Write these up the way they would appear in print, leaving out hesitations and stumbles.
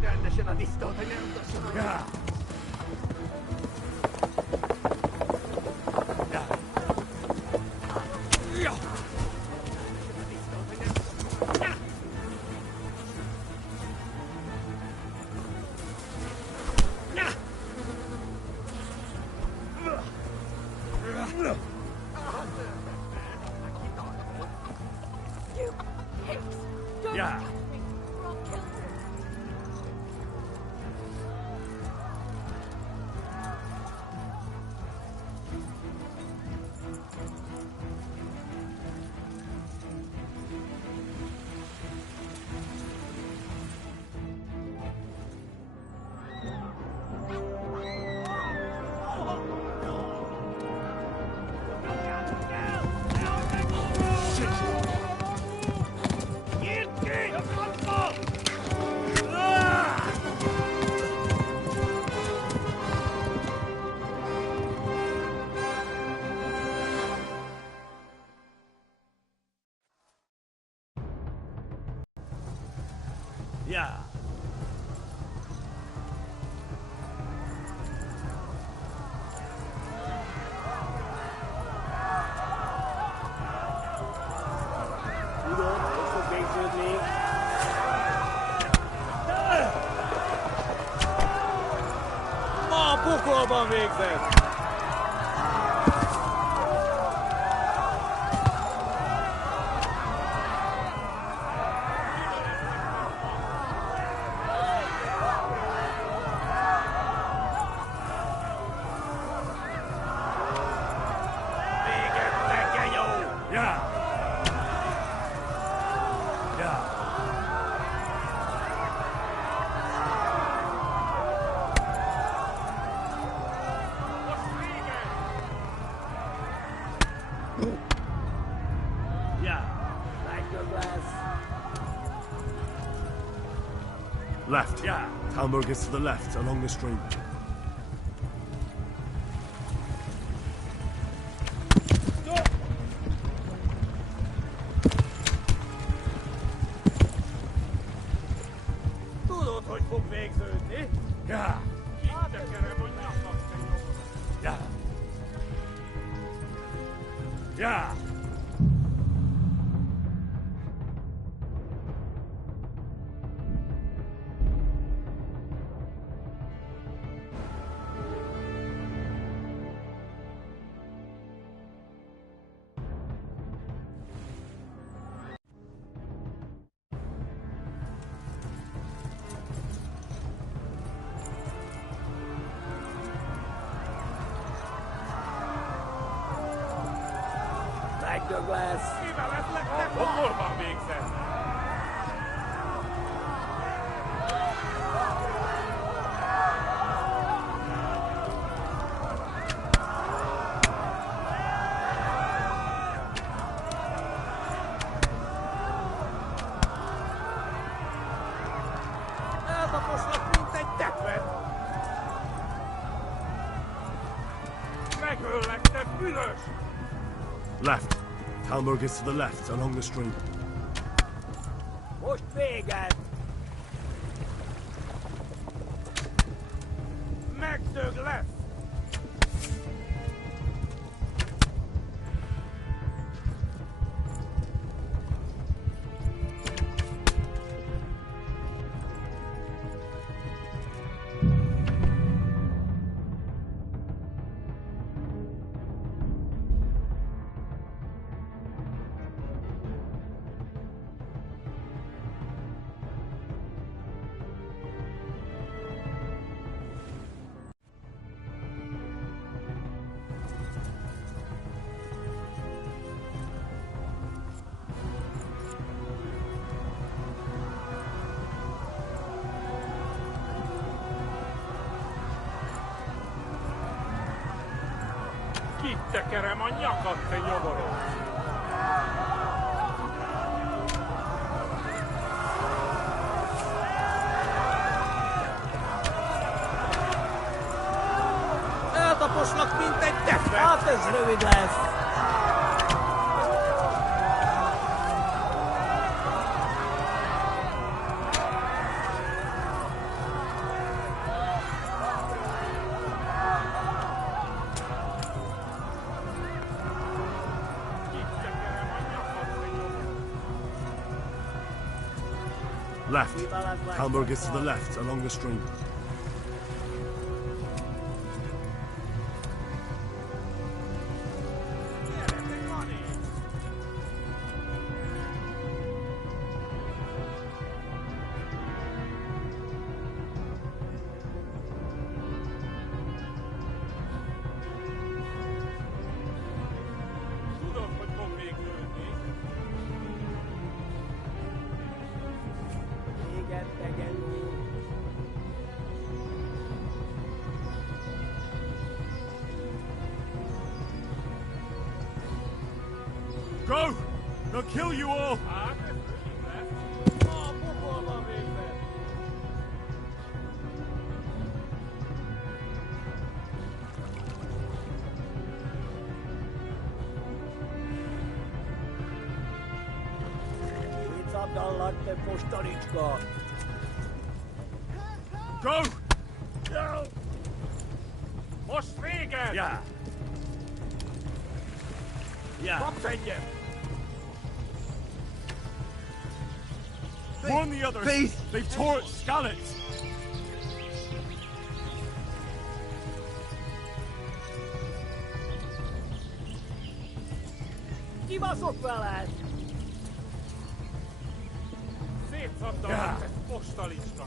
Rendesen a disztót, hogy nem utasson. Ja. Ja. Tudod, hogy fog végződni? Ma a pokolban végzett! Left. Yeah. Talmberg is to the left, along the stream. Tudod, hogy fog végződni? Yeah. Yeah. Yeah. Douglas! Mivel lesznek pokolban végzett? Eltaposnak, mint egy tepet! Megöllek, te bűnös! Left. Talmberg is to the left, along the stream. Most véget! Megdög lesz! Kittekerem a nyakad, te nyomorom! Eltaposnak, mint egy tepet! Hát ez rövid lesz! Left. Viva las black. Hamburg is to the left, along the string. Tudod, hogy fog végződni. Igen, megenni. Go! They'll kill you all! Hát, ez rövid lesz. A pokolban végzett. Kétszabdallat, te postalicska. Go! Most véged! Yeah. Yeah. Kapsz egyet! Warn the others! Faith! They've tore Skalitz! Kibaszok veled! Szétszabdalod, ez postalicska!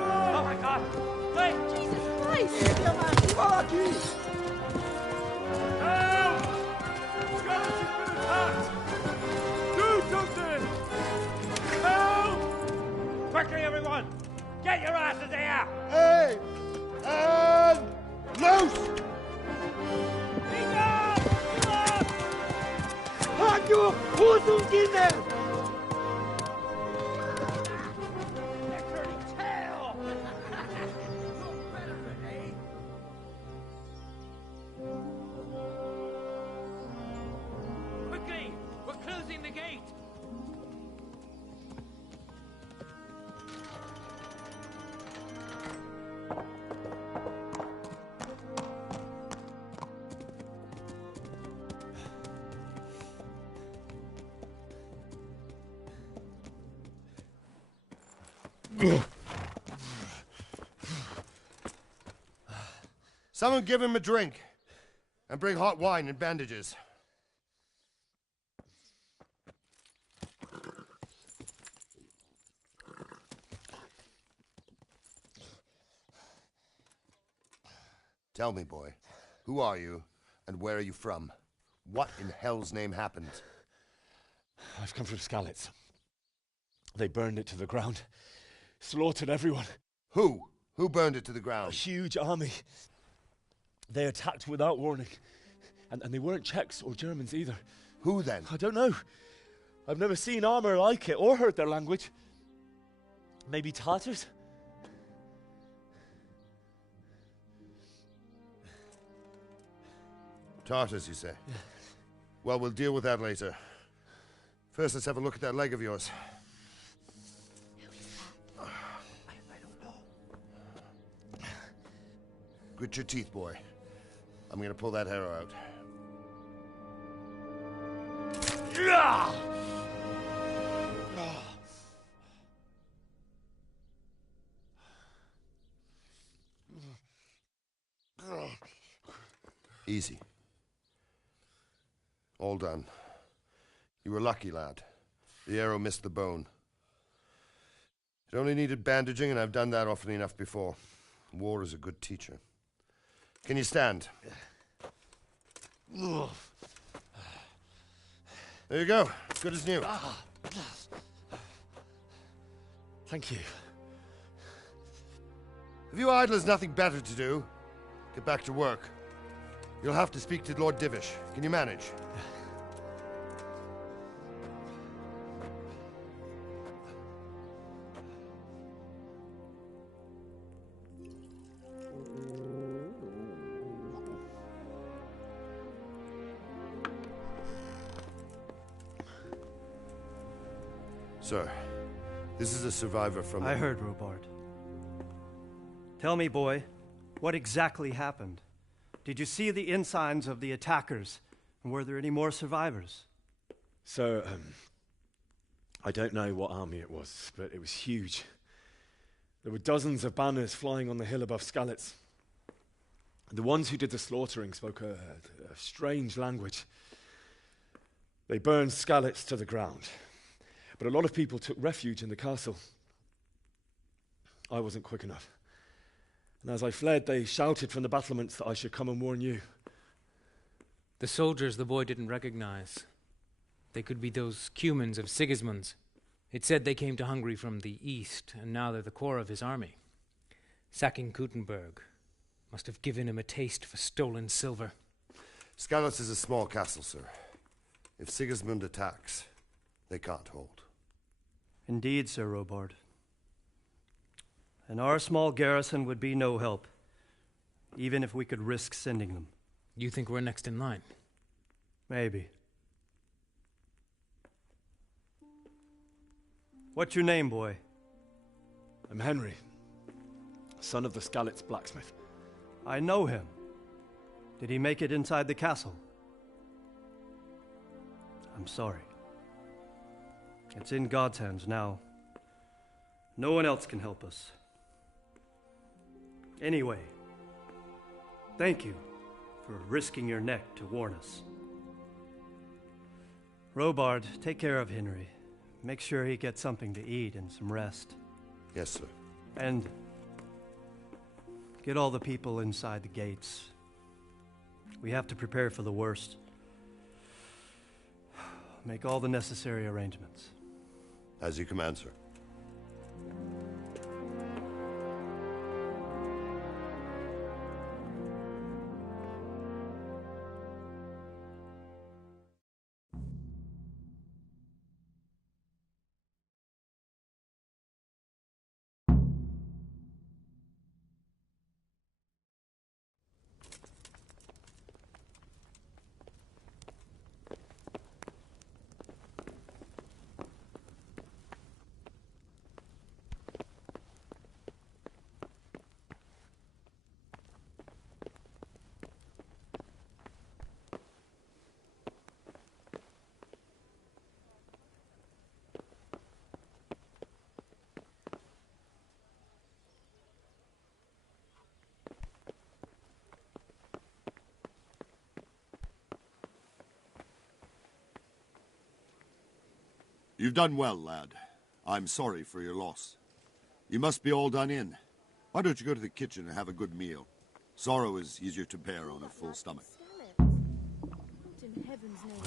Oh my God! Wait! Jesus Christ! Érje már ki valaki! Help! Skalitz has been attacked! Do something! Help! Quickly, everyone! Get your asses here! Hey! And loose! Hagyjuk! Húzzunk innen! Quickly! We're closing the gate! Someone give him a drink. And bring hot wine and bandages. Tell me, boy, who are you and where are you from? What in hell's name happened? I've come from Skalitz. They burned it to the ground, slaughtered everyone. Who? Who burned it to the A ground? huge army. They attacked without warning. And they weren't Czechs or Germans either. Who then? I don't know. I've never seen armor like it or heard their language. Maybe Tatars? Tartars, you say? Well, we'll deal with that later. First, let's have a look at that leg of yours. Grit your teeth, boy. I'm gonna pull that arrow out. Easy. All done. You were lucky, lad. The arrow missed the bone. It only needed bandaging, and I've done that often enough before. War is a good teacher. Can you stand? There you go. Good as new. Thank you. Have you idlers nothing better to do? Get back to work. You'll have to speak to Lord Divish. Can you manage? Sir, this is a survivor from... I heard, Robard. Tell me, boy, what exactly happened? Did you see the ensigns of the attackers? And were there any more survivors? So, I don't know what army it was, but it was huge. There were dozens of banners flying on the hill above Skalitz. The ones who did the slaughtering spoke a strange language. They burned Skalitz to the ground, but a lot of people took refuge in the castle. I wasn't quick enough. And as I fled, they shouted from the battlements that I should come and warn you. The soldiers the boy didn't recognize. They could be those Cumans of Sigismund's. It said they came to Hungary from the east, and now they're the core of his army. Sacking Gutenberg must have given him a taste for stolen silver. Skalitz is a small castle, sir. If Sigismund attacks, they can't hold. Indeed, Sir Robard. And our small garrison would be no help, even if we could risk sending them. You think we're next in line? Maybe. What's your name, boy? I'm Henry, son of the Skalitz blacksmith. I know him. Did he make it inside the castle? I'm sorry. It's in God's hands now. No one else can help us. Anyway, thank you for risking your neck to warn us. Robard, take care of Henry. Make sure he gets something to eat and some rest. Yes, sir. And get all the people inside the gates. We have to prepare for the worst. Make all the necessary arrangements. As you command, sir. You've done well, lad. I'm sorry for your loss. You must be all done in. Why don't you go to the kitchen and have a good meal? Sorrow is easier to bear on a full stomach. I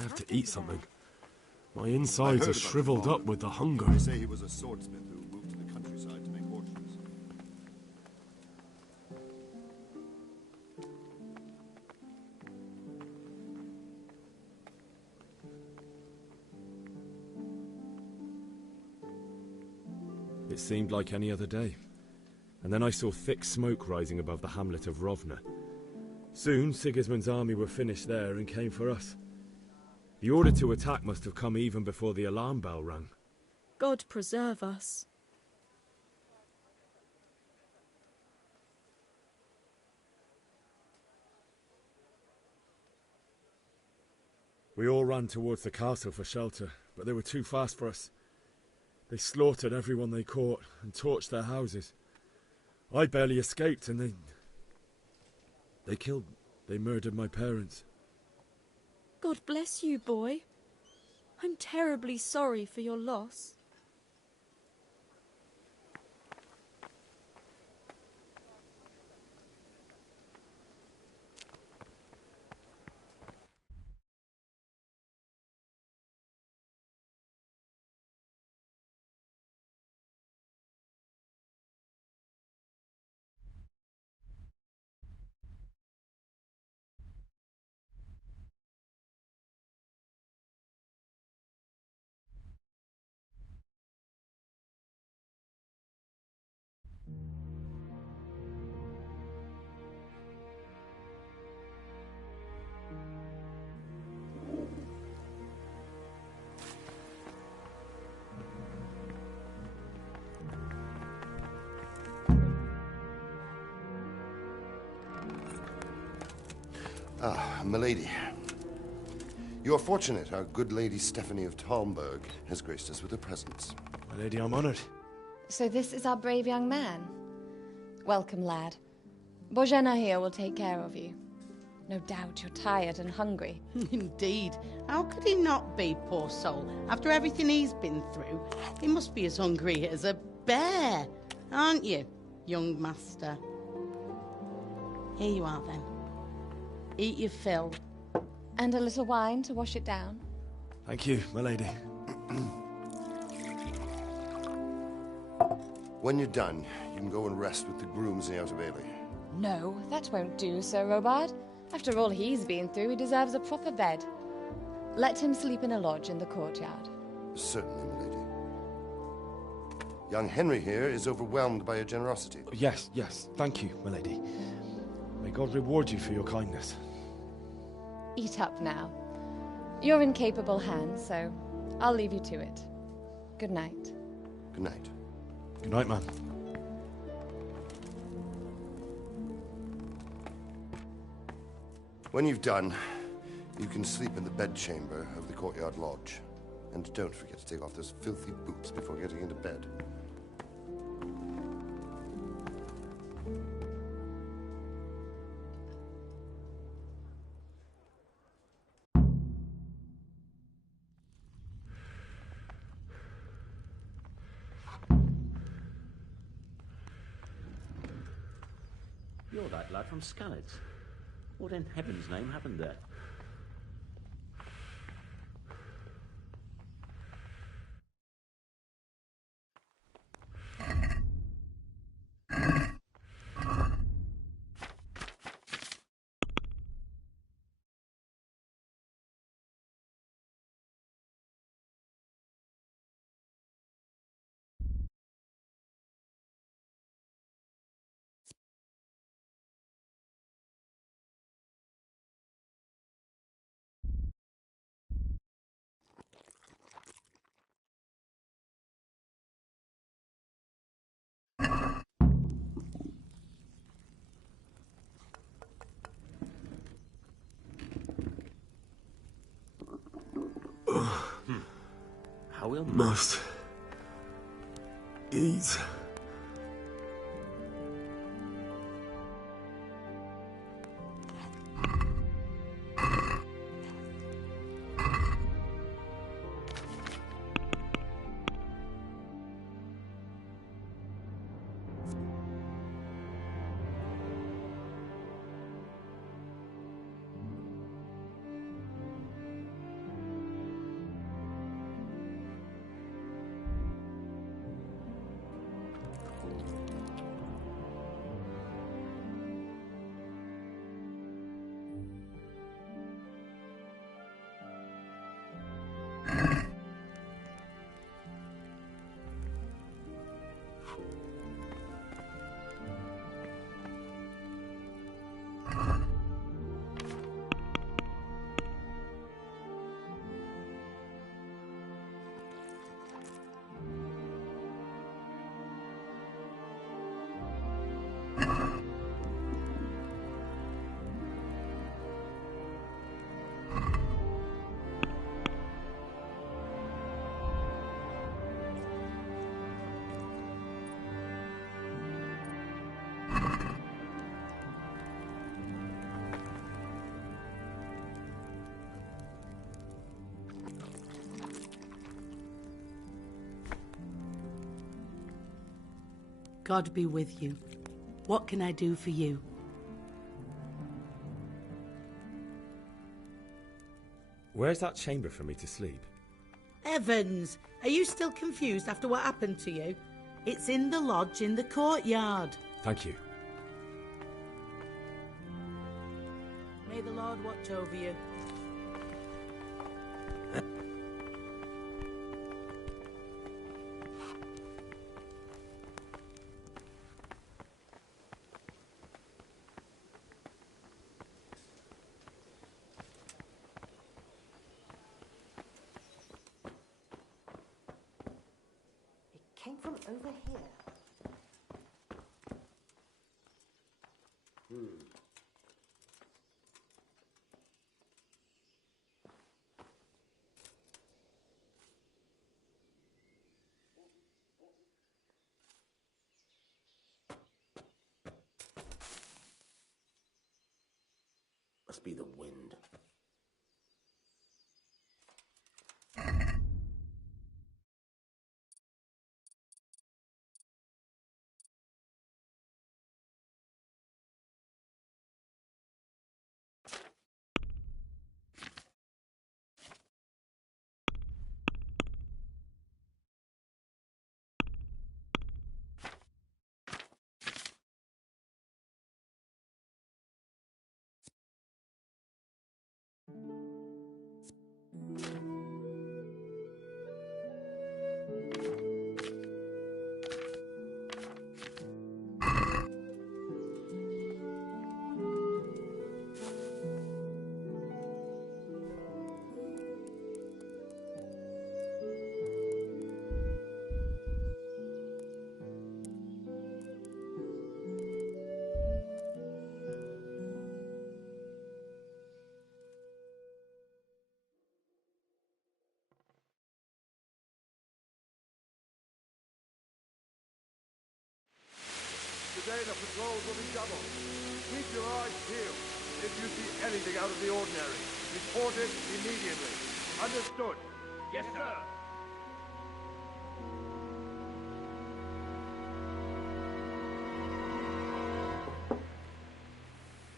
have to eat something. My insides are shriveled up with the hunger. They say he was a swordsmith who moved to the countryside to make horses. It seemed like any other day. And then I saw thick smoke rising above the hamlet of Rovna. Soon, Sigismund's army were finished there and came for us. The order to attack must have come even before the alarm bell rang. God preserve us. We all ran towards the castle for shelter, but they were too fast for us. They slaughtered everyone they caught and torched their houses. I barely escaped, and they murdered my parents. God bless you, boy. I'm terribly sorry for your loss. Ah, milady. You are fortunate our good lady Stephanie of Talmberg has graced us with her presence. My lady, I'm honored. So this is our brave young man. Welcome, lad. Bojena here will take care of you. No doubt you're tired and hungry. Indeed. How could he not be, poor soul? After everything he's been through, he must be as hungry as a bear, aren't you, young master? Here you are, then. Eat your fill. And a little wine to wash it down. Thank you, my lady. When you're done, you can go and rest with the grooms in the Outer Bailey. No, that won't do, Sir Robard. After all he's been through, he deserves a proper bed. Let him sleep in a lodge in the courtyard. Certainly, milady. Young Henry here is overwhelmed by your generosity. Yes, yes. Thank you, my lady. May God reward you for your kindness. Eat up now. You're in capable hands, so I'll leave you to it. Good night. Good night. Good night, man. When you've done, you can sleep in the bedchamber of the courtyard lodge. And don't forget to take off those filthy boots before getting into bed. You're that lad from Skalitz. What in heaven's name happened there? How ill? Must eat. God be with you. What can I do for you? Where's that chamber for me to sleep? Evans, are you still confused after what happened to you? It's in the lodge in the courtyard. Thank you. May the Lord watch over you. Came from over here. Must be the wind. Today the patrols will be doubled. Keep your eyes peeled. If you see anything out of the ordinary, report it immediately. Understood? Yes, sir.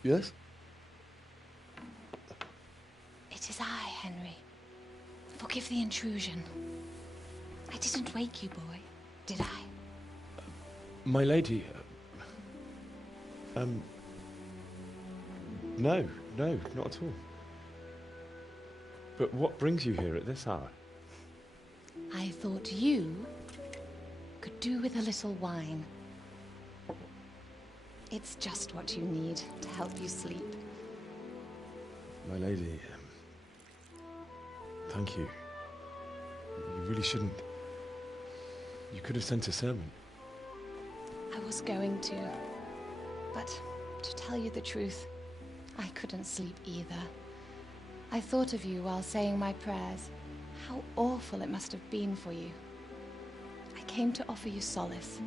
Yes? It is I, Henry. Forgive the intrusion. I didn't wake you, boy, did I? My lady... No, not at all. But what brings you here at this hour? I thought you could do with a little wine. It's just what you need to help you sleep. My lady, thank you. You really shouldn't. You could have sent a servant. I was going to, but to tell you the truth, I couldn't sleep either. I thought of you while saying my prayers. How awful it must have been for you. I came to offer you solace,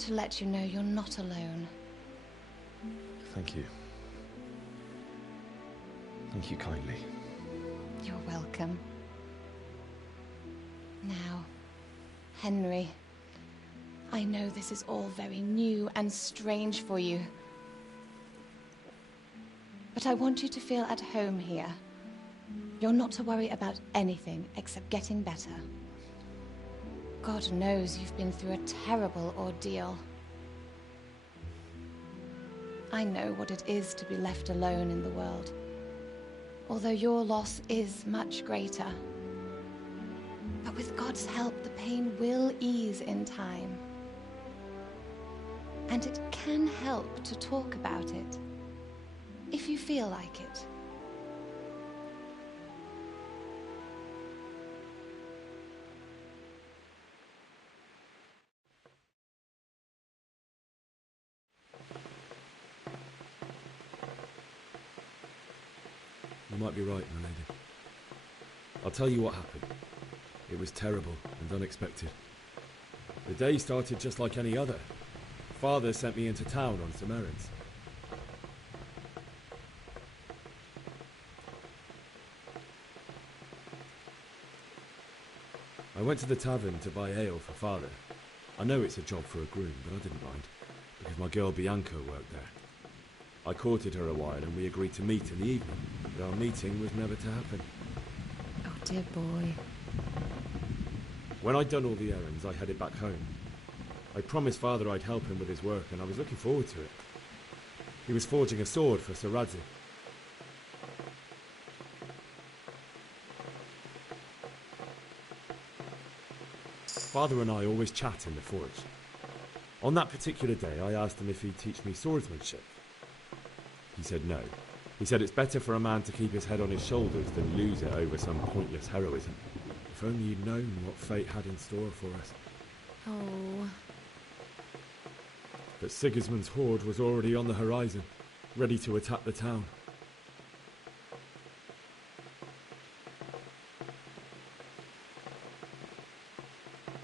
to let you know you're not alone. Thank you. Thank you kindly. You're welcome. Now, Henry, I know this is all very new and strange for you. But I want you to feel at home here. You're not to worry about anything except getting better. God knows you've been through a terrible ordeal. I know what it is to be left alone in the world, although your loss is much greater. But with God's help, the pain will ease in time. And it can help to talk about it, if you feel like it. You might be right, my lady. I'll tell you what happened. It was terrible and unexpected. The day started just like any other. Father sent me into town on some errands. I went to the tavern to buy ale for Father. I know it's a job for a groom, but I didn't mind, because my girl Bianca worked there. I courted her a while and we agreed to meet in the evening, but our meeting was never to happen. Oh, dear boy. When I'd done all the errands, I headed back home. I promised Father I'd help him with his work, and I was looking forward to it. He was forging a sword for Sir Radzi. Father and I always chat in the forge. On that particular day, I asked him if he'd teach me swordsmanship. He said no. He said it's better for a man to keep his head on his shoulders than lose it over some pointless heroism. If only you'd known what fate had in store for us. Oh. But Sigismund's horde was already on the horizon, ready to attack the town.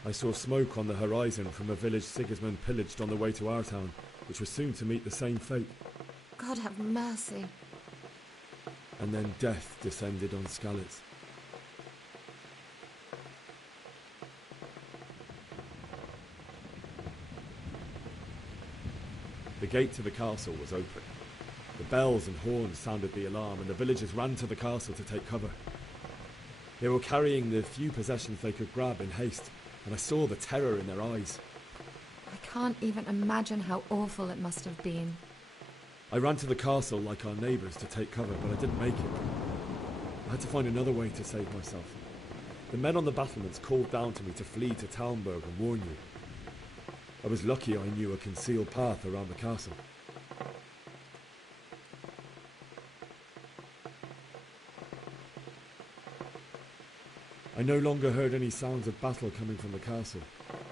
I saw smoke on the horizon from a village Sigismund pillaged on the way to our town, which was soon to meet the same fate. God have mercy. and then death descended on Skalitz. The gate to the castle was open. The bells and horns sounded the alarm, and the villagers ran to the castle to take cover. They were carrying the few possessions they could grab in haste, and I saw the terror in their eyes. I can't even imagine how awful it must have been. I ran to the castle like our neighbours to take cover, but I didn't make it. I had to find another way to save myself. The men on the battlements called down to me to flee to Talmberg and warn you. I was lucky I knew a concealed path around the castle. I no longer heard any sounds of battle coming from the castle,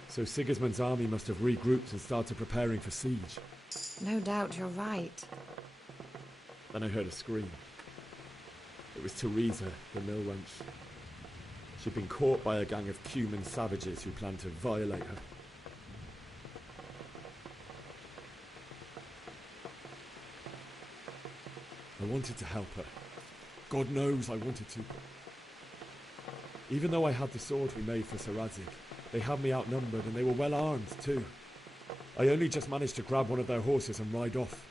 so Sigismund's army must have regrouped and started preparing for siege. No doubt you're right. Then I heard a scream. It was Teresa, the mill wench. She'd been caught by a gang of Cuman savages who planned to violate her. I wanted to help her. God knows I wanted to. Even though I had the sword we made for Sir Radzig, they had me outnumbered and they were well armed too. I only just managed to grab one of their horses and ride off.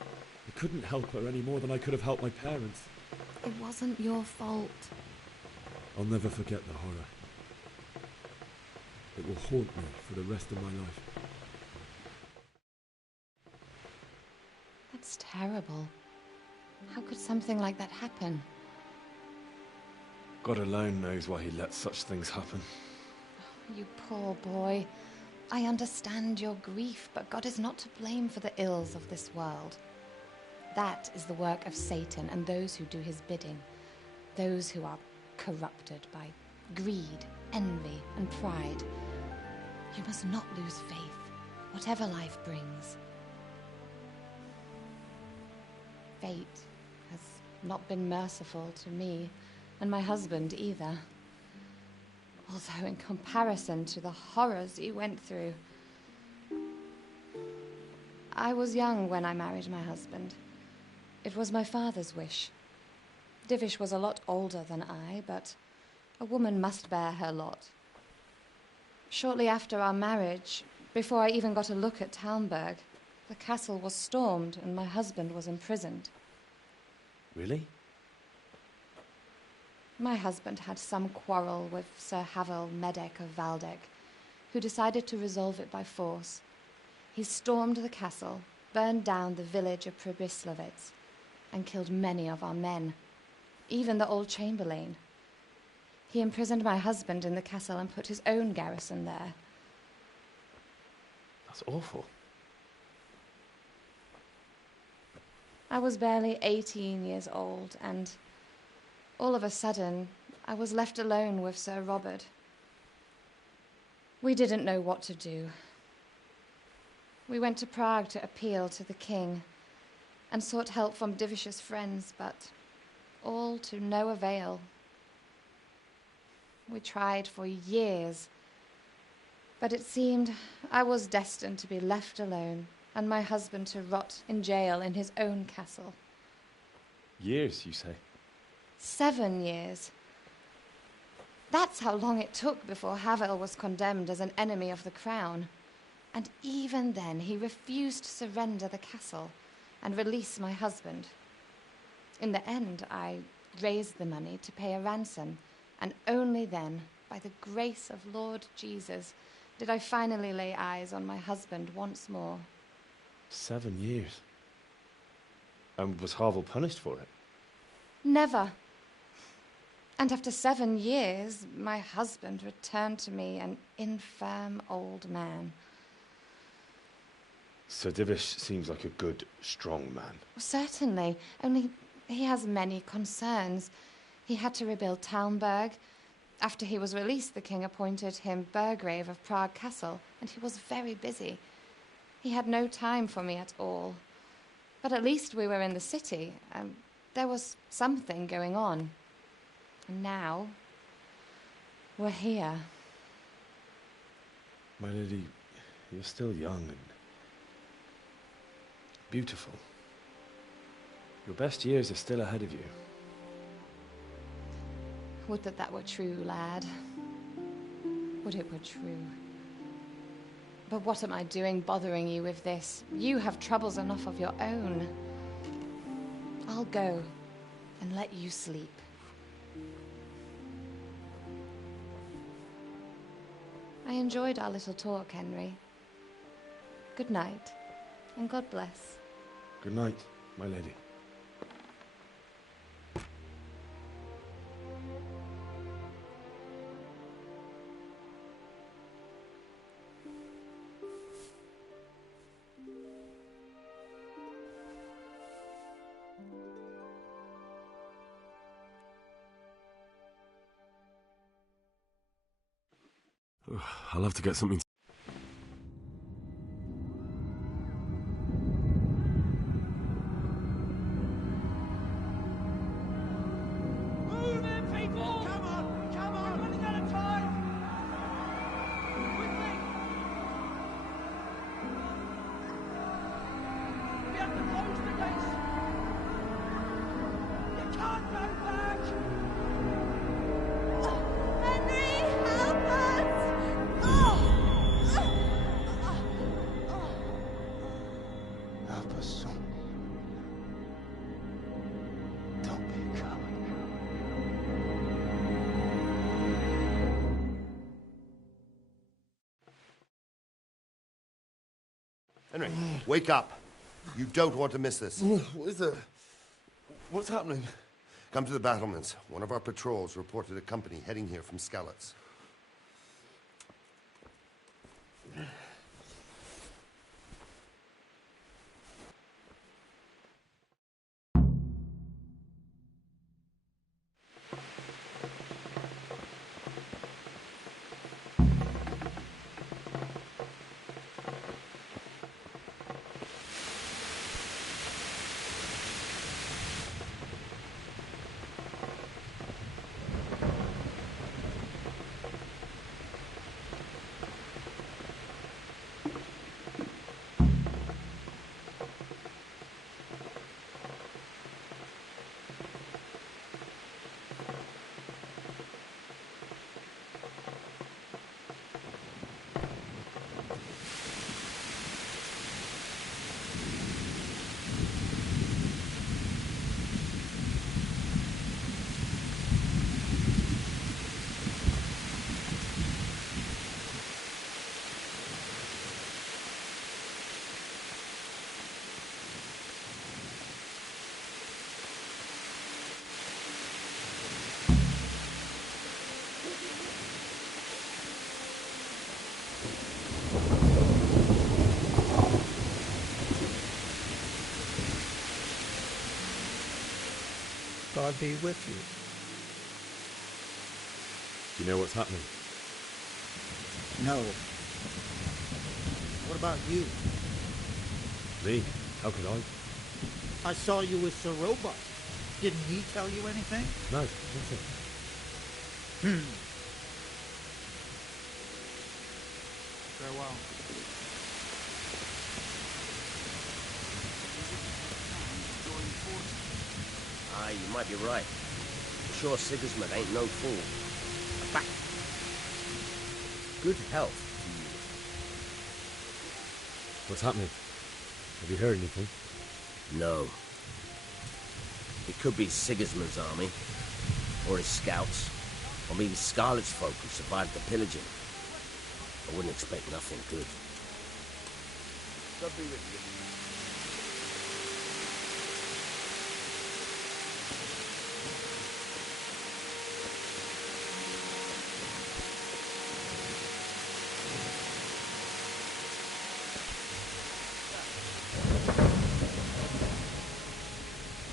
I couldn't help her any more than I could have helped my parents. It wasn't your fault. I'll never forget the horror. It will haunt me for the rest of my life. That's terrible. How could something like that happen? God alone knows why he lets such things happen. You poor boy. I understand your grief, but God is not to blame for the ills of this world. That is the work of Satan and those who do his bidding. Those who are corrupted by greed, envy, and pride. You must not lose faith, whatever life brings. Fate has not been merciful to me, and my husband either. Although in comparison to the horrors he went through. I was young when I married my husband. It was my father's wish. Divish was a lot older than I, but a woman must bear her lot. Shortly after our marriage, before I even got a look at Talmberg, the castle was stormed and my husband was imprisoned. Really? My husband had some quarrel with Sir Havel Medek of Valdek, who decided to resolve it by force. He stormed the castle, burned down the village of Pribyslavitz, and killed many of our men, even the old chamberlain. He imprisoned my husband in the castle and put his own garrison there. That's awful. I was barely 18 years old, and all of a sudden, I was left alone with Sir Robert. We didn't know what to do. We went to Prague to appeal to the king and sought help from Divish's friends, but all to no avail. We tried for years, but it seemed I was destined to be left alone and my husband to rot in jail in his own castle. Years, you say? 7 years. That's how long it took before Havel was condemned as an enemy of the crown. And even then, he refused to surrender the castle and release my husband. In the end, I raised the money to pay a ransom, and only then, by the grace of Lord Jesus, did I finally lay eyes on my husband once more. 7 years? And was Havel punished for it? Never. And after 7 years, my husband returned to me an infirm old man. Sir Divish seems like a good, strong man. Certainly, only he has many concerns. He had to rebuild Talmberg. After he was released, the king appointed him Burgrave of Prague Castle, and he was very busy. He had no time for me at all. But at least we were in the city, and there was something going on. And now, we're here. My lady, you're still young and beautiful. Your best years are still ahead of you. Would that that were true, lad. Would it were true. But what am I doing bothering you with this? You have troubles enough of your own. I'll go and let you sleep. I enjoyed our little talk, Henry. Good night, and God bless. Good night, my lady. I'll have to get something. Move in, people! Come on! Come on! We're running out of time! Quickly! We have to close the gates! You can't go back! Henry, help us! Help us, son. Don't be a coward. Henry, wake up. You don't want to miss this. What is it? What's happening? Come to the battlements. One of our patrols reported a company heading here from Skalitz. God be with you. Do you know what's happening? No. What about you? Me? How could I? I saw you with Sir Robot. Didn't he tell you anything? No, nothing. Farewell. Ah, you might be right. I'm sure Sigismund ain't no fool. Back. Good health to you. What's happening? Have you heard anything? No. It could be Sigismund's army, or his scouts, or maybe Scarlet's folk who survived the pillaging. I wouldn't expect nothing good. God be with you.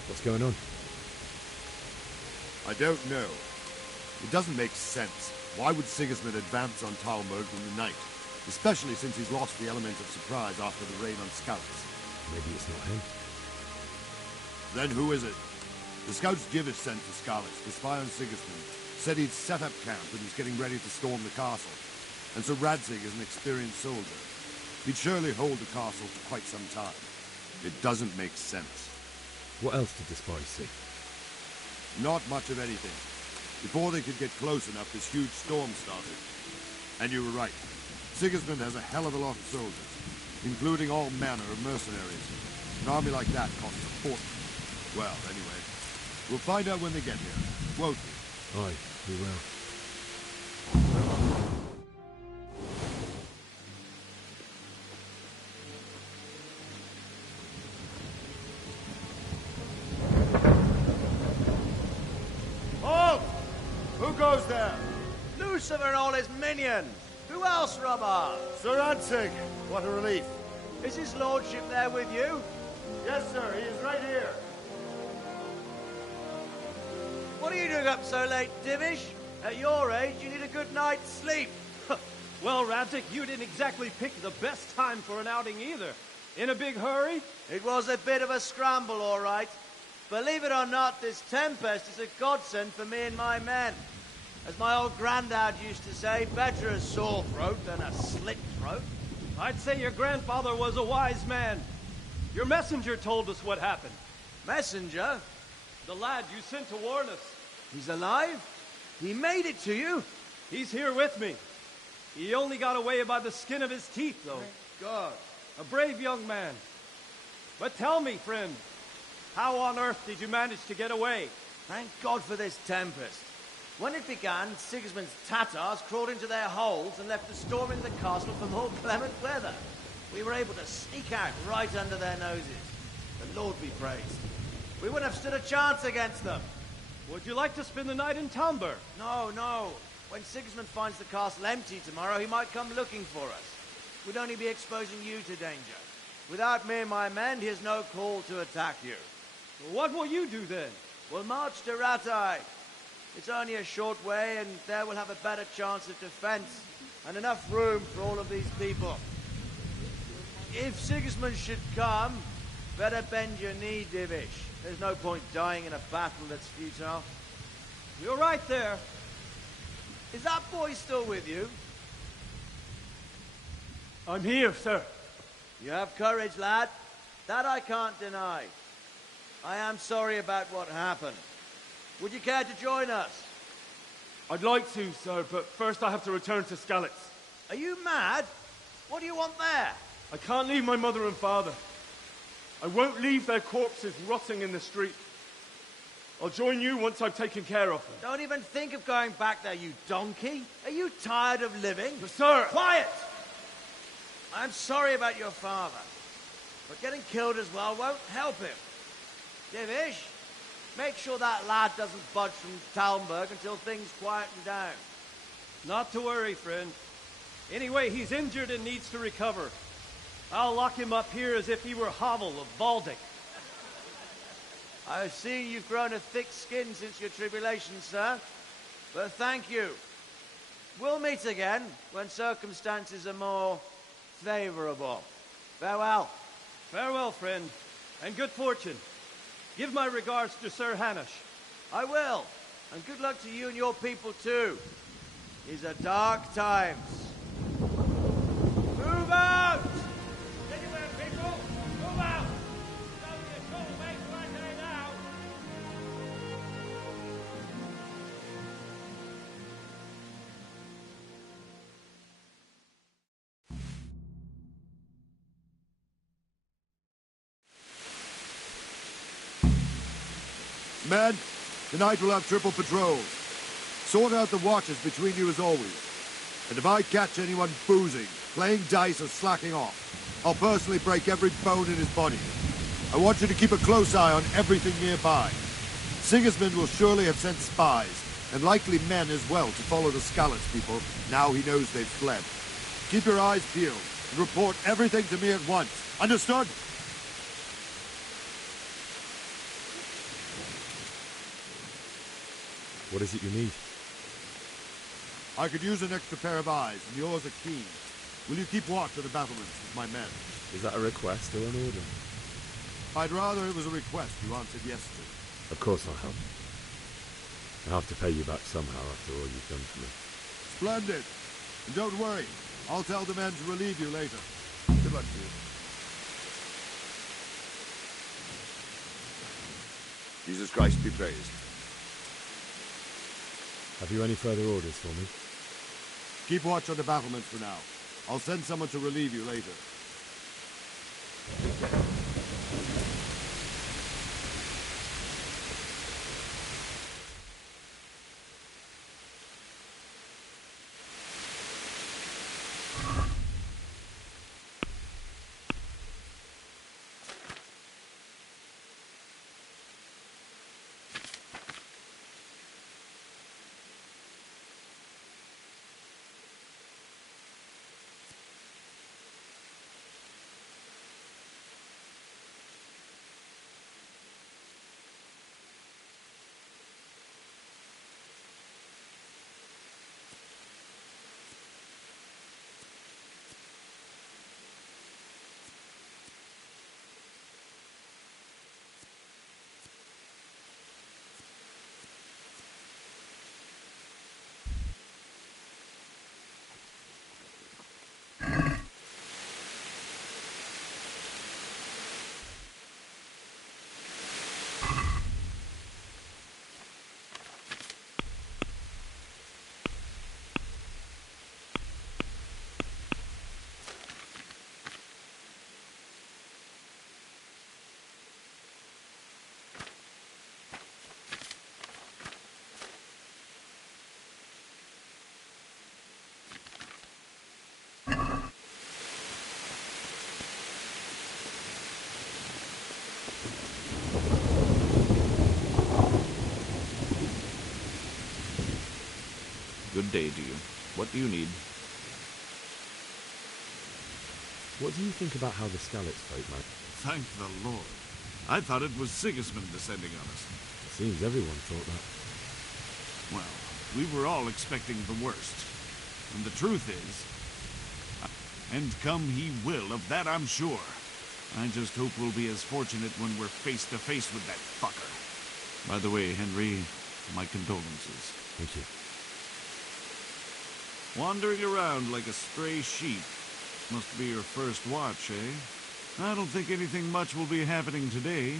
What's going on? I don't know. It doesn't make sense. Why would Sigismund advance on Talmud in the night? Especially since he's lost the element of surprise after the raid on scouts. Maybe it's not him. Then who is it? The scouts Divish sent to Skalitz to spy on Sigismund said he'd set up camp and was getting ready to storm the castle. And so Radzig is an experienced soldier. He'd surely hold the castle for quite some time. It doesn't make sense. What else did the spies see? Not much of anything. Before they could get close enough, this huge storm started. And you were right. Sigismund has a hell of a lot of soldiers, including all manner of mercenaries. An army like that costs a fortune. Well, anyway, we'll find out when they get here, won't we? Aye, we will. Halt! Who goes there? Lucifer and all his minions. Who else, Robert? Sir Ansig. What a relief. Is his lordship there with you? Yes, sir. He is right here. What are you doing up so late, Divish? At your age, you need a good night's sleep. Well, Radzik, you didn't exactly pick the best time for an outing either. In a big hurry? It was a bit of a scramble, all right. Believe it or not, this tempest is a godsend for me and my men. As my old granddad used to say, better a sore throat than a slit throat. I'd say your grandfather was a wise man. Your messenger told us what happened. Messenger? The lad you sent to warn us. He's alive? He made it to you? He's here with me. He only got away by the skin of his teeth, though. Thank God. A brave young man. But tell me, friend, how on earth did you manage to get away? Thank God for this tempest. When it began, Sigismund's Tatars crawled into their holes and left the storming the castle for more clement weather. We were able to sneak out right under their noses. The Lord be praised. We wouldn't have stood a chance against them. Would you like to spend the night in Talmberg? No, no. When Sigismund finds the castle empty tomorrow, he might come looking for us. We'd only be exposing you to danger. Without me and my men, he has no call to attack you. Well, what will you do then? We'll march to Ratai. It's only a short way, and there we'll have a better chance of defense, and enough room for all of these people. If Sigismund should come, better bend your knee, Divish. There's no point dying in a battle that's futile. You're right there. Is that boy still with you? I'm here, sir. You have courage, lad. That I can't deny. I am sorry about what happened. Would you care to join us? I'd like to, sir, but first I have to return to Skalitz. Are you mad? What do you want there? I can't leave my mother and father. I won't leave their corpses rotting in the street. I'll join you once I've taken care of them. Don't even think of going back there, you donkey. Are you tired of living? But sir! Quiet! I'm sorry about your father, but getting killed as well won't help him. Divish, make sure that lad doesn't budge from Talmberg until things quieten down. Not to worry, friend. Anyway, he's injured and needs to recover. I'll lock him up here as if he were Havel of Baldic. I've seen you've grown a thick skin since your tribulation, sir. But thank you. We'll meet again when circumstances are more favorable. Farewell. Farewell, friend, and good fortune. Give my regards to Sir Hanush. I will. And good luck to you and your people, too. These are dark times. Move out! Anywhere, people! Move out! It's only a troublemaker right there now! Men, tonight we'll have triple patrols. Sort out the watches between you as always. And if I catch anyone boozing, playing dice or slacking off, I'll personally break every bone in his body. I want you to keep a close eye on everything nearby. Sigismund will surely have sent spies, and likely men as well, to follow the Skalitz people now he knows they've fled. Keep your eyes peeled and report everything to me at once. Understood? What is it you need? I could use an extra pair of eyes, and yours are keen. Will you keep watch of the battlements with my men? Is that a request or an order? I'd rather it was a request you answered yes to. Of course I'll help. I'll have to pay you back somehow after all you've done for me. Splendid. And don't worry, I'll tell the men to relieve you later. Good luck to you. Jesus Christ be praised. Have you any further orders for me? Keep watch on the battlements for now. I'll send someone to relieve you later. Good day to you. What do you need? What do you think about how the Skalitz folk, man? Thank the Lord. I thought it was Sigismund descending on us. It seems everyone thought that. Well, we were all expecting the worst. And the truth is... And come he will, of that I'm sure. I just hope we'll be as fortunate when we're face to face with that fucker. By the way, Henry, my condolences. Thank you. Wandering around like a stray sheep. Must be your first watch, eh? I don't think anything much will be happening today.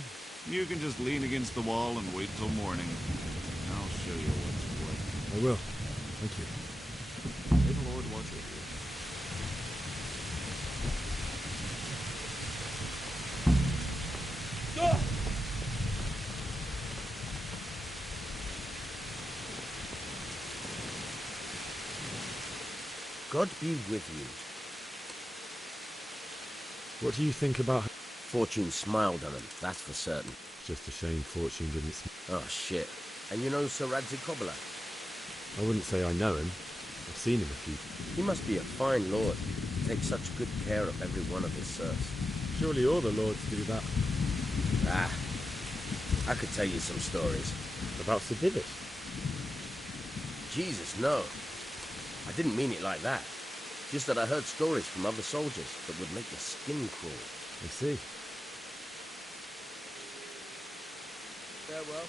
You can just lean against the wall and wait till morning. I'll show you what's what. I will. Thank you. May the Lord watch over you. God be with you. What do you think about... Fortune smiled on him, that's for certain. Just a shame Fortune didn't... Oh, shit. And you know Sir Radzi Cobbler? I wouldn't say I know him. I've seen him a few. He must be a fine lord. He takes such good care of every one of his serfs. Surely all the lords do that. Ah, I could tell you some stories. About Sir Divish? Jesus, no. I didn't mean it like that. Just that I heard stories from other soldiers that would make your skin crawl. I see. Farewell.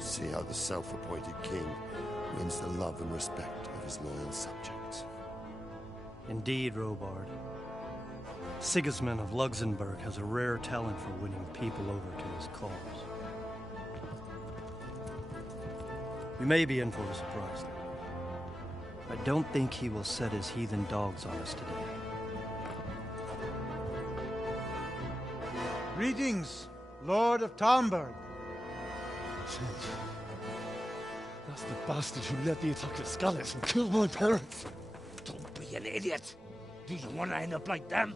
See how the self-appointed king wins the love and respect of his his loyal subjects. Indeed, Robard. Sigismund of Luxembourg has a rare talent for winning people over to his cause. We may be in for a surprise, though. I don't think he will set his heathen dogs on us today. Greetings, Lord of Talmberg. That's the bastard who led the attack at Skalitz and killed my parents. Don't be an idiot. Do you want to end up like them?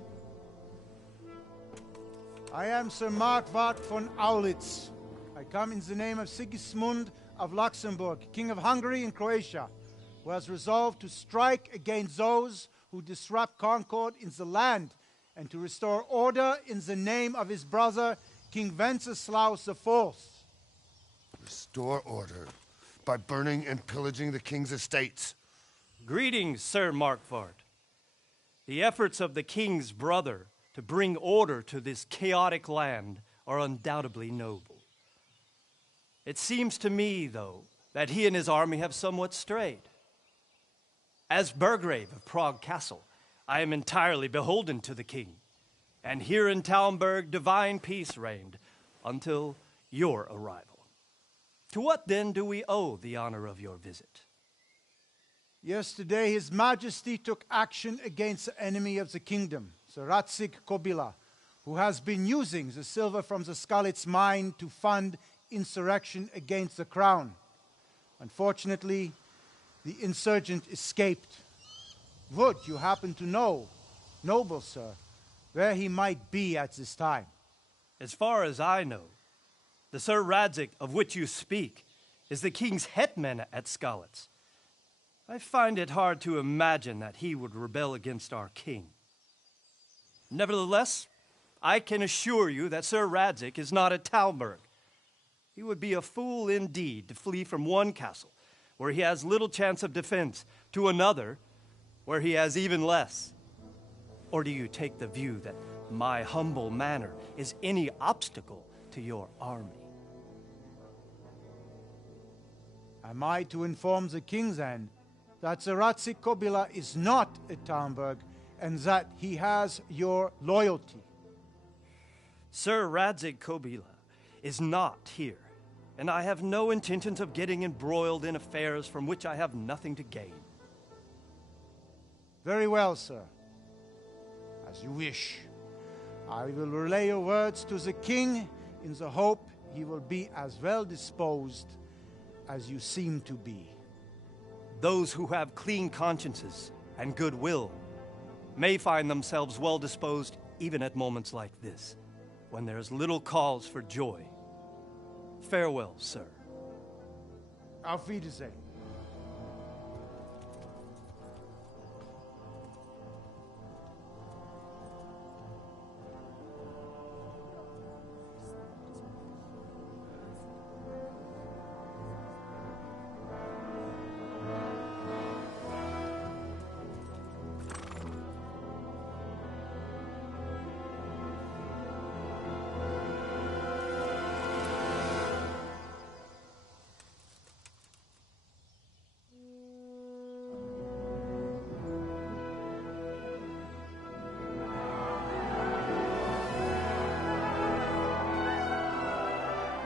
I am Sir Markwart von Aulitz. I come in the name of Sigismund of Luxembourg, King of Hungary and Croatia, who has resolved to strike against those who disrupt concord in the land and to restore order in the name of his brother, King Wenceslaus IV. Restore order by burning and pillaging the king's estates. Greetings, Sir Markwart. The efforts of the king's brother to bring order to this chaotic land are undoubtedly noble. It seems to me, though, that he and his army have somewhat strayed. As Burgrave of Prague Castle, I am entirely beholden to the king, and here in Talmberg divine peace reigned until your arrival. To what then do we owe the honor of your visit? Yesterday, His Majesty took action against the enemy of the kingdom, Sir Radzig Kobyla, who has been using the silver from the Skalitz mine to fund insurrection against the crown. Unfortunately, the insurgent escaped. Would you happen to know, noble sir, where he might be at this time? As far as I know, the Sir Radzig of which you speak is the king's hetman at Skalitz. I find it hard to imagine that he would rebel against our king. Nevertheless, I can assure you that Sir Radzig is not at Talmberg. He would be a fool indeed to flee from one castle, where he has little chance of defense, to another, where he has even less. Or do you take the view that my humble manner is any obstacle to your army? Am I to inform the king then that Sir Radzig Kobyla is not at Talmberg and that he has your loyalty? Sir Radzig Kobyla is not here, and I have no intentions of getting embroiled in affairs from which I have nothing to gain. Very well, sir. As you wish. I will relay your words to the king in the hope he will be as well disposed as you seem to be. Those who have clean consciences and goodwill may find themselves well disposed even at moments like this, when there is little cause for joy. Farewell, sir. Auf Wiedersehen.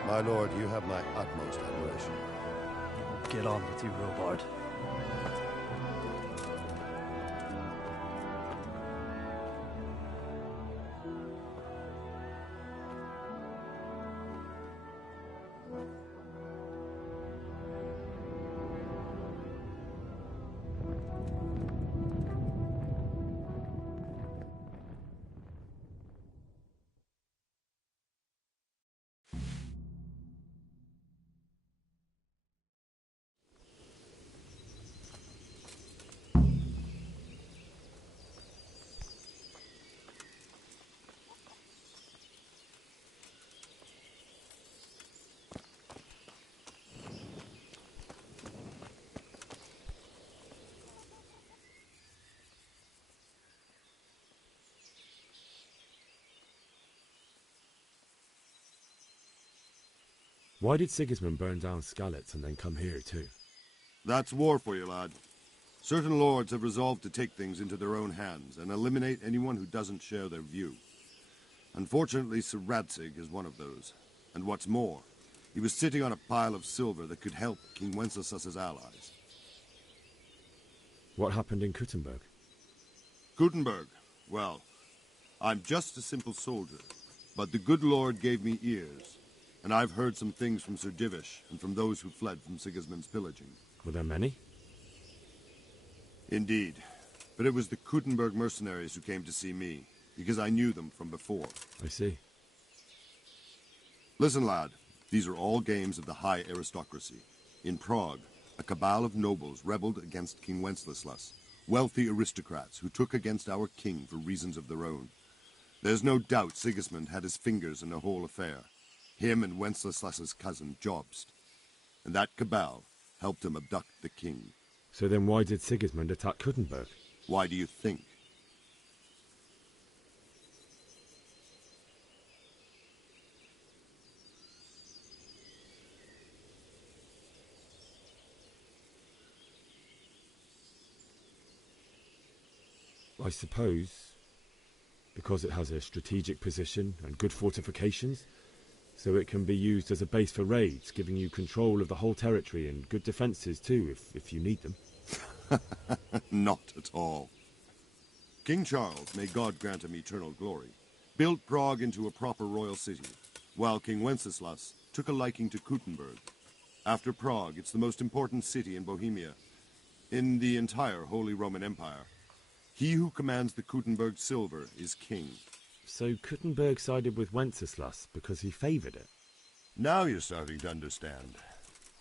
My lord, you have my utmost admiration. Get on with you, Robard. Why did Sigismund burn down Skalitz and then come here too? That's war for you, lad. Certain lords have resolved to take things into their own hands and eliminate anyone who doesn't share their view. Unfortunately, Sir Radzig is one of those. And what's more, he was sitting on a pile of silver that could help King Wenceslas's allies. What happened in Kuttenberg? Kuttenberg? Well, I'm just a simple soldier, but the good Lord gave me ears, and I've heard some things from Sir Divish and from those who fled from Sigismund's pillaging. Were there many? Indeed, but it was the Kuttenberg mercenaries who came to see me, because I knew them from before. I see. Listen, lad, these are all games of the high aristocracy. In Prague, a cabal of nobles rebelled against King Wenceslas, wealthy aristocrats who took against our king for reasons of their own. There's no doubt Sigismund had his fingers in the whole affair, him and Wenceslas's cousin Jobst. And that cabal helped him abduct the king. So then why did Sigismund attack Kuttenberg? Why do you think? I suppose because it has a strategic position and good fortifications, so it can be used as a base for raids, giving you control of the whole territory and good defences too, if you need them. Not at all. King Charles, may God grant him eternal glory, built Prague into a proper royal city, while King Wenceslas took a liking to Kuttenberg. After Prague, it's the most important city in Bohemia, in the entire Holy Roman Empire. He who commands the Kuttenberg silver is king. So Kuttenberg sided with Wenceslas because he favoured it? Now you're starting to understand.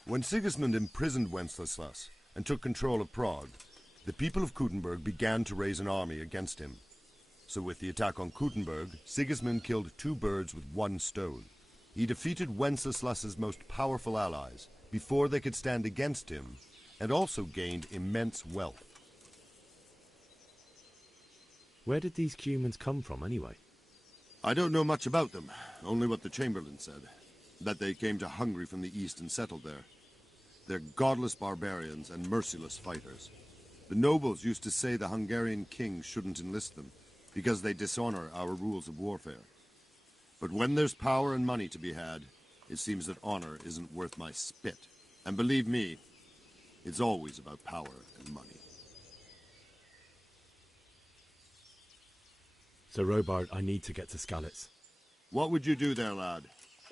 When Sigismund imprisoned Wenceslas and took control of Prague, the people of Kuttenberg began to raise an army against him. So with the attack on Kuttenberg, Sigismund killed two birds with one stone. He defeated Wenceslas's most powerful allies before they could stand against him, and also gained immense wealth. Where did these Cumans come from, anyway? I don't know much about them, only what the Chamberlain said, that they came to Hungary from the east and settled there. They're godless barbarians and merciless fighters. The nobles used to say the Hungarian king shouldn't enlist them, because they dishonor our rules of warfare. But when there's power and money to be had, it seems that honor isn't worth my spit. And believe me, it's always about power and money. So, Robard, I need to get to Skalitz. What would you do there, lad?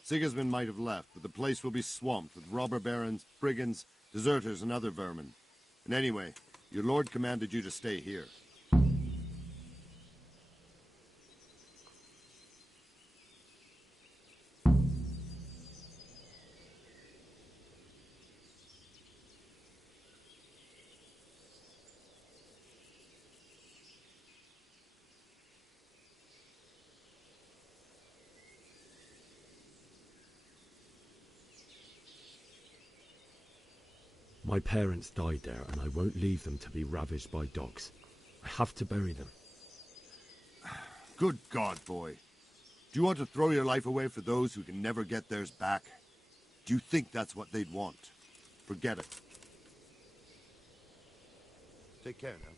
Sigismund might have left, but the place will be swamped with robber barons, brigands, deserters, and other vermin. And anyway, your lord commanded you to stay here. My parents died there, and I won't leave them to be ravaged by dogs. I have to bury them. Good God, boy. Do you want to throw your life away for those who can never get theirs back? Do you think that's what they'd want? Forget it. Take care now.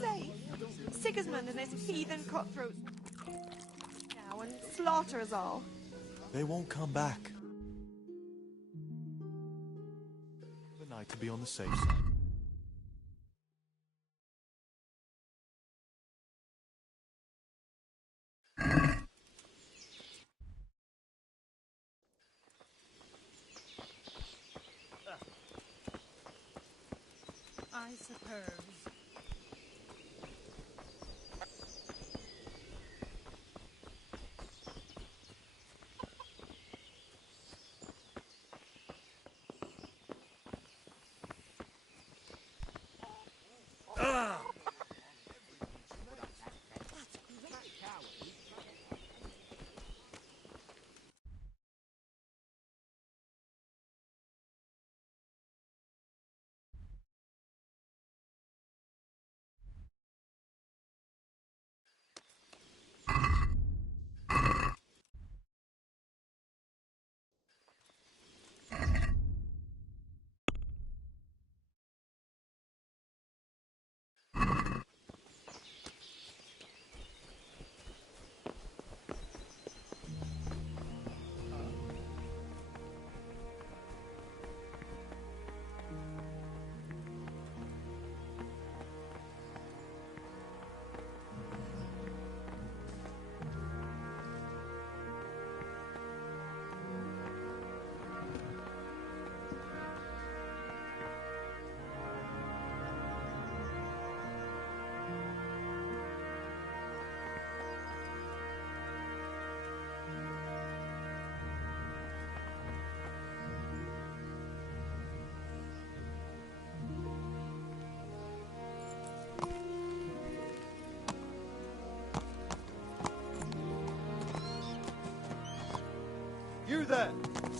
Say, Sigismund and his heathen cutthroats now and slaughter us all. They won't come back. The night to be on the safe side. I suppose.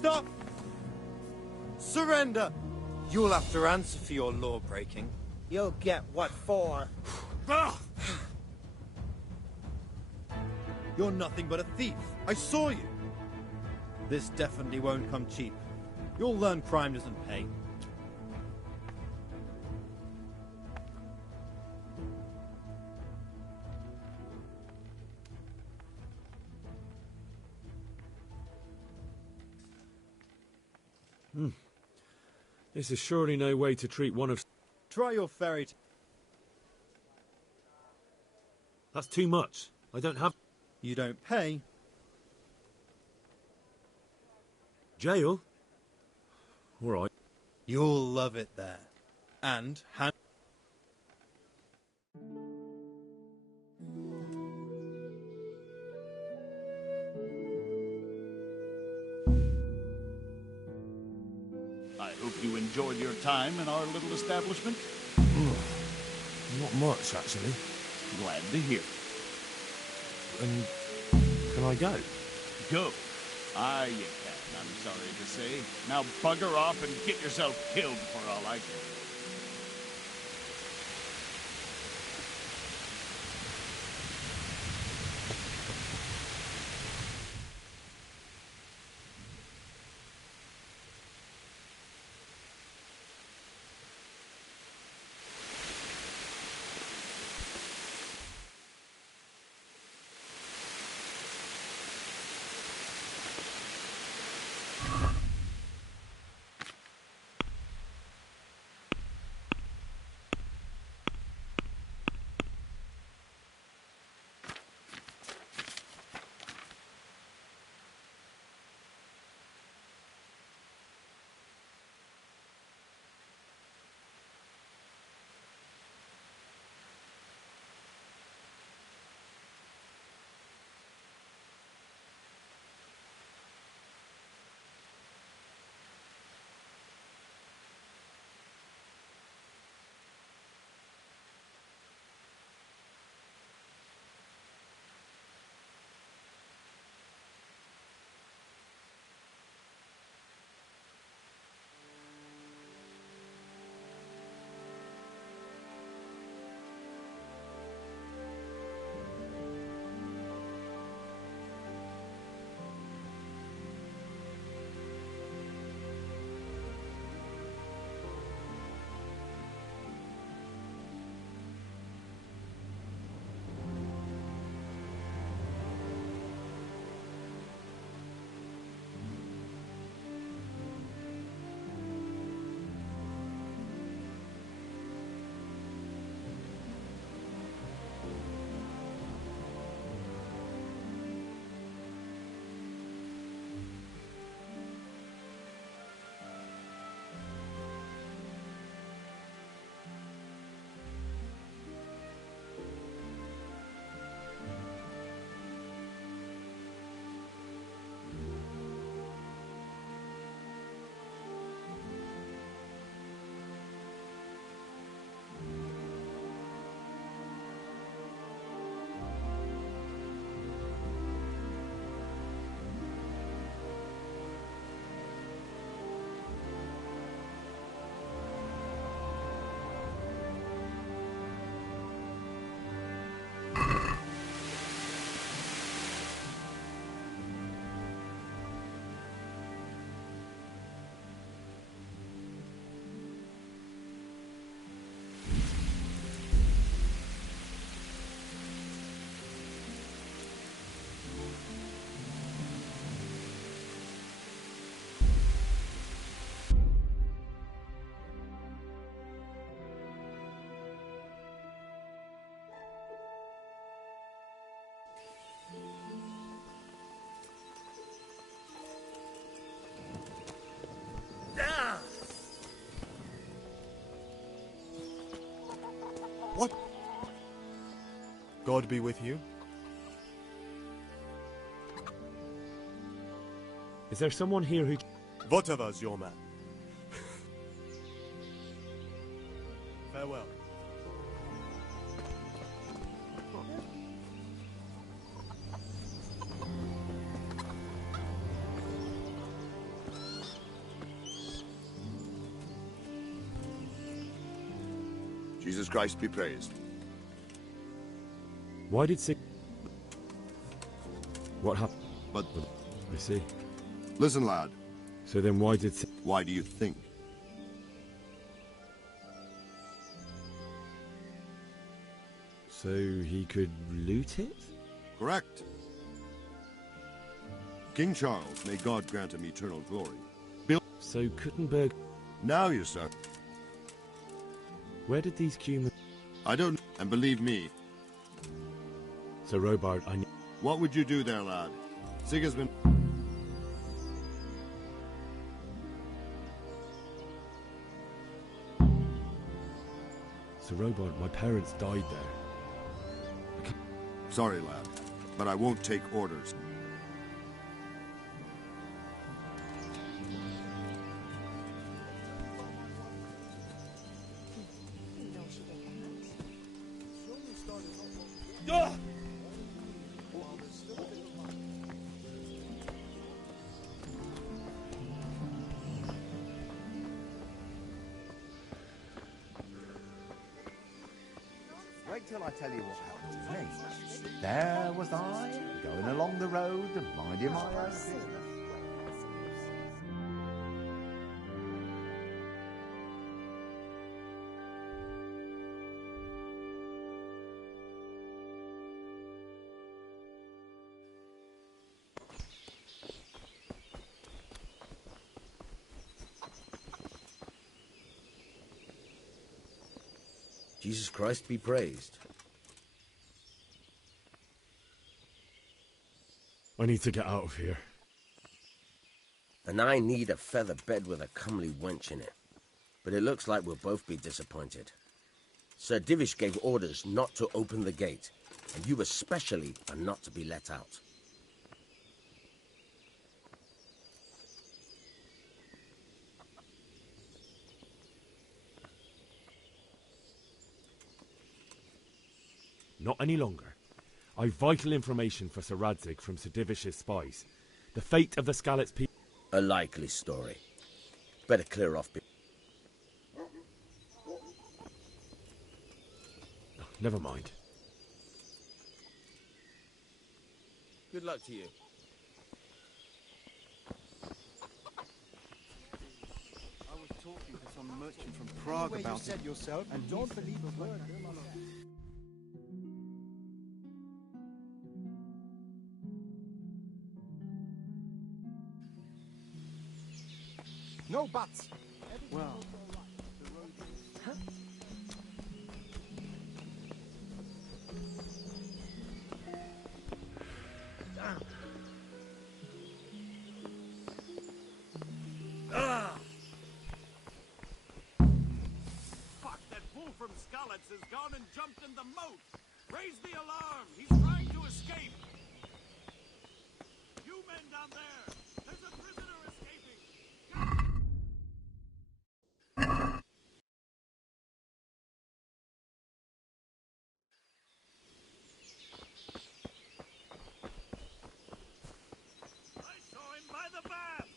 Stop! Surrender! You'll have to answer for your law breaking. You'll get what for. You're nothing but a thief. I saw you. This definitely won't come cheap. You'll learn crime doesn't pay. This is surely no way to treat one of... Try your fairy tale. That's too much. I don't have... You don't pay. Jail? All right. You'll love it there. And hand... I hope you enjoyed your time in our little establishment. Not much, actually. Glad to hear. And can I go? Go. Ah, you can, I'm sorry to say. Now bugger off and get yourself killed for all I care. What? God be with you. Is there someone here who... Votava's your man. Farewell. Jesus Christ be praised. Why did Sig... What happened? But... I see. Listen, lad. So then why did... Why do you think? So he could loot it? Correct. King Charles, may God grant him eternal glory. So Kuttenberg... Now you start. Where did these humans... I don't... And believe me. Sir Robard, I... What would you do there, lad? Sigismund... Sir Robard, my parents died there. Sorry, lad, but I won't take orders. Wait till I tell you what happened to me. There was I, going along the road, minding my own business. Jesus Christ be praised. I need to get out of here. And I need a feather bed with a comely wench in it. But it looks like we'll both be disappointed. Sir Divish gave orders not to open the gate, and you especially are not to be let out. Not any longer. I've vital information for Sir Radzig from Sir Divish's spies. The fate of the Skalitz people... A likely story. Better clear off. Never mind. Good luck to you. I was talking to some merchant from Prague about it yourself, and don't believe a word. No buts. Well. Huh? Fuck, that fool from Skalitz has gone and jumped in the moat. Raise the alarm. He's trying to escape. You men down there. There's a prisoner escaping. I saw him by the bath.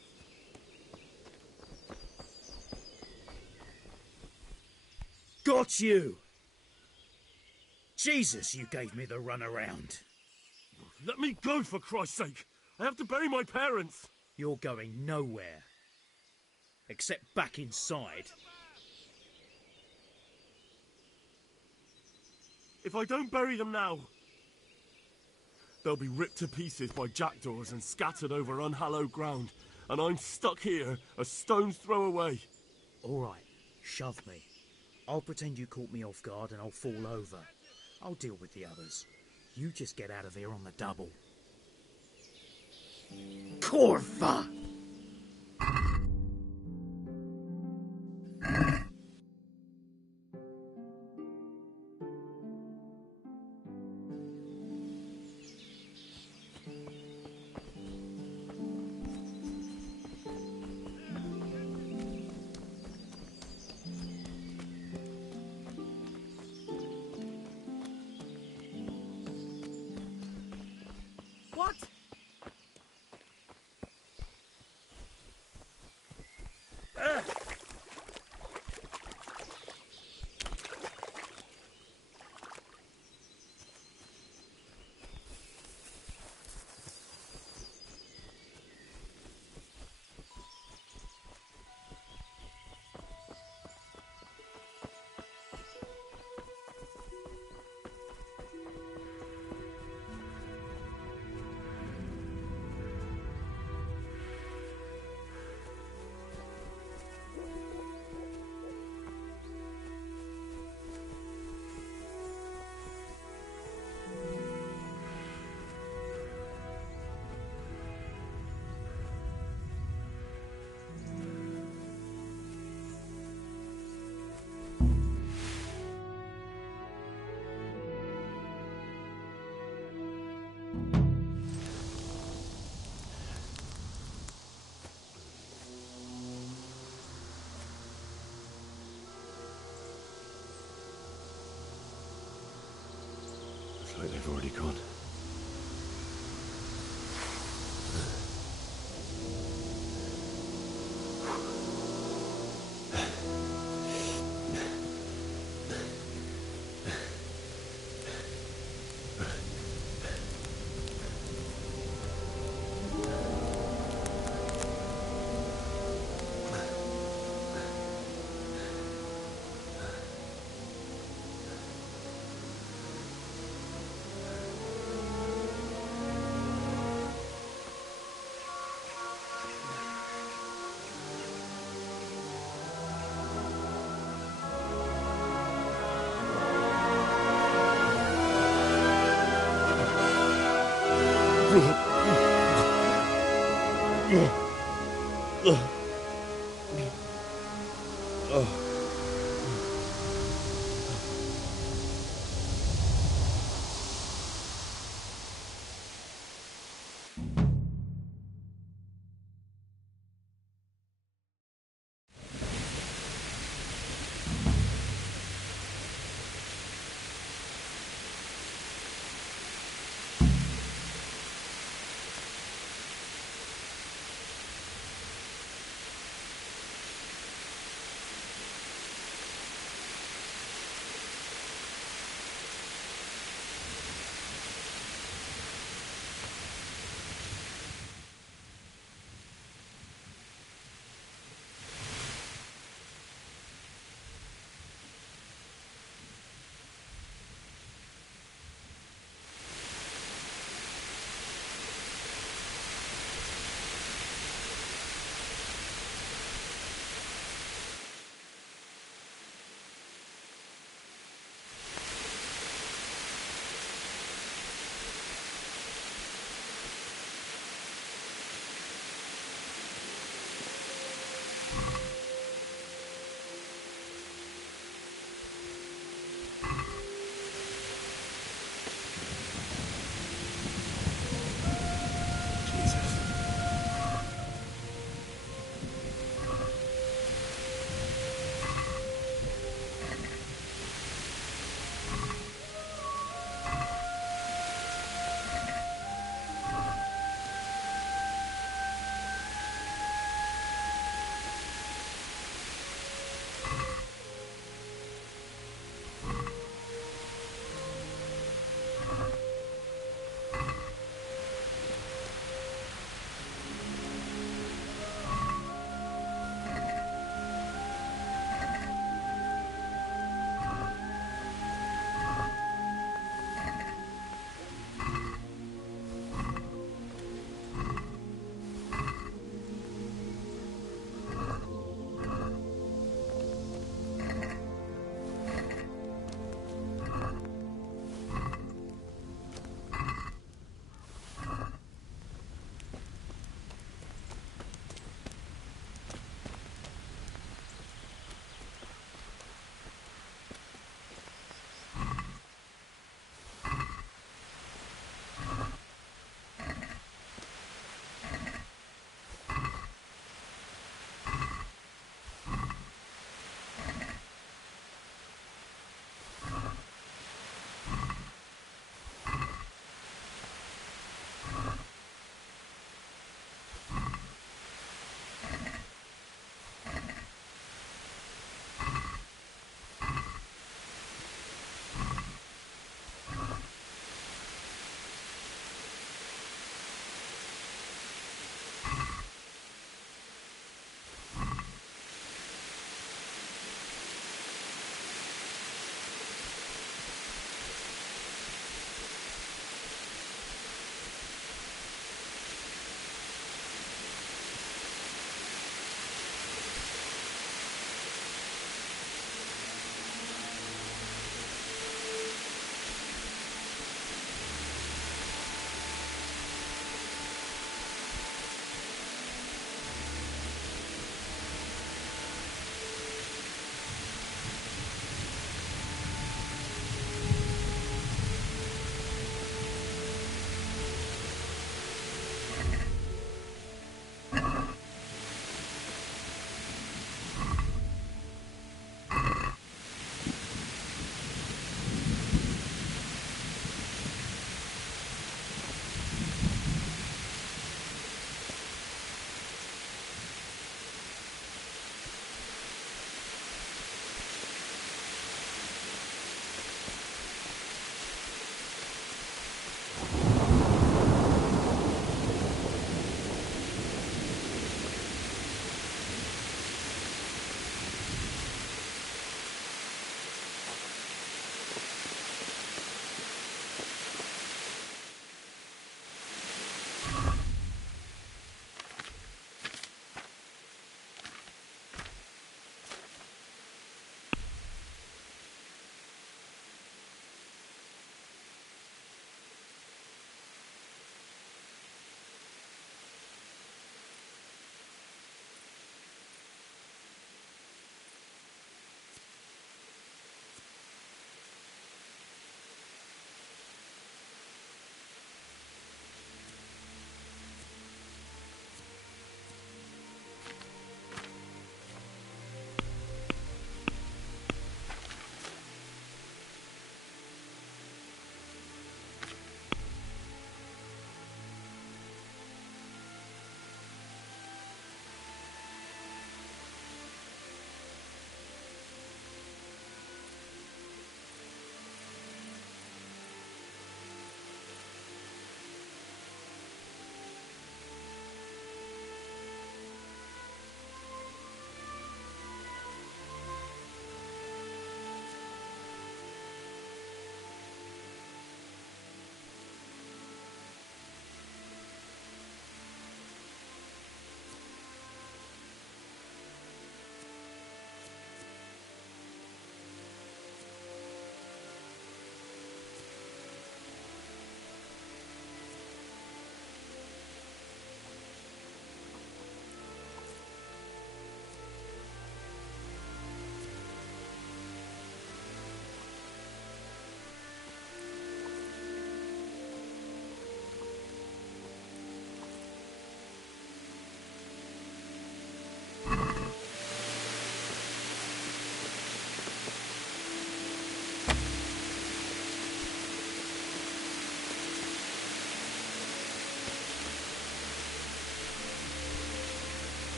Got you! Jesus, you gave me the runaround. Let me go, for Christ's sake! I have to bury my parents! You're going nowhere. Except back inside. If I don't bury them now, they'll be ripped to pieces by jackdaws and scattered over unhallowed ground, and I'm stuck here, a stone's throw away. All right, shove me. I'll pretend you caught me off guard and I'll fall over. I'll deal with the others. You just get out of here on the double. Corva! What? like they've already gone.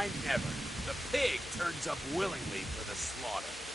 I never. The pig turns up willingly for the slaughter.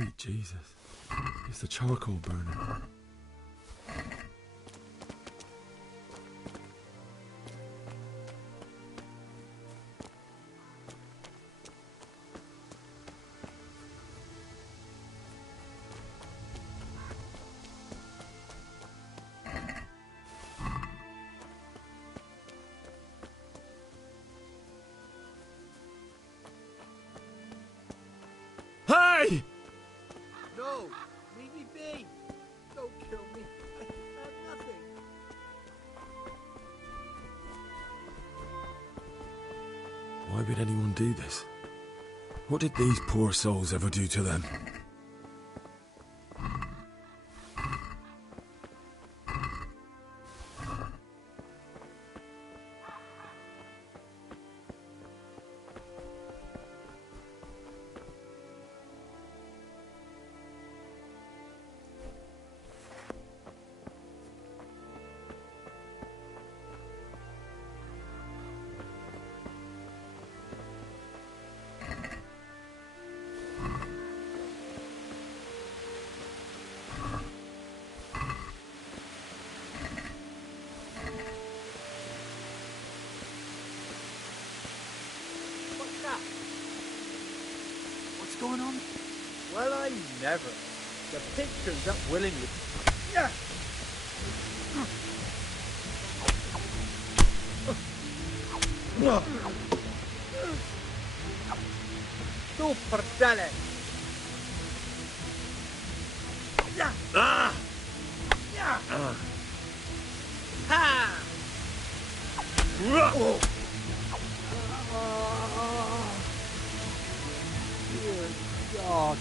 Sweet Jesus. It's the charcoal burner. Hey! No! Leave me be! Don't kill me. I have nothing. Why would anyone do this? What did these poor souls ever do to them? What's that? What's going on? Well, I never. The pig turns up willingly. Yeah. Tu fratelli! Yeah. Ah! Yeah. Ah. Ha! Oh. Dear God.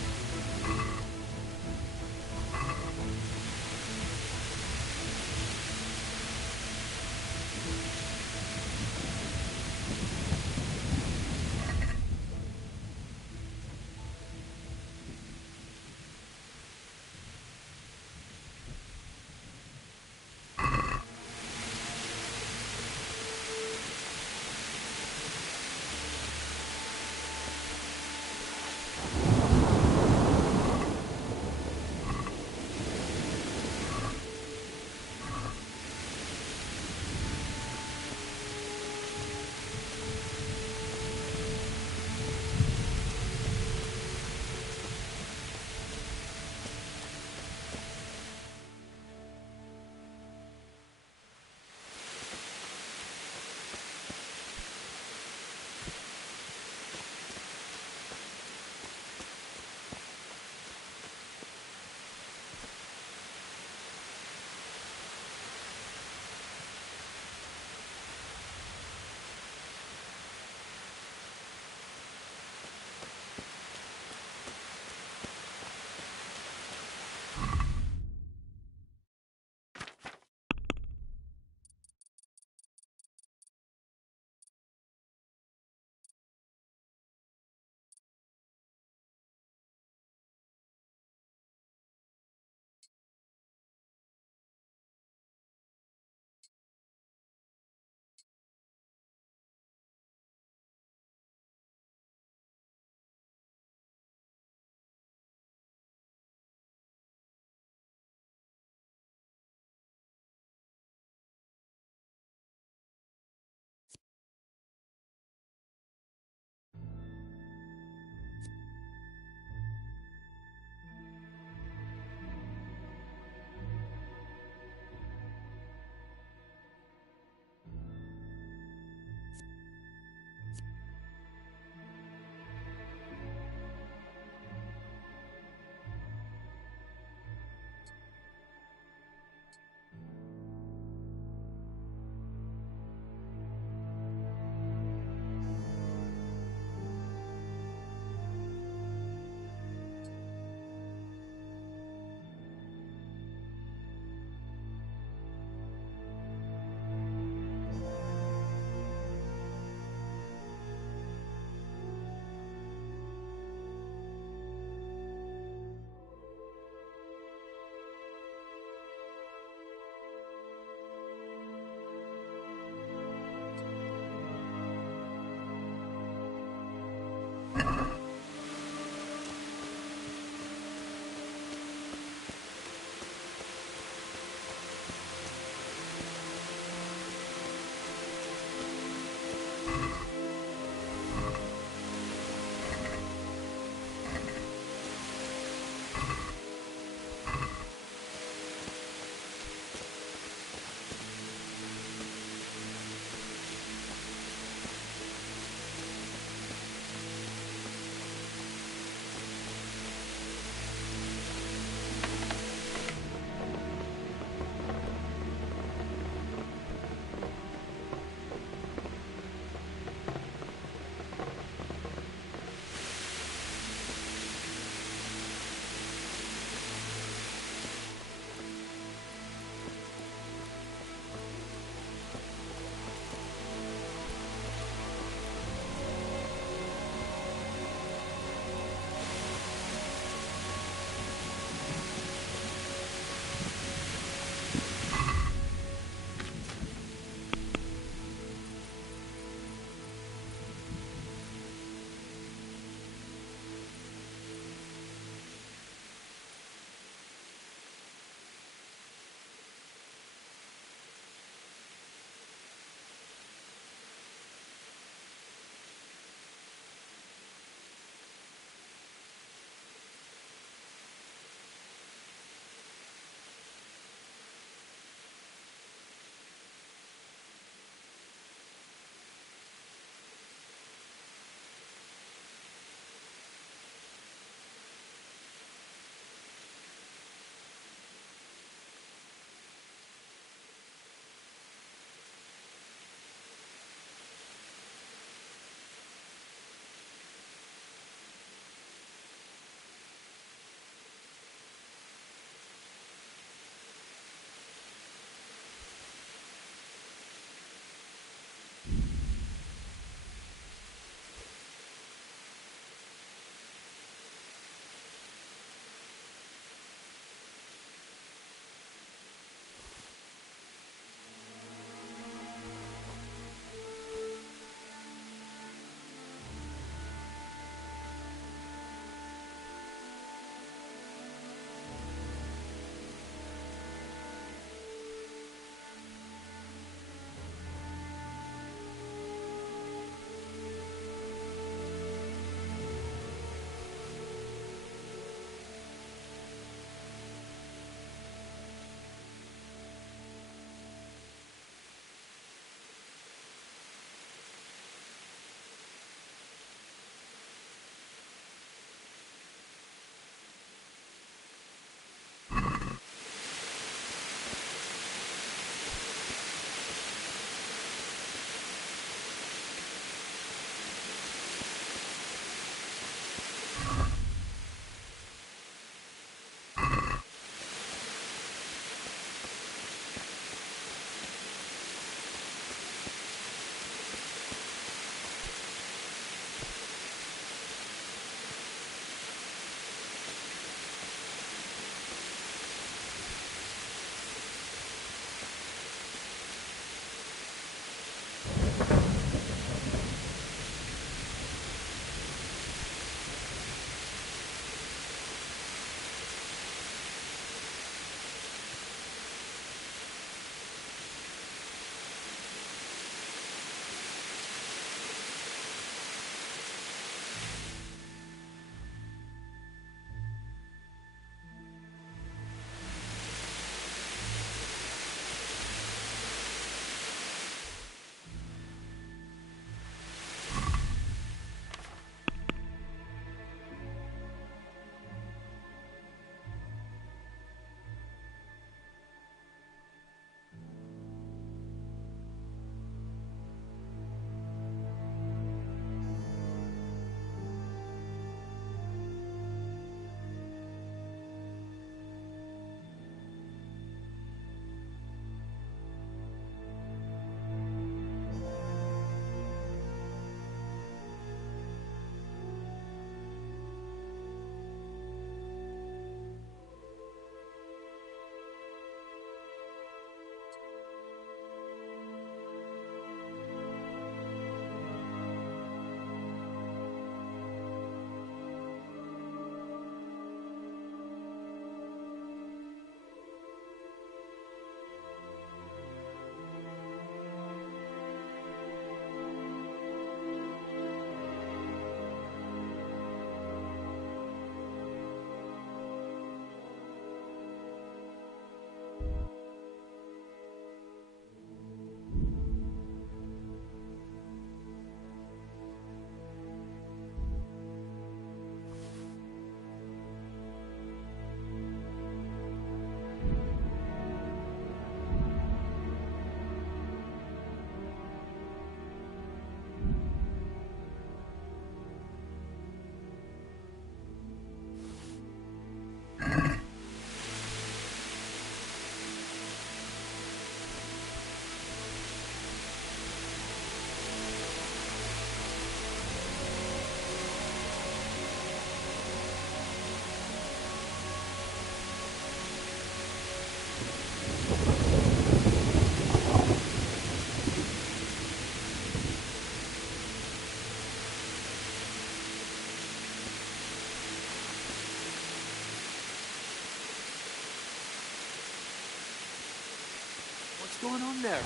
What's going on there?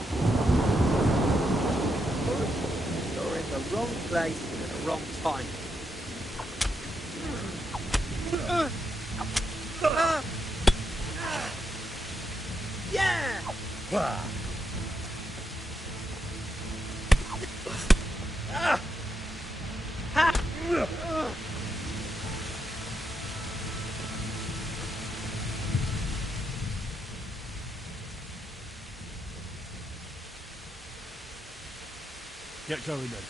You're in the wrong place at the wrong time. Yeah! Get going then.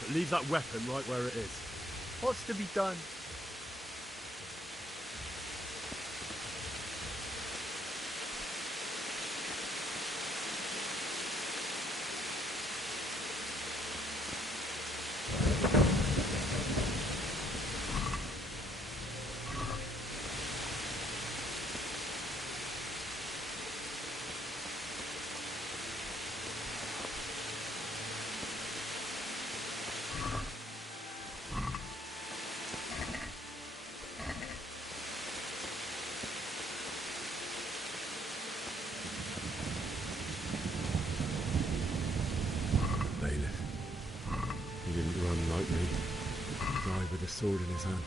But leave that weapon right where it is. What's to be done? He didn't run like me. He died with a sword in his hand.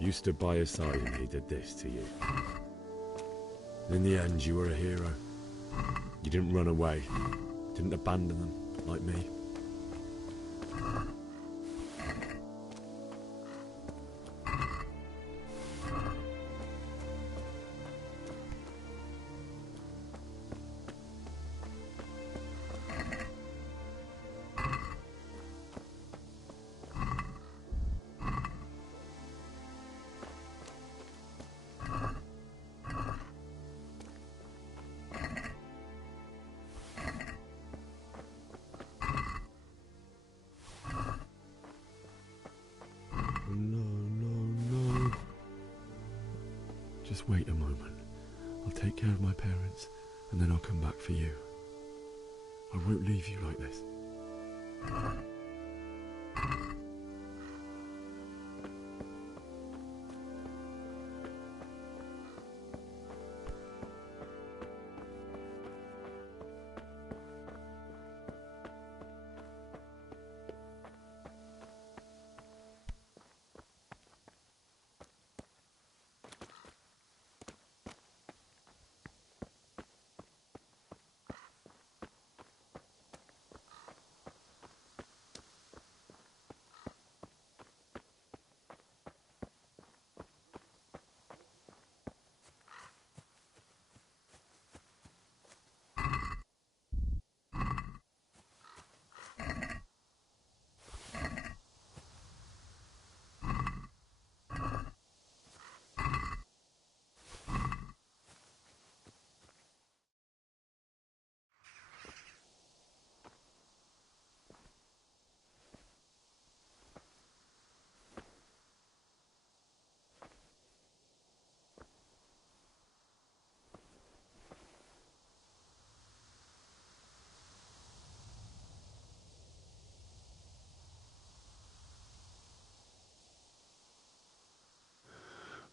You stood by his side and he did this to you. And in the end, you were a hero. You didn't run away. Didn't abandon them, like me. No. Just wait a moment. I'll take care of my parents, and then I'll come back for you. I won't leave you like this.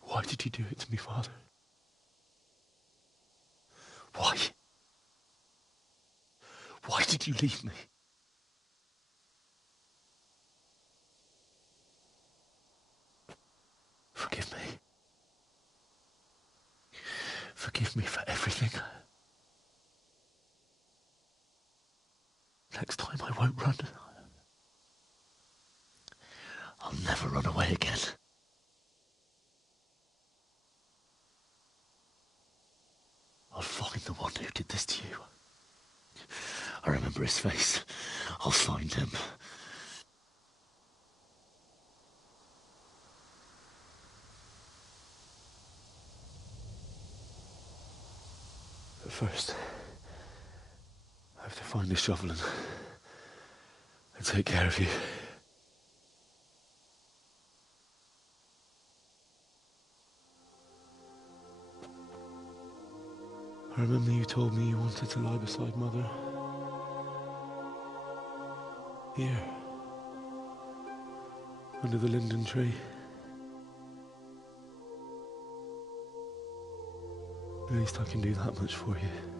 Why did you do it to me, Father? Why? Why did you leave me? Forgive me. Forgive me for everything. Let Next time I won't run. I'll never run away again. I'll find the one who did this to you. I remember his face. I'll find him. But first, I have to find a shovel and take care of you. I remember you told me you wanted to lie beside Mother. Here. Under the linden tree. At least I can do that much for you.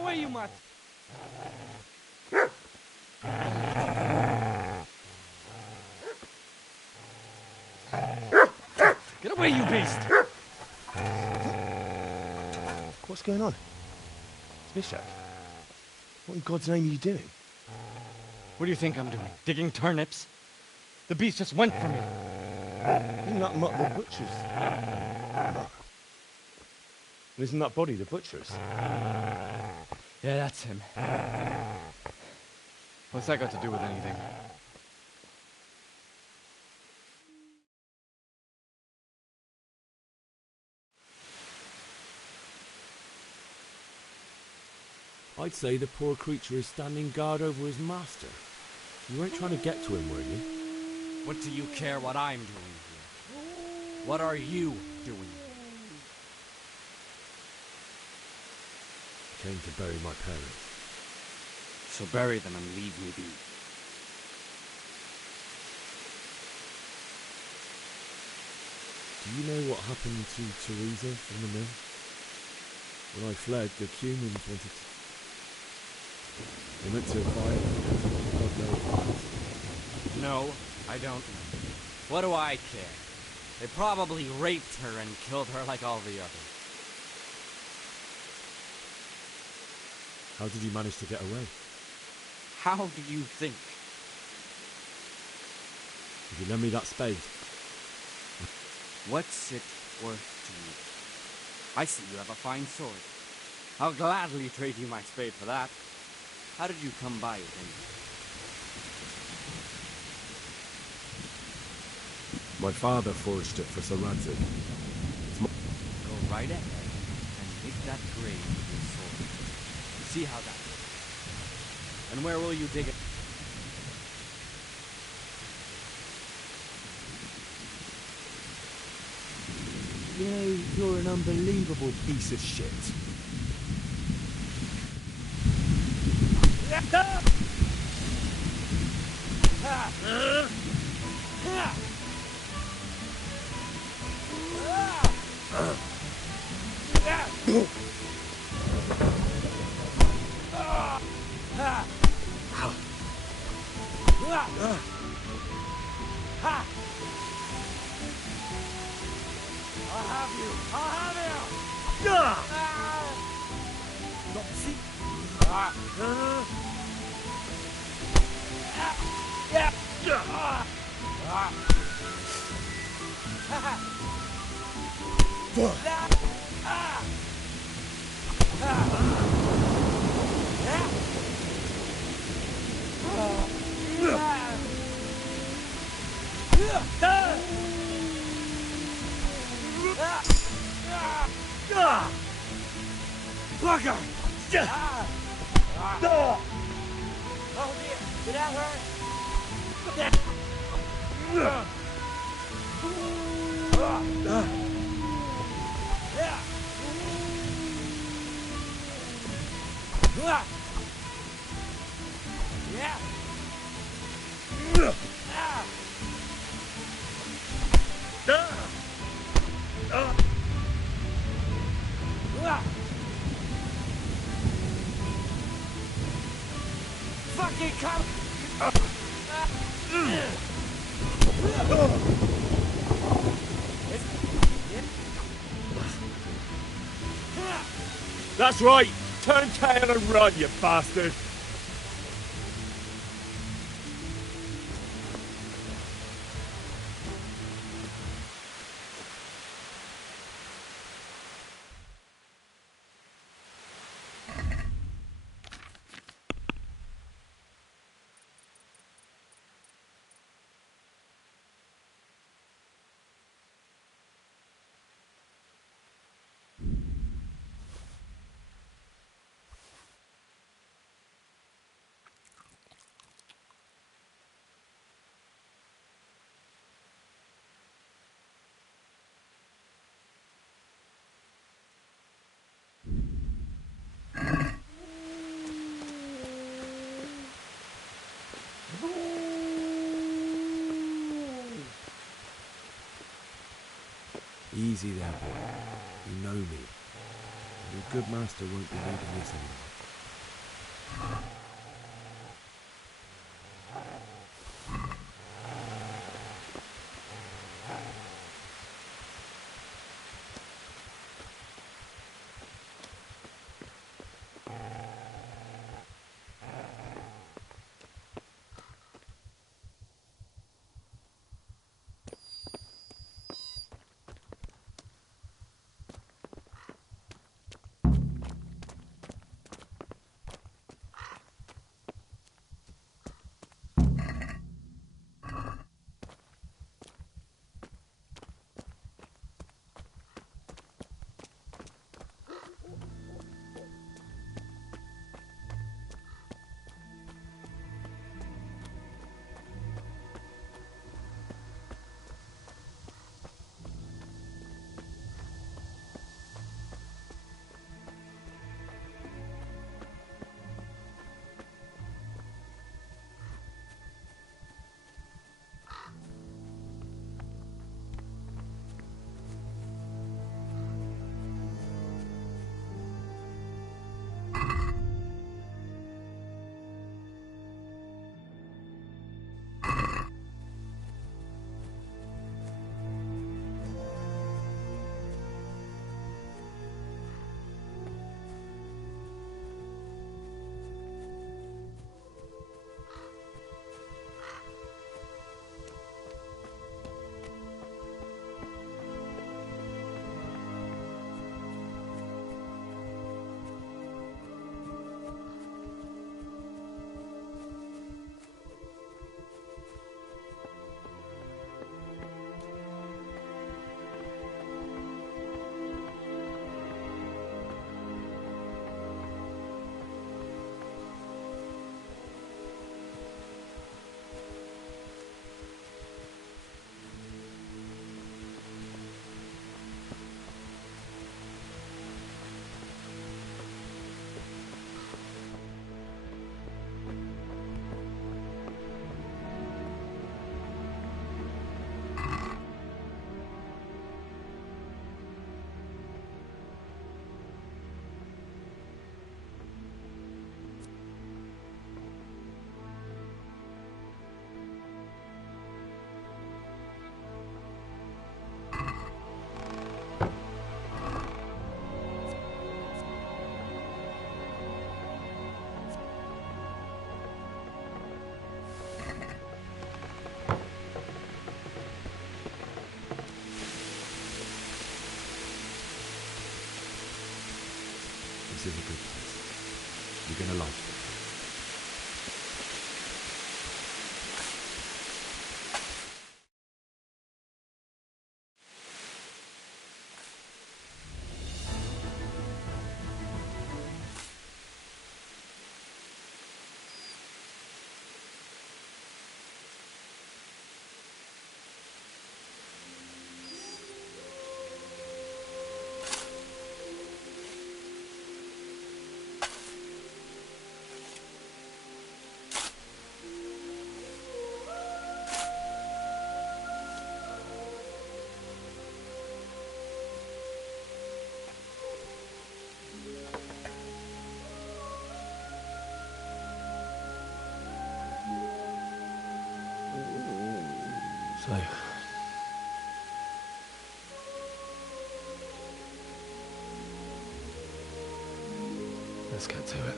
away, you mutt! Get away, you beast! What's going on? Mishak, what in God's name are you doing? What do you think I'm doing? Digging turnips? The beast just went for me. Isn't that Mutt the butcher's? Isn't that body the butcher's? Yeah, that's him. What's that got to do with anything? I'd say the poor creature is standing guard over his master. You weren't trying to get to him, were you? What do you care what I'm doing here? What are you doing? I came to bury my parents. So bury them and leave me be. Do you know what happened to Teresa from the mill? When I fled, the humans wanted to... They meant to fire God knows what. No, I don't know. What do I care? They probably raped her and killed her like all the others. How did you manage to get away? How do you think? Would you lend me that spade? What's it worth to you? I see you have a fine sword. I'll gladly trade you my spade for that. How did you come by it anyway? My father forged it for Sir Radzig. Go right ahead and dig that grave with your sword. See how that goes. And where will you dig it? You know, you're an unbelievable piece of shit. Bugger! Oh dear, did that hurt? Fucking come! That's right! Turn tail and run, you bastard! Easy there, boy. You know me. Your good master won't be needing this anymore. This is a good place. You're gonna like it. So, let's get to it.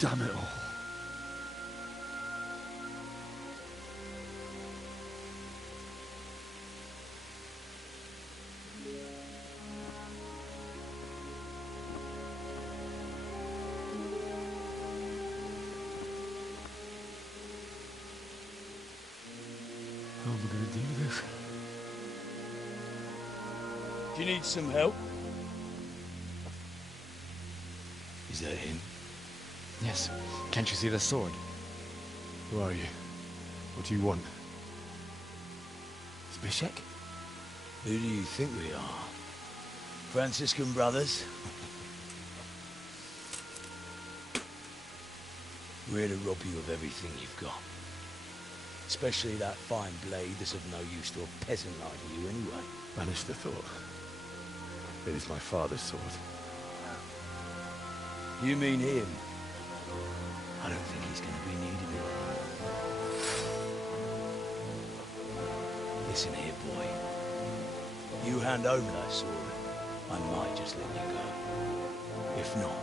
Damn it all. How am I going to do this? Do you need some help? Is that him? Yes. Can't you see the sword? Who are you? What do you want? Zbyszek? Who do you think we are? Franciscan brothers? We're here to rob you of everything you've got. Especially that fine blade that's of no use to a peasant like you anyway. Banish the thought. It is my father's sword. You mean him? I don't think he's going to be needing it. Listen here, boy. You hand over that sword, I might just let you go. If not,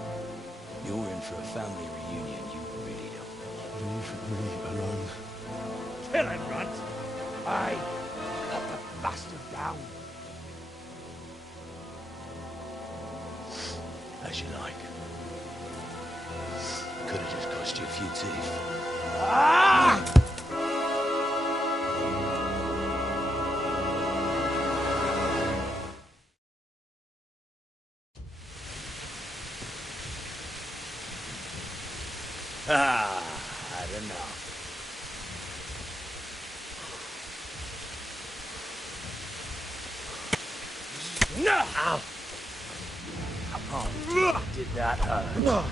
you're in for a family reunion you really don't want. Leave me alone. Kill him, Runt! Aye, cut the bastard down. As you like. Could have just cost you a few teeth. Ah! Had enough. No! Ow! Oh, did that hurt?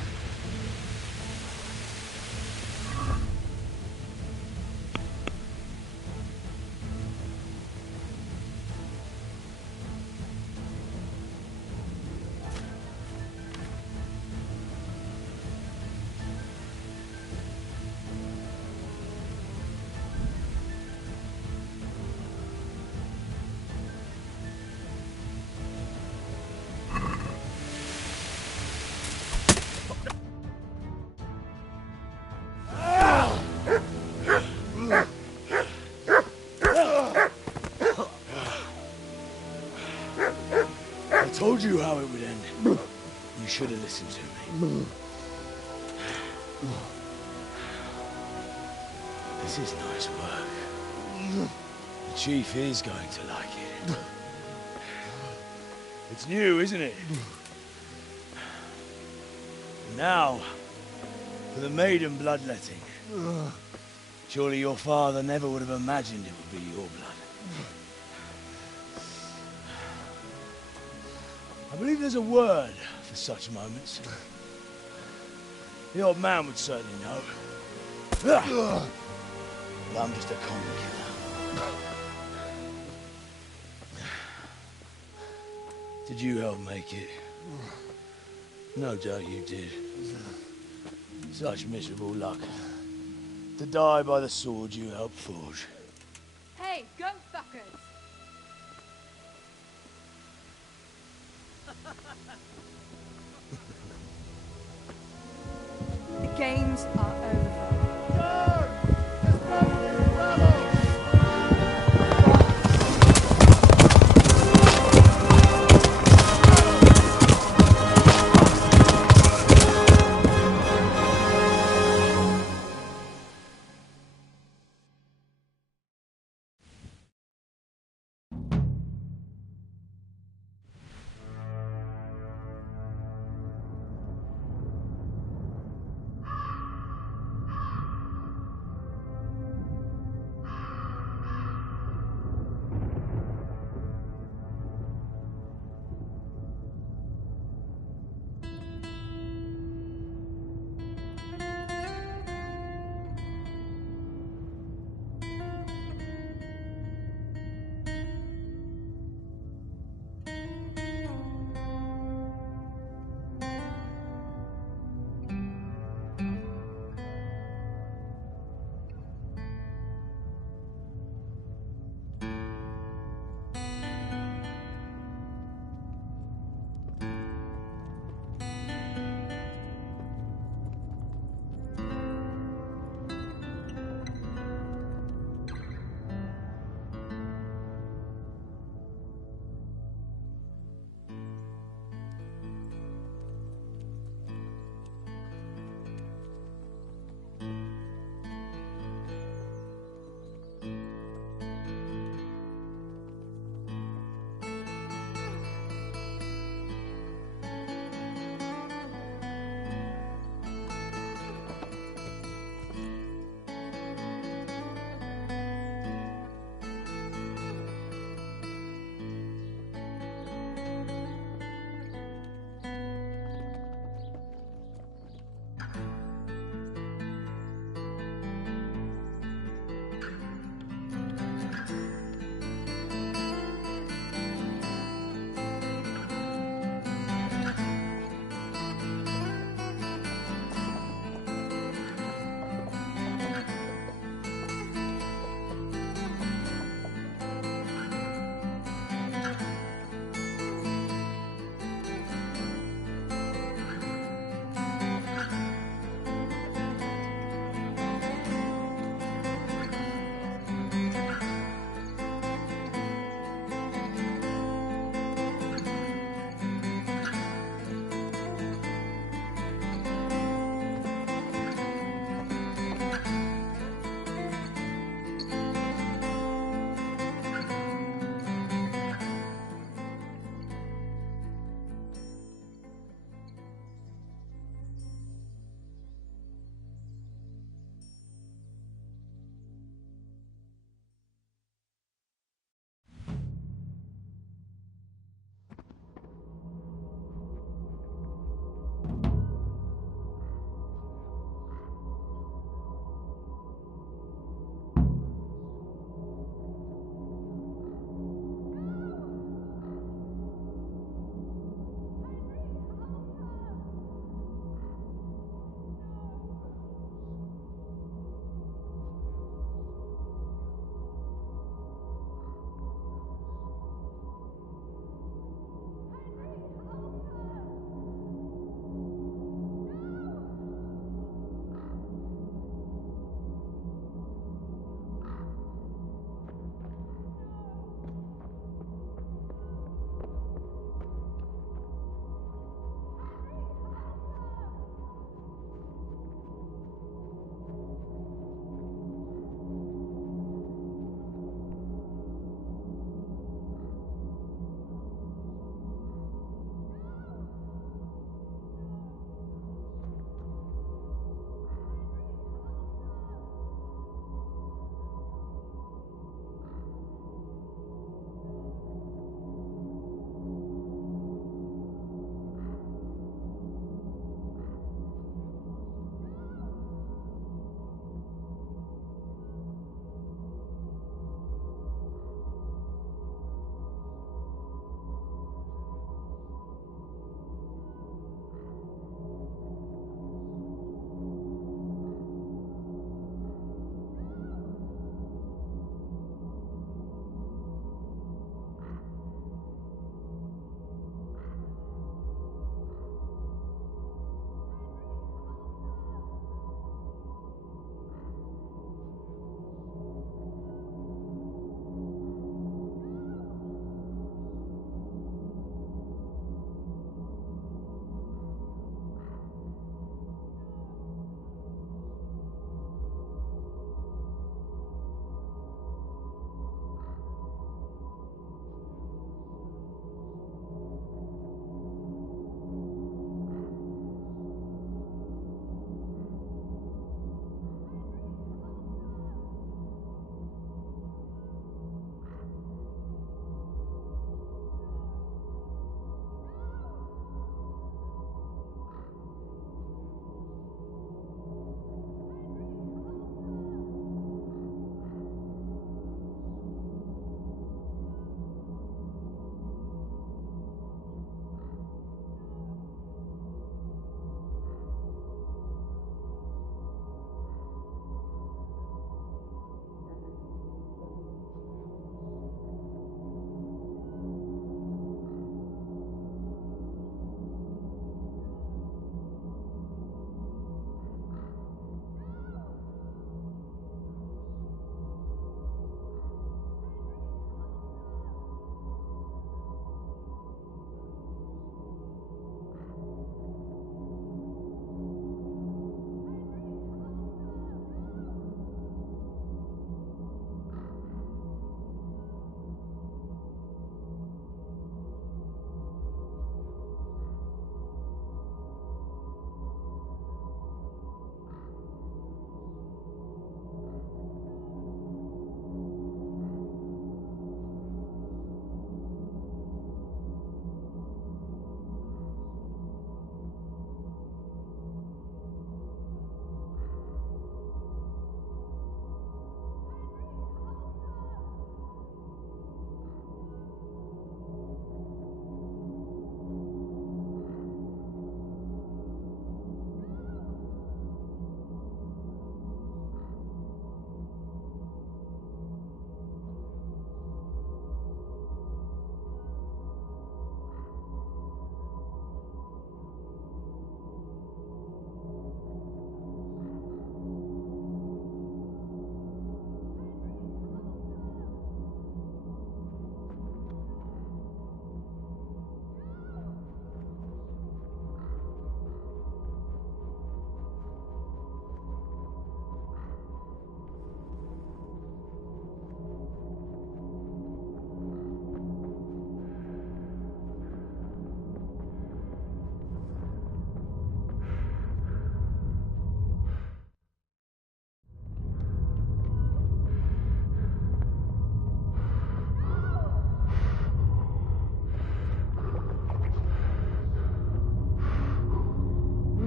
I told you how it would end. You should have listened to me. This is nice work. The chief is going to like it. It's new, isn't it? Now, for the maiden bloodletting. Surely your father never would have imagined it would be your blood. I believe there's a word for such moments. The old man would certainly know. But I'm just a common killer. Did you help make it? No doubt you did. Such miserable luck. To die by the sword you helped forge. Hey, go fuckers! The games are over.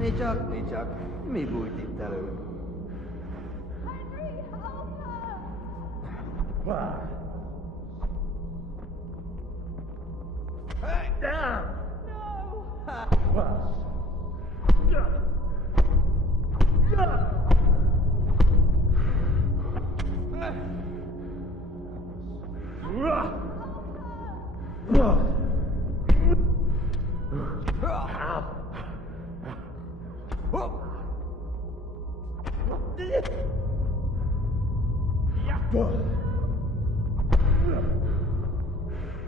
Nicsak, mi bújt itt elő? Hey, down!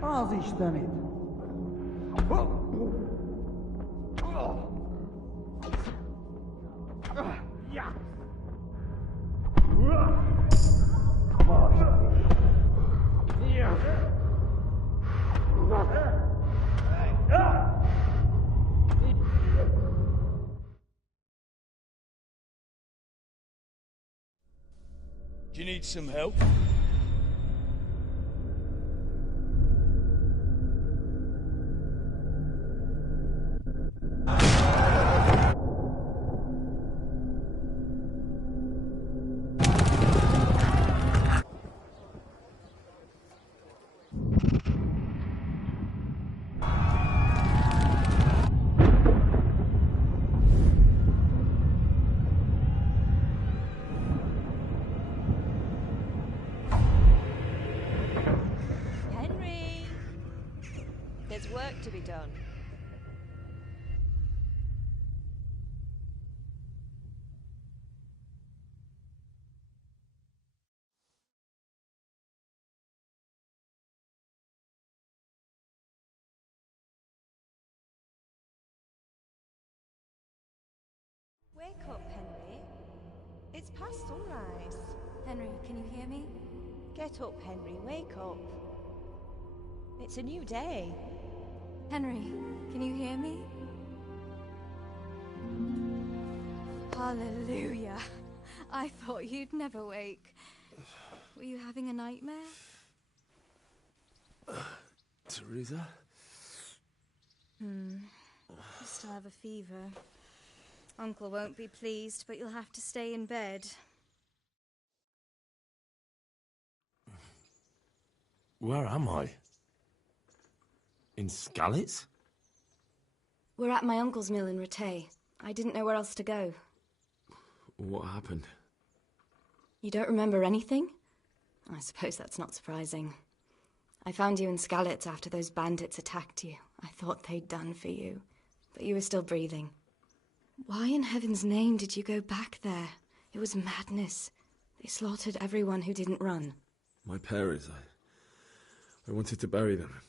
Az Istenit! Do you need some help? Henry! There's work to be done. Wake up, Henry. It's past sunrise. Henry, can you hear me? Get up, Henry. Wake up. It's a new day. Henry, can you hear me? Hallelujah. I thought you'd never wake. Were you having a nightmare? Teresa? You still have a fever. Uncle won't be pleased, but you'll have to stay in bed. Where am I? In Skalitz? We're at my uncle's mill in Rattay. I didn't know where else to go. What happened? You don't remember anything? I suppose that's not surprising. I found you in Skalitz after those bandits attacked you. I thought they'd done for you, but you were still breathing. Why in heaven's name did you go back there? It was madness. They slaughtered everyone who didn't run. My parents, I wanted to bury them.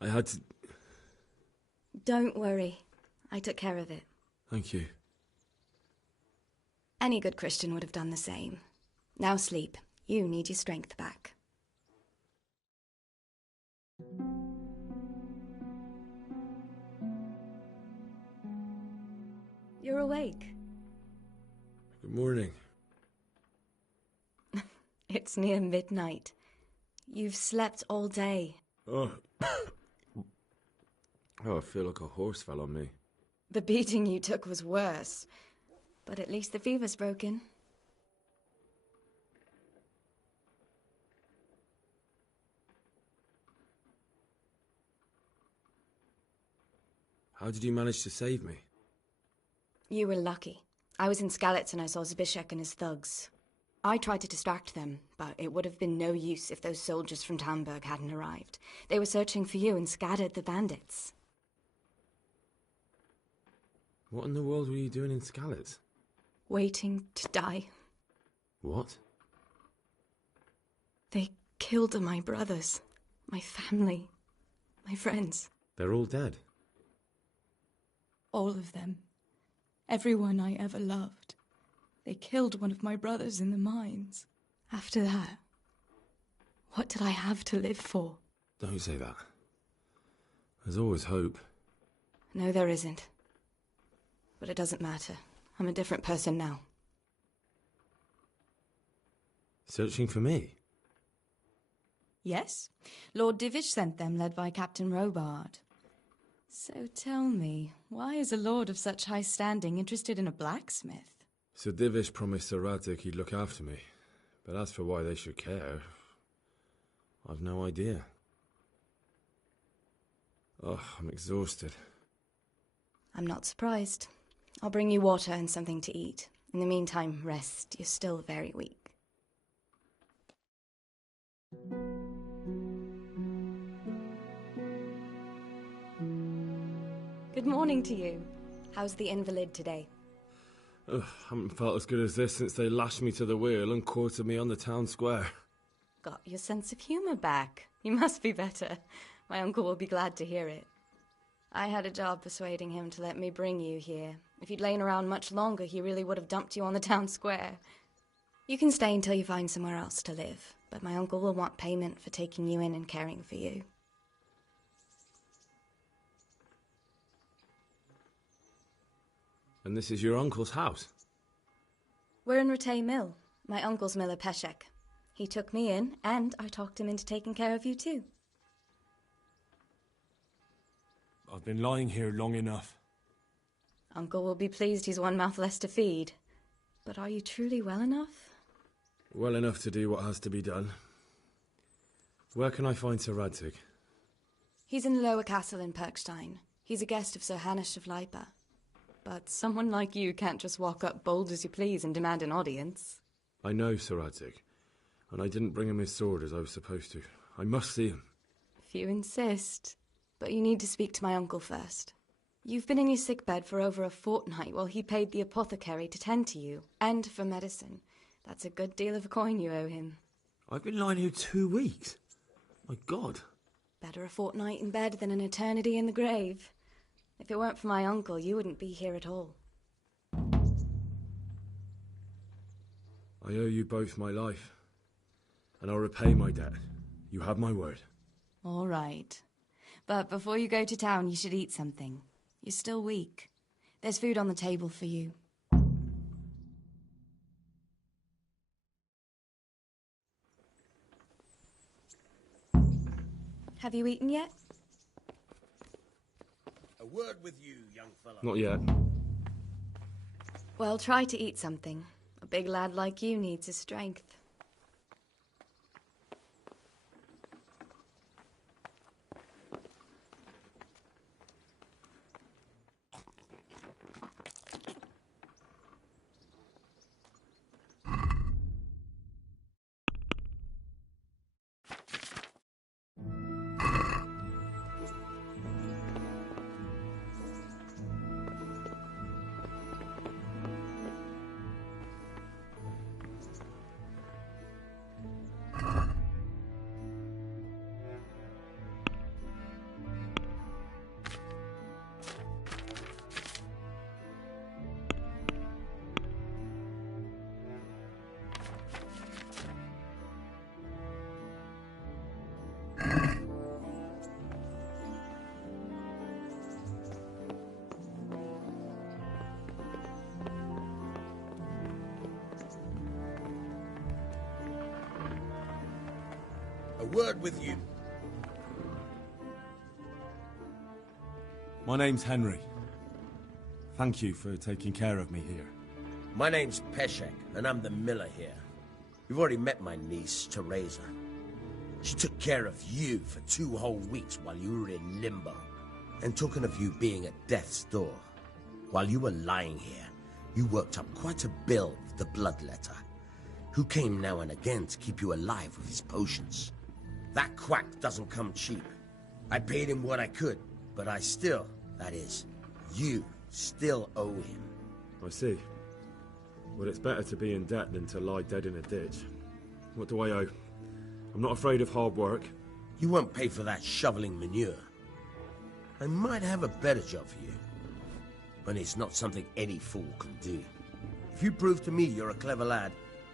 I had to... Don't worry. I took care of it. Thank you. Any good Christian would have done the same. Now sleep. You need your strength back. You're awake. Good morning. It's near midnight. You've slept all day. Oh. Oh, I feel like a horse fell on me. The beating you took was worse. But at least the fever's broken. How did you manage to save me? You were lucky. I was in Skalitz and I saw Zbyszek and his thugs. I tried to distract them, but it would have been no use if those soldiers from Tamburg hadn't arrived. They were searching for you and scattered the bandits. What in the world were you doing in Skalitz? Waiting to die. What? They killed my brothers, my family, my friends. They're all dead. All of them. Everyone I ever loved. They killed one of my brothers in the mines. After that, what did I have to live for? Don't say that. There's always hope. No, there isn't. But it doesn't matter. I'm a different person now. Searching for me? Yes. Lord Divish sent them, led by Captain Robard. So tell me, why is a lord of such high standing interested in a blacksmith? Sir Divish promised Sir Radzig he'd look after me. But as for why they should care, I've no idea. Oh, I'm exhausted. I'm not surprised. I'll bring you water and something to eat. In the meantime, rest. You're still very weak. Good morning to you. How's the invalid today? Ugh, haven't felt as good as this since they lashed me to the wheel and quartered me on the town square. Got your sense of humour back. You must be better. My uncle will be glad to hear it. I had a job persuading him to let me bring you here. If you'd lain around much longer, he really would have dumped you on the town square. You can stay until you find somewhere else to live, but my uncle will want payment for taking you in and caring for you. And this is your uncle's house? We're in Rattay Mill. My uncle's miller Peshek. He took me in, and I talked him into taking care of you too. I've been lying here long enough. Uncle will be pleased he's one mouth less to feed. But are you truly well enough? Well enough to do what has to be done. Where can I find Sir Radzig? He's in the lower castle in Perkstein. He's a guest of Sir Hanush of Leipa. But someone like you can't just walk up bold as you please and demand an audience. I know Sir Radzig, and I didn't bring him his sword as I was supposed to. I must see him. If you insist. But you need to speak to my uncle first. You've been in your sickbed for over a fortnight while he paid the apothecary to tend to you, and for medicine. That's a good deal of coin you owe him. I've been lying here 2 weeks. My God. Better a fortnight in bed than an eternity in the grave. If it weren't for my uncle, you wouldn't be here at all. I owe you both my life, and I'll repay my debt. You have my word. All right. But before you go to town, you should eat something. You're still weak. There's food on the table for you. Have you eaten yet? A word with you, young fellow. Not yet. Well, try to eat something. A big lad like you needs his strength. A word with you. My name's Henry. Thank you for taking care of me here. My name's Peshek, and I'm the miller here. You've already met my niece, Teresa. She took care of you for 2 whole weeks while you were in limbo. And talking of you being at death's door, while you were lying here, you worked up quite a bill with the bloodletter, who came now and again to keep you alive with his potions. That quack doesn't come cheap. I paid him what I could, but I still, that is, you still owe him. I see. Well, it's better to be in debt than to lie dead in a ditch. What do I owe? I'm not afraid of hard work. You won't pay for that shoveling manure. I might have a better job for you, but it's not something any fool can do. If you prove to me you're a clever lad,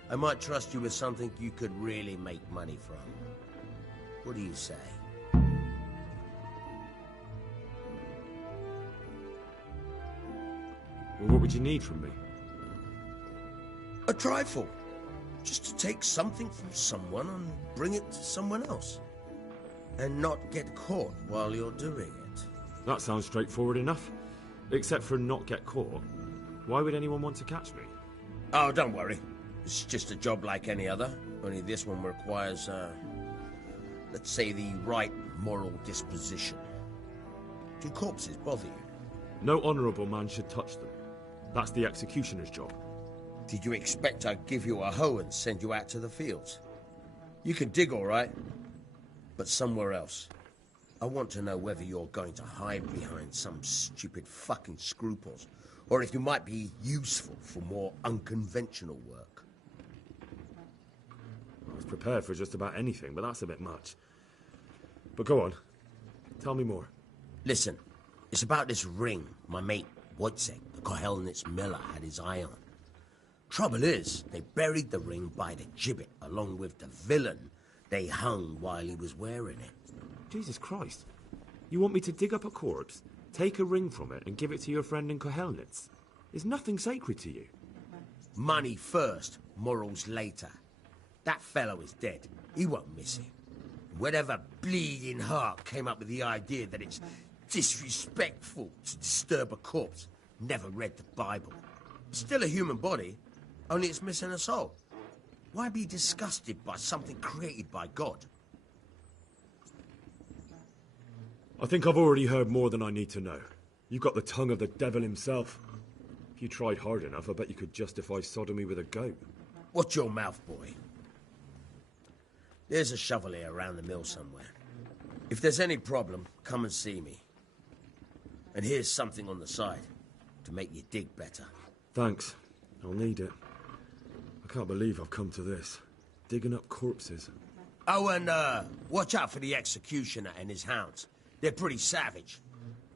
I might trust you with something you could really make money from. What do you say? Well, what would you need from me? A trifle. Just to take something from someone and bring it to someone else. And not get caught while you're doing it. That sounds straightforward enough. Except for not get caught. Why would anyone want to catch me? Oh, don't worry. It's just a job like any other. Only this one requires, let's say, the right moral disposition. Do corpses bother you? No honourable man should touch them. That's the executioner's job. Did you expect I'd give you a hoe and send you out to the fields? You can dig all right, but somewhere else. I want to know whether you're going to hide behind some stupid fucking scruples, or if you might be useful for more unconventional work. I was prepared for just about anything, but that's a bit much. But go on. Tell me more. Listen, it's about this ring my mate Wojciech, the Kohelnitz miller, had his eye on. Trouble is, they buried the ring by the gibbet, along with the villain they hung while he was wearing it. Jesus Christ. You want me to dig up a corpse, take a ring from it, and give it to your friend in Kohelnitz? Is nothing sacred to you? Money first, morals later. That fellow is dead. He won't miss it. Whatever bleeding heart came up with the idea that it's disrespectful to disturb a corpse never read the Bible. It's still a human body, only it's missing a soul. Why be disgusted by something created by God? I think I've already heard more than I need to know. You've got the tongue of the devil himself. If you tried hard enough, I bet you could justify sodomy with a goat. Watch your mouth, boy. There's a shovel here around the mill somewhere. If there's any problem, come and see me. And here's something on the side to make you dig better. Thanks. I'll need it. I can't believe I've come to this. Digging up corpses. Oh, and watch out for the executioner and his hounds. They're pretty savage.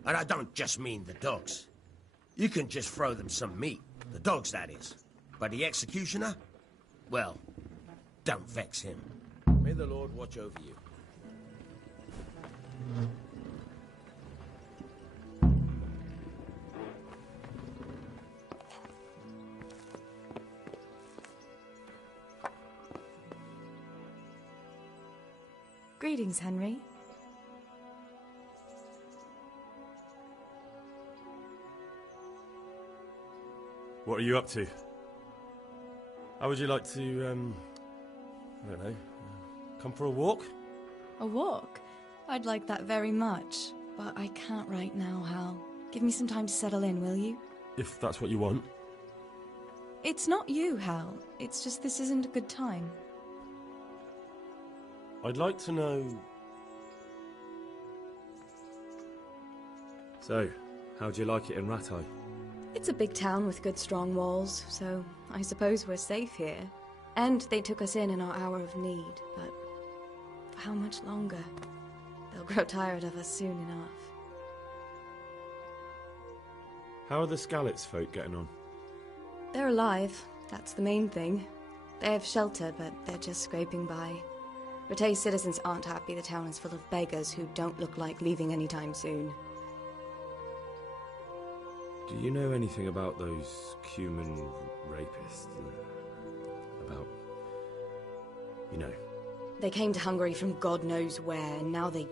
And I don't just mean the dogs. You can just throw them some meat. The dogs, that is. But the executioner? Well, don't vex him. May the Lord watch over you. Greetings, Henry. What are you up to? How would you like to, I don't know, come for a walk? A walk? I'd like that very much, but I can't right now, Hal. Give me some time to settle in, will you? If that's what you want. It's not you, Hal. It's just this isn't a good time. I'd like to know... So, how'd you like it in Rattay? It's a big town with good strong walls, so I suppose we're safe here. And they took us in our hour of need, but for how much longer? They'll grow tired of us soon enough. How are the Skalitz folk getting on? They're alive, that's the main thing. They have shelter, but they're just scraping by. Rattay's citizens aren't happy the town is full of beggars who don't look like leaving anytime soon. Do you know anything about those human rapists? About... you know... They came to Hungary from God knows where, and now they...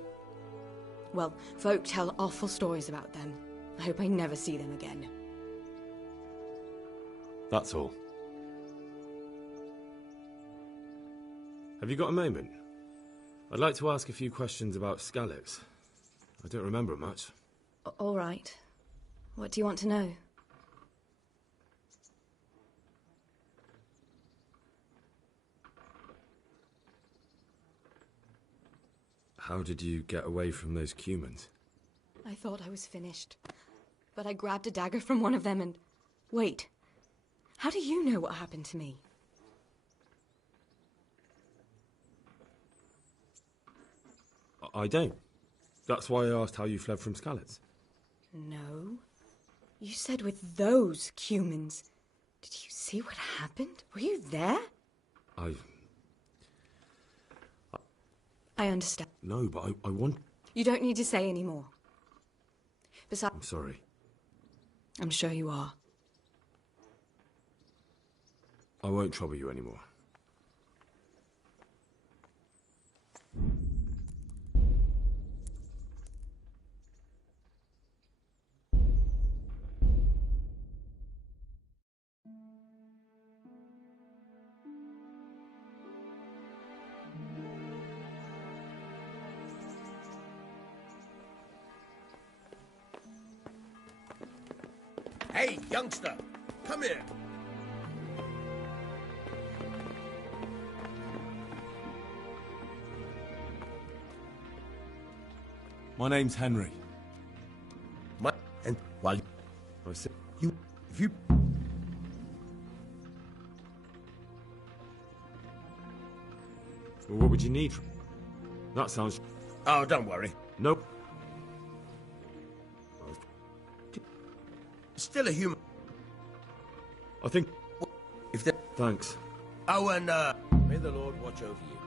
Well, folk tell awful stories about them. I hope I never see them again. That's all. Have you got a moment? I'd like to ask a few questions about Skalitz. I don't remember much. All right. What do you want to know? How did you get away from those Cumans? I thought I was finished. But I grabbed a dagger from one of them and... Wait. How do you know what happened to me? I don't. That's why I asked how you fled from Skalitz. No. You said with those Cumans. Did you see what happened? Were you there? I understand. No, but I want... You don't need to say any more. Besides... I'm sorry. I'm sure you are. I won't trouble you anymore. Hey, youngster, come here. My name's Henry. And while I see. if you Well, what would you need? That sounds. Oh, don't worry. Nope. Still a human. I think. If there. Thanks. Oh, and may the Lord watch over you.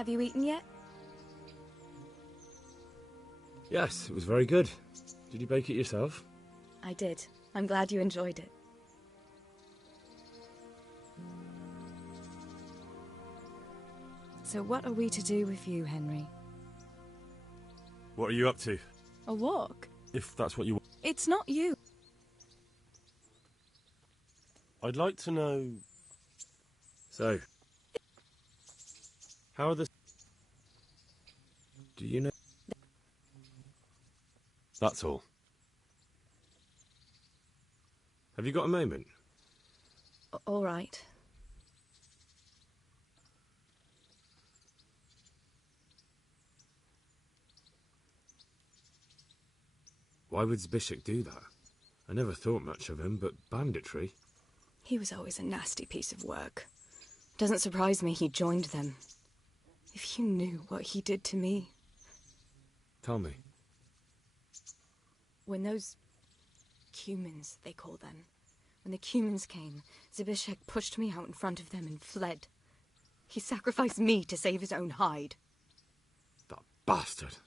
Have you eaten yet? Yes, it was very good. Did you bake it yourself? I did. I'm glad you enjoyed it. So what are we to do with you, Henry? What are you up to? A walk? If that's what you want. It's not you. I'd like to know... So, how are the... Do you know... That's all. Have you got a moment? All right. Why would Zbyszek do that? I never thought much of him, but banditry? He was always a nasty piece of work. Doesn't surprise me he joined them. If you knew what he did to me. Tell me. When those cumins, they call them, when the cumins came, Zbyszek pushed me out in front of them and fled. He sacrificed me to save his own hide. That bastard.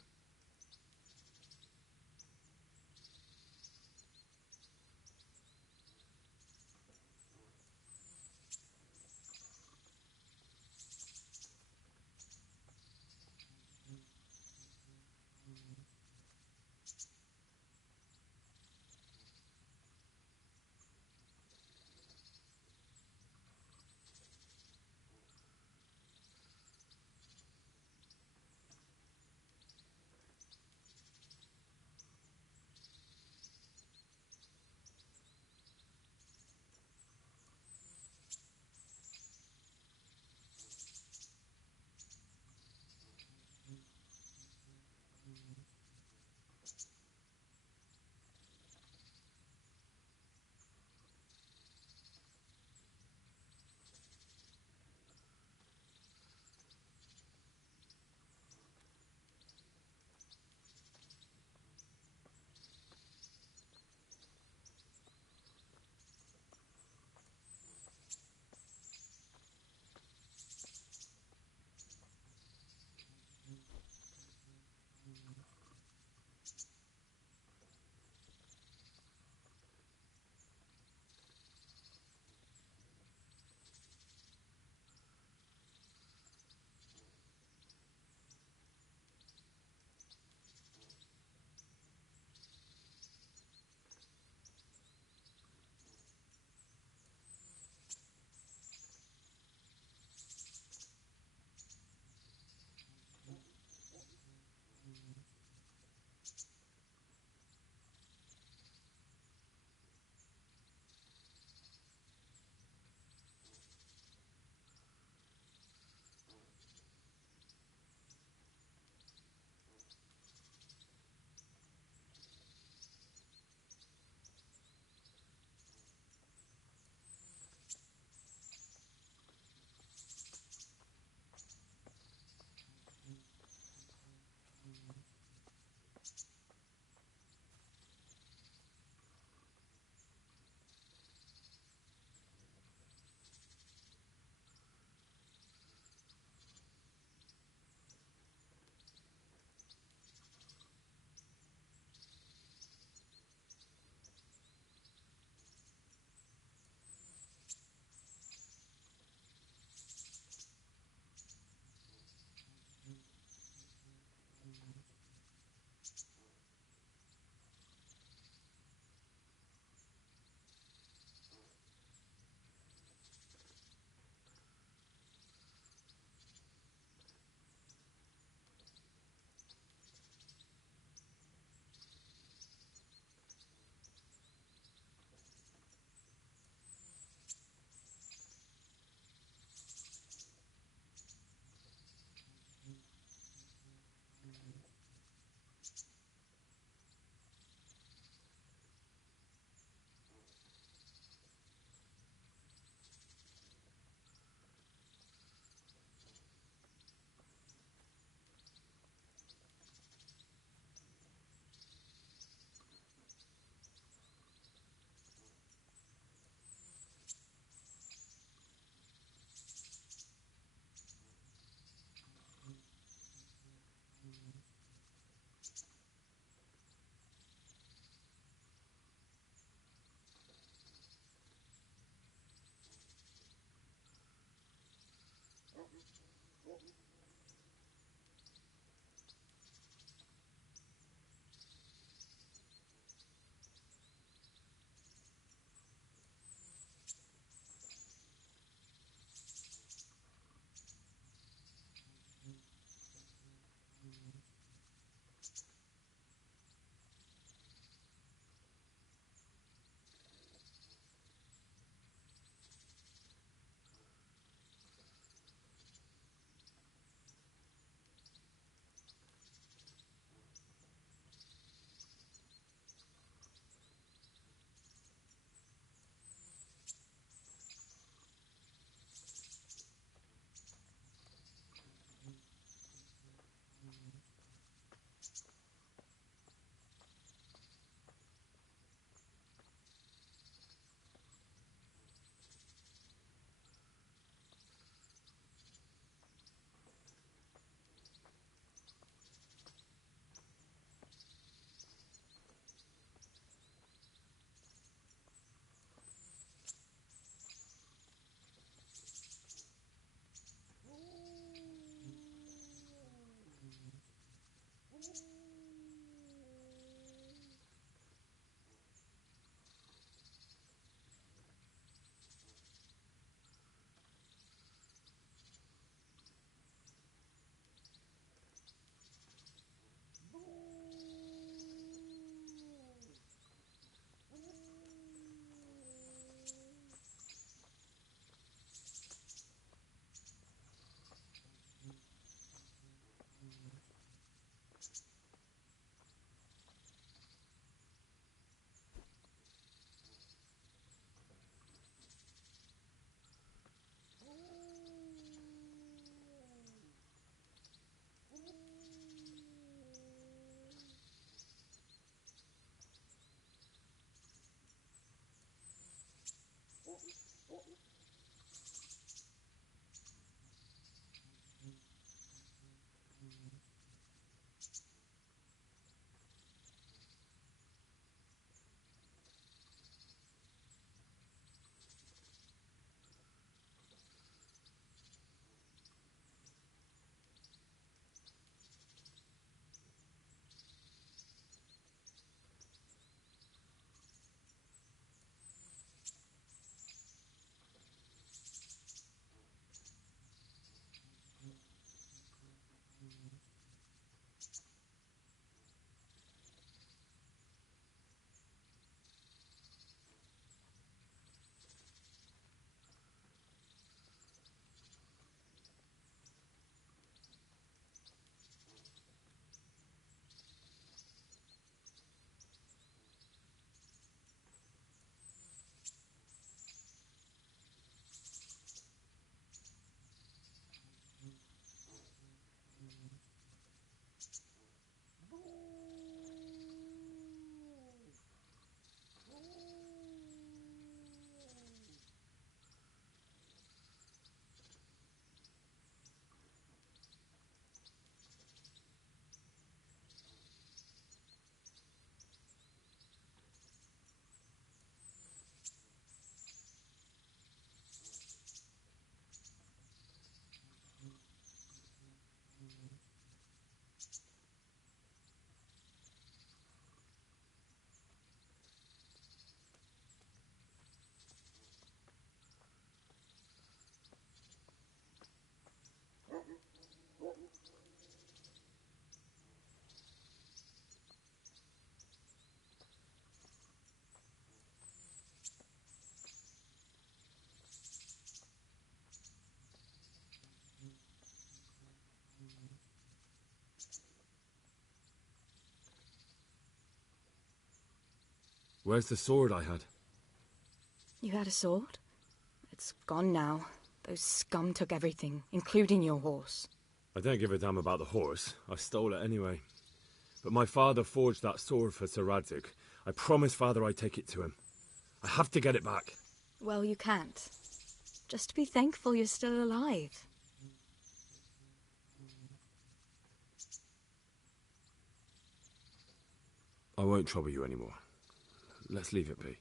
Where's the sword I had? You had a sword? It's gone now. Those scum took everything, including your horse. I don't give a damn about the horse. I stole it anyway. But my father forged that sword for Sir Radzig. I promised Father I'd take it to him. I have to get it back. Well, you can't. Just be thankful you're still alive. I won't trouble you anymore. Let's leave it be.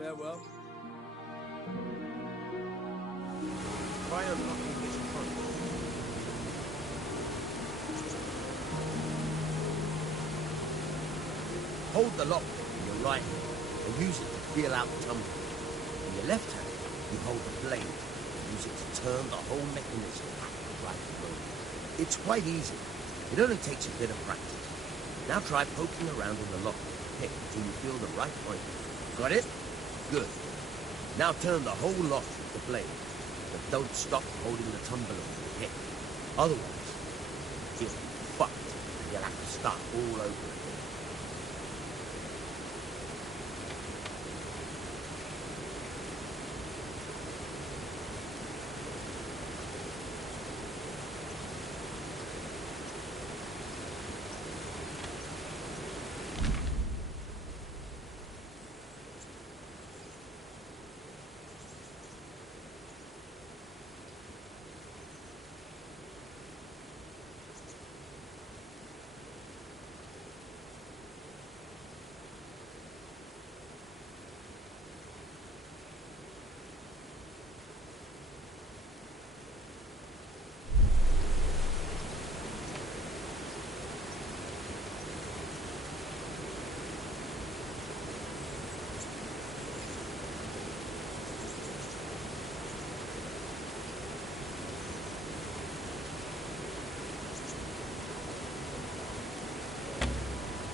Farewell. Try unlocking this front. Hold the lock in your right hand and use it to feel out the tumbler. In your left hand, you hold the blade and use it to turn the whole mechanism at the right moment. It's quite easy. It only takes a bit of practice. Now try poking around in the lock with the pick until you feel the right point. Got it? Good. Now turn the whole lock with the blade, but don't stop holding the tumbler with the pick. Otherwise, you'll be fucked and you'll have to start all over again.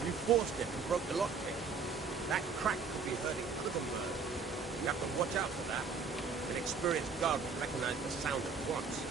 You forced it and broke the lockpick. That crack could be hurting Clipperburg. You have to watch out for that. An experienced guard will recognize the sound at once.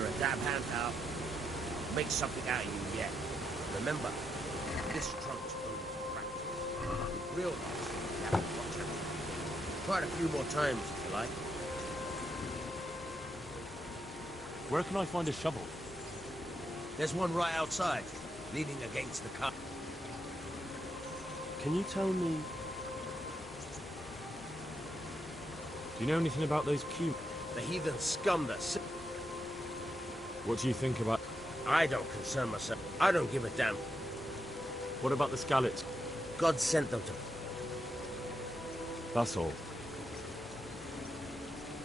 You're a damn hand, pal. I'll make something out of you yet. Remember, this trunk's only for practice. With real life, you have to watch out. Try it a few more times, if you like. Where can I find a shovel? There's one right outside, leaning against the car. Can you tell me... Do you know anything about those Q? The heathen scum that... What do you think about... I don't concern myself. I don't give a damn. What about the Scalets? God sent them to... That's all.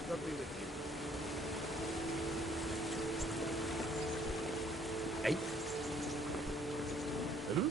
God be with you. Hey? Hmm?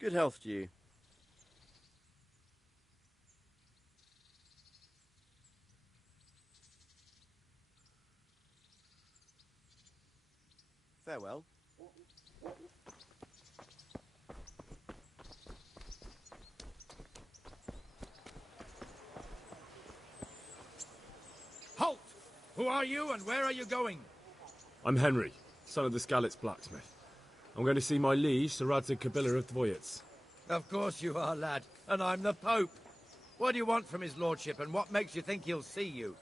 Good health to you. Farewell. Halt! Who are you and where are you going? I'm Henry, son of the Skalitz blacksmith. I'm going to see my liege, Sir Radzig Kabila of Dvoyitz. Of course you are, lad. And I'm the Pope. What do you want from his lordship, and what makes you think he'll see you?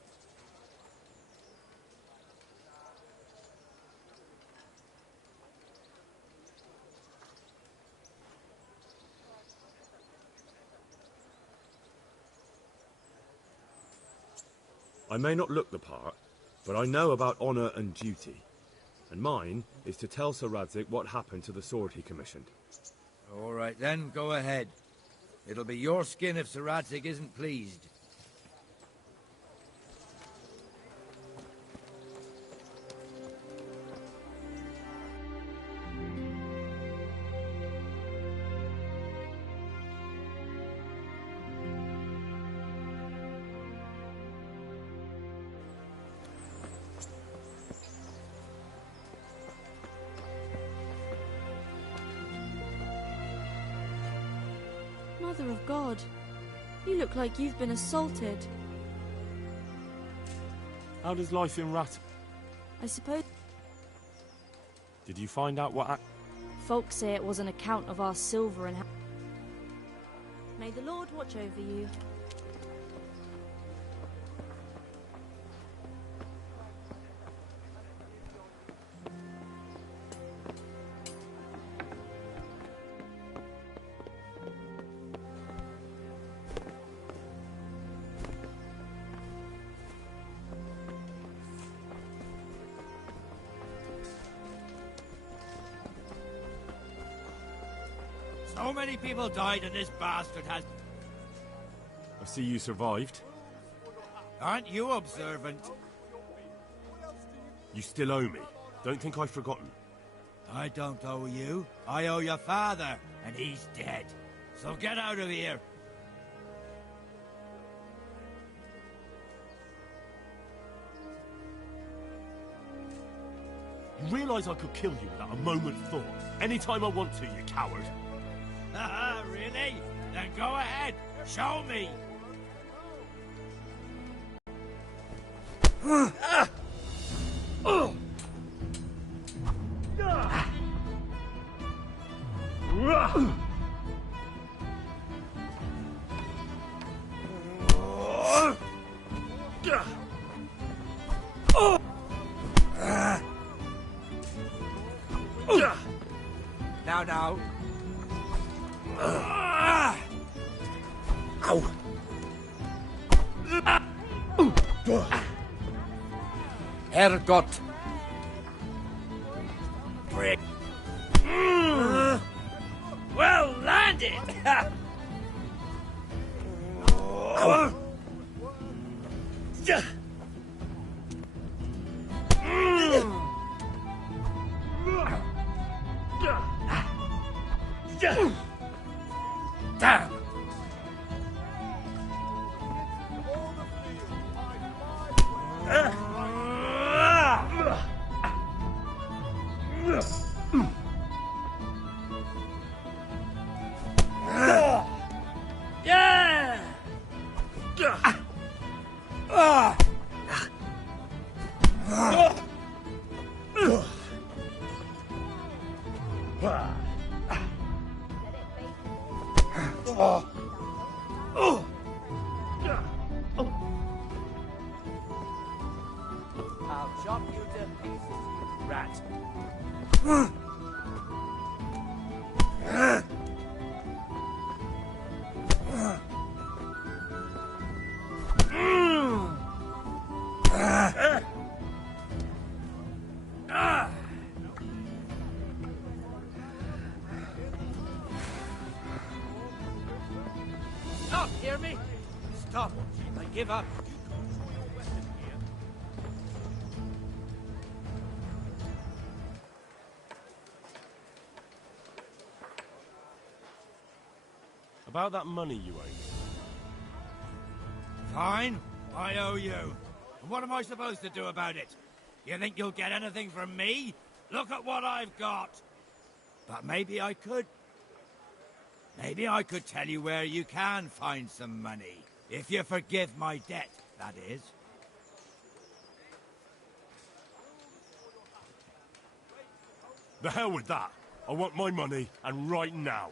I may not look the part, but I know about honour and duty. And mine is to tell Sir Radzig what happened to the sword he commissioned. All right then, go ahead. It'll be your skin if Sir Radzig isn't pleased. Mother of God, you look like you've been assaulted. How does life in Rat... I suppose Did you find out what... folks say it was an account of our silver and... May the Lord watch over you. So many people died and this bastard has... I see you survived. Aren't you observant? You still owe me. Don't think I've forgotten. I don't owe you. I owe your father, and he's dead. So get out of here. You realise I could kill you without a moment's thought? Anytime I want to, you coward. Haha, really? Then go ahead. Show me. Now. Ow! Herrgott! Prick! Well landed! Ow! Damn! Yeah! I'll chop you to pieces, you rat. Stop, hear me? Stop. I give up. About that money you owe me. Fine, I owe you. And what am I supposed to do about it? You think you'll get anything from me? Look at what I've got. But maybe I could. Maybe I could tell you where you can find some money. If you forgive my debt, that is. The hell with that. I want my money, and right now.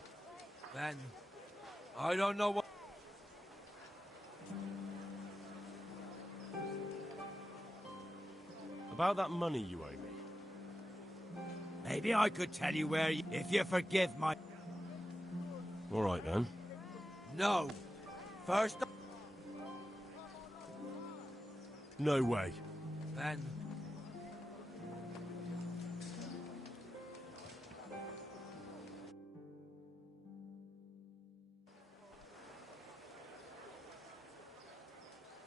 Then, I don't know what... About that money you owe me. Maybe I could tell you where you... If you forgive my... All right, then. No. First... No way. Then...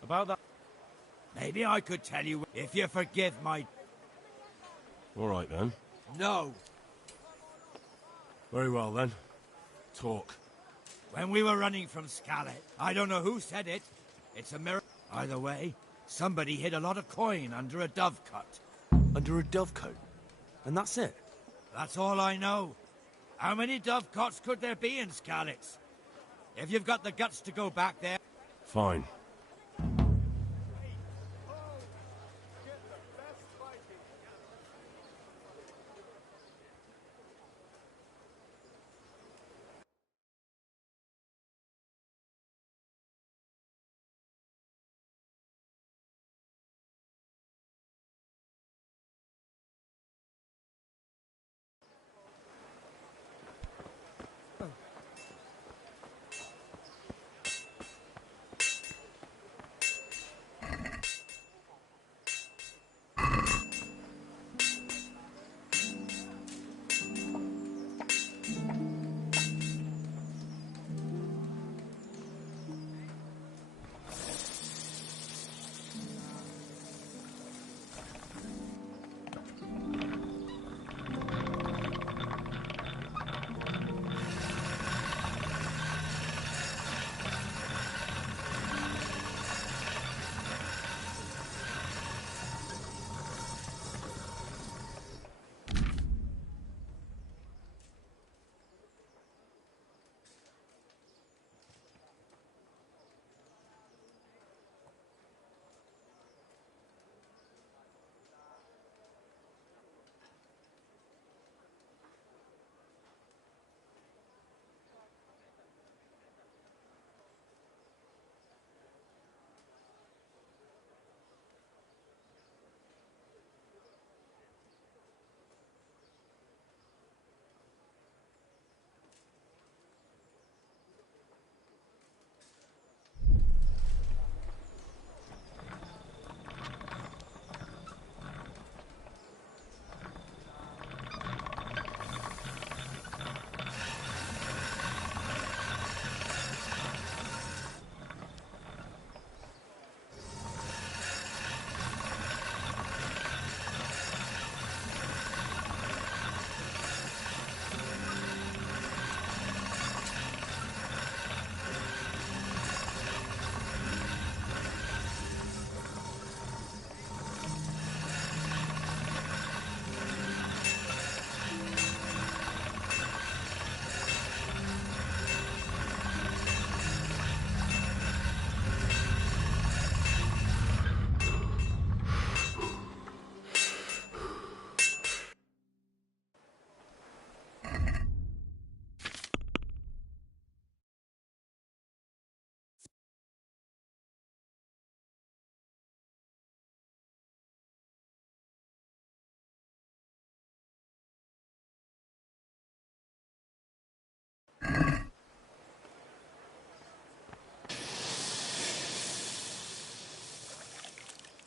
About that... Maybe I could tell you if you forgive my... All right, then. No. Very well, then. Talk. When we were running from Scarlet, I don't know who said it. It's a miracle. Either way, somebody hid a lot of coin under a dovecote. Under a dovecote? And that's it? That's all I know. How many dovecotes could there be in Scarlet's? If you've got the guts to go back there... Fine.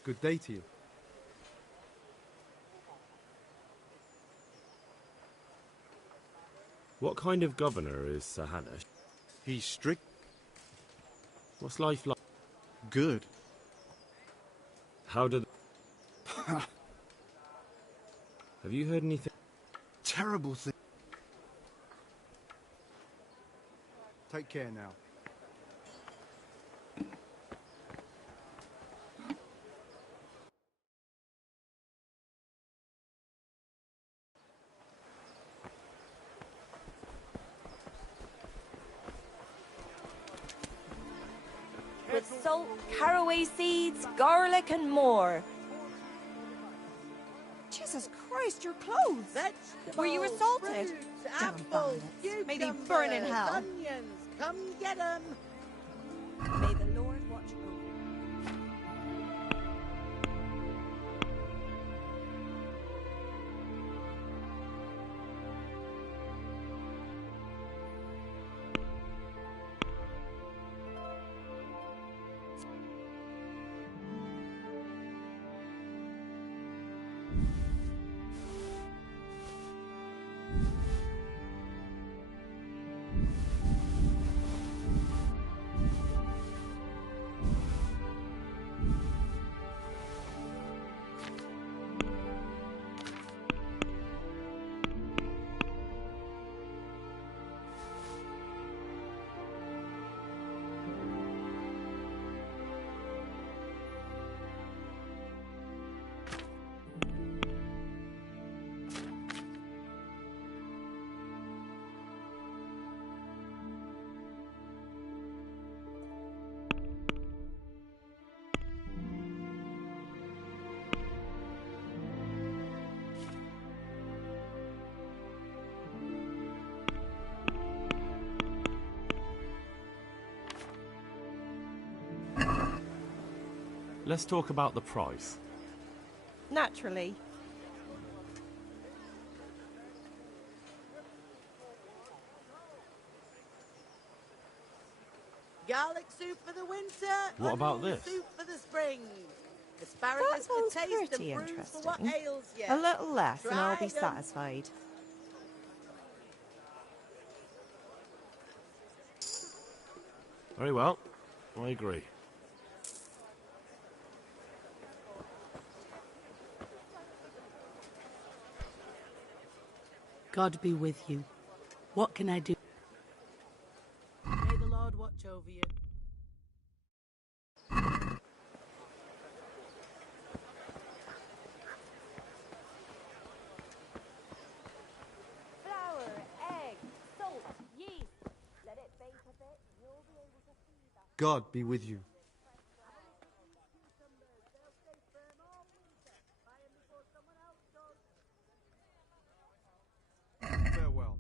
Good day to you. What kind of governor is Sir Hanush? He's strict. What's life like? Good. How did... Have you heard anything? Terrible thing. Take care now. With salt, caraway seeds, garlic, and more. Jesus Christ, your clothes! Were you assaulted? Damn bandits. May they burn in hell. Onions, come get 'em. May the Lord watch over. Let's talk about the price. Naturally. Garlic soup for the winter. What about onion this? Soup for the spring. Asparagus That for sounds taste pretty and prunes for what interesting. ails you. A little less and I'll be Try 'em. satisfied. Very well. I agree. God be with you. What can I do? May the Lord watch over you. Flour, egg, salt, yeast. Let it bake a bit. You'll be able to see that. God be with you. Farewell.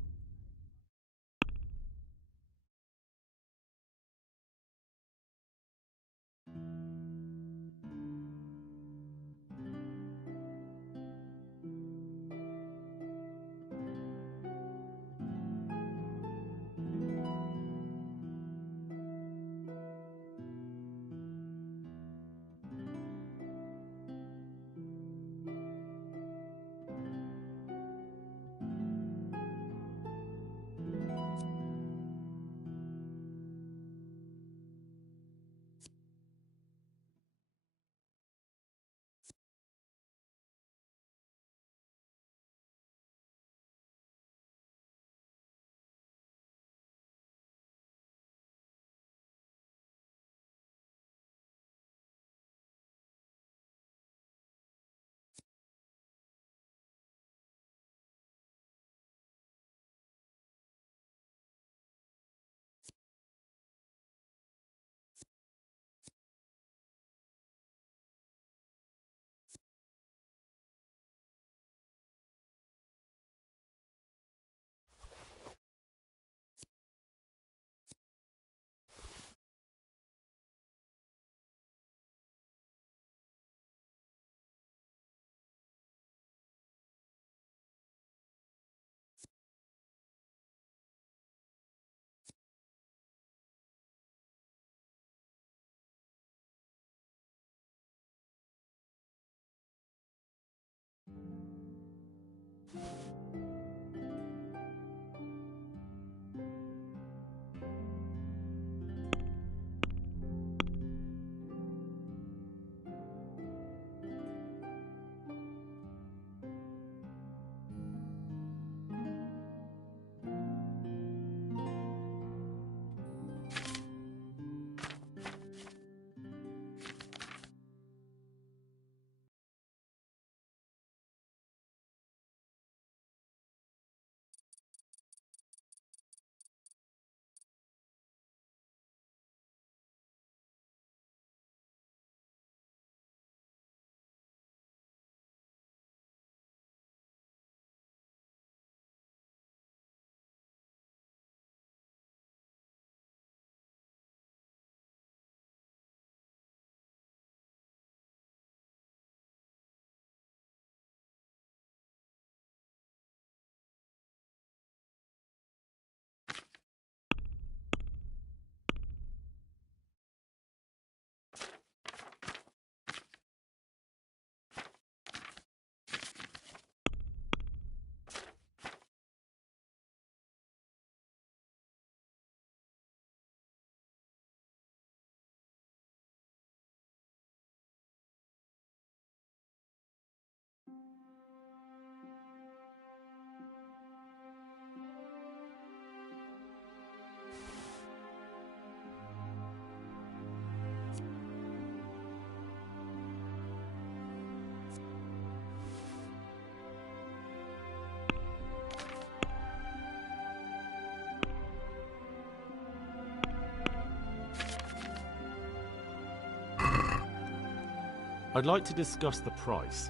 I'd like to discuss the price.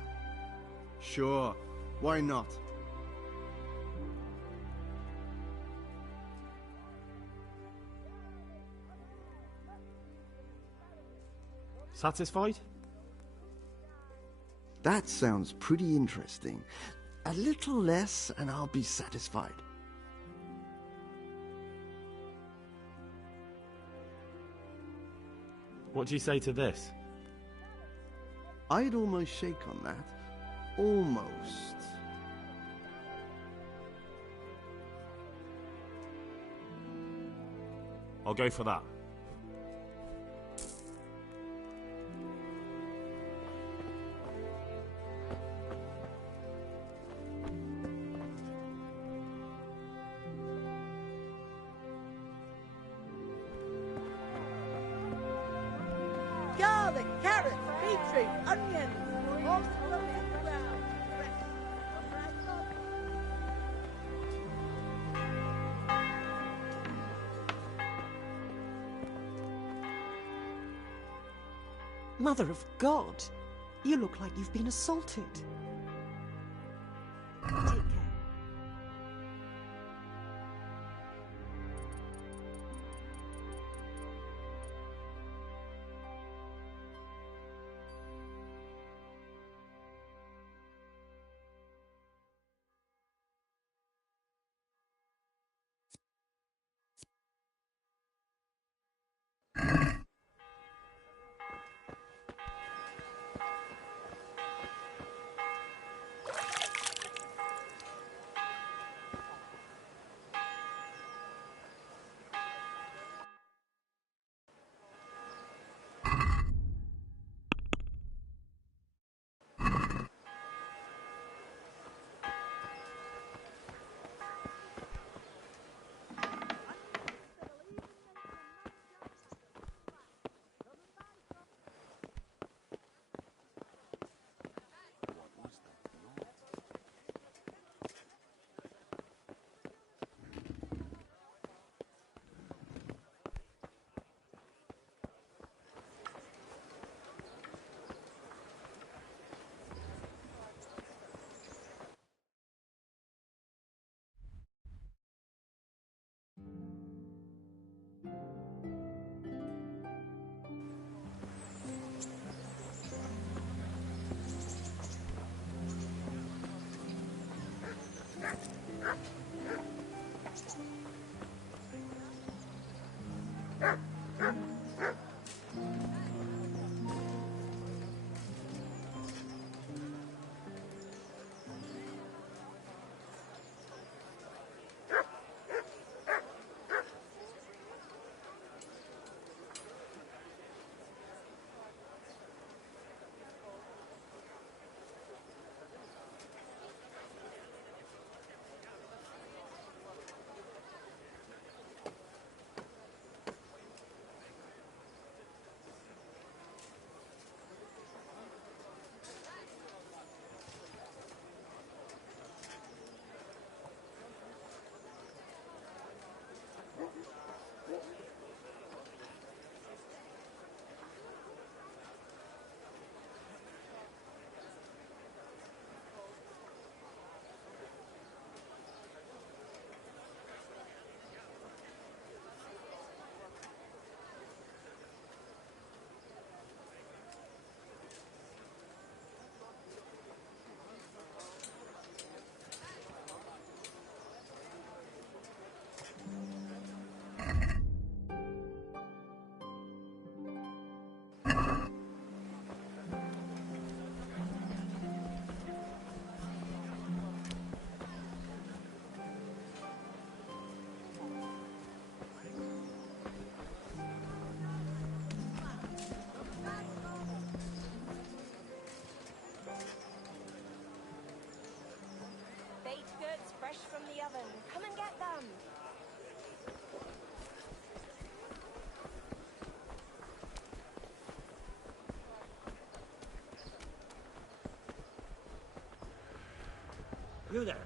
Sure. Why not? Satisfied? That sounds pretty interesting. A little less and I'll be satisfied. What do you say to this? I'd almost shake on that. Almost. I'll go for that. Garlic, carrots, beetroot, onions, all thrown in the ground. Mother of God, you look like you've been assaulted. Take care. fresh from the oven. Come and get them. You there.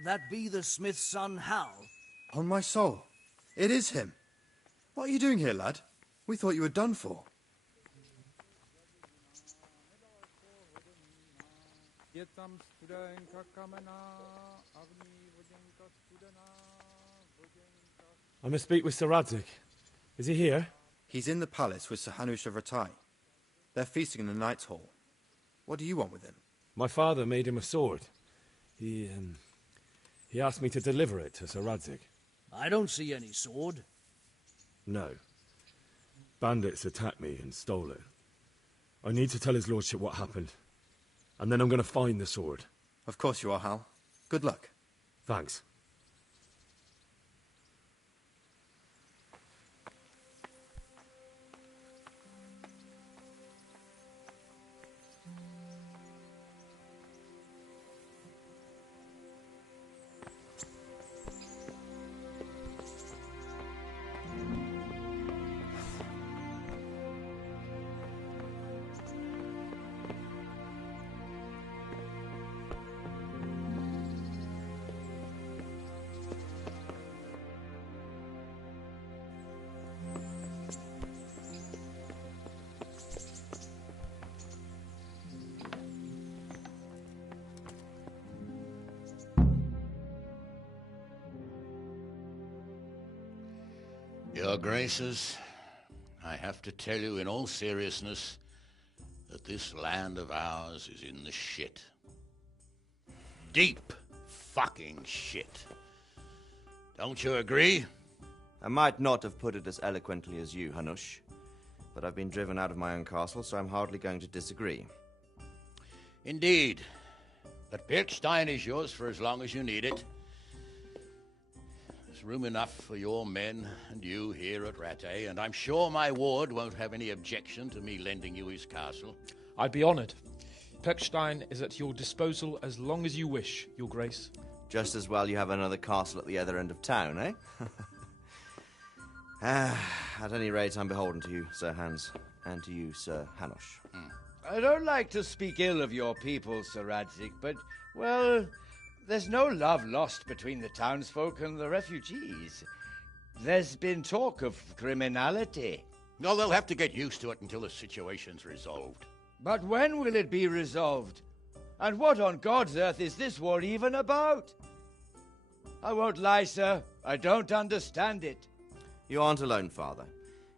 Could that be the smith's son, Hal? On my soul. It is him. What are you doing here, lad? We thought you were done for. I must speak with Sir Radzig. Is he here? He's in the palace with Sir Hanush of Rattay. They're feasting in the Knight's Hall. What do you want with him? My father made him a sword. He asked me to deliver it to Sir Radzig. I don't see any sword. No. Bandits attacked me and stole it. I need to tell his lordship what happened. And then I'm going to find the sword. Of course you are, Hal. Good luck. Thanks. Your Graces, I have to tell you in all seriousness that this land of ours is in the shit. Deep fucking shit. Don't you agree? I might not have put it as eloquently as you, Hanush, but I've been driven out of my own castle, so I'm hardly going to disagree. Indeed. But Pilchstein is yours for as long as you need it. There's room enough for your men and you here at Rattay, and I'm sure my ward won't have any objection to me lending you his castle. I'd be honoured. Pechstein is at your disposal as long as you wish, Your Grace. Just as well you have another castle at the other end of town, eh? At any rate, I'm beholden to you, Sir Hans, and to you, Sir Hanush. I don't like to speak ill of your people, Sir Radzig, but, well, there's no love lost between the townsfolk and the refugees. There's been talk of criminality. No, they'll have to get used to it until the situation's resolved. But when will it be resolved? And what on God's earth is this war even about? I won't lie, sir. I don't understand it. You aren't alone, Father.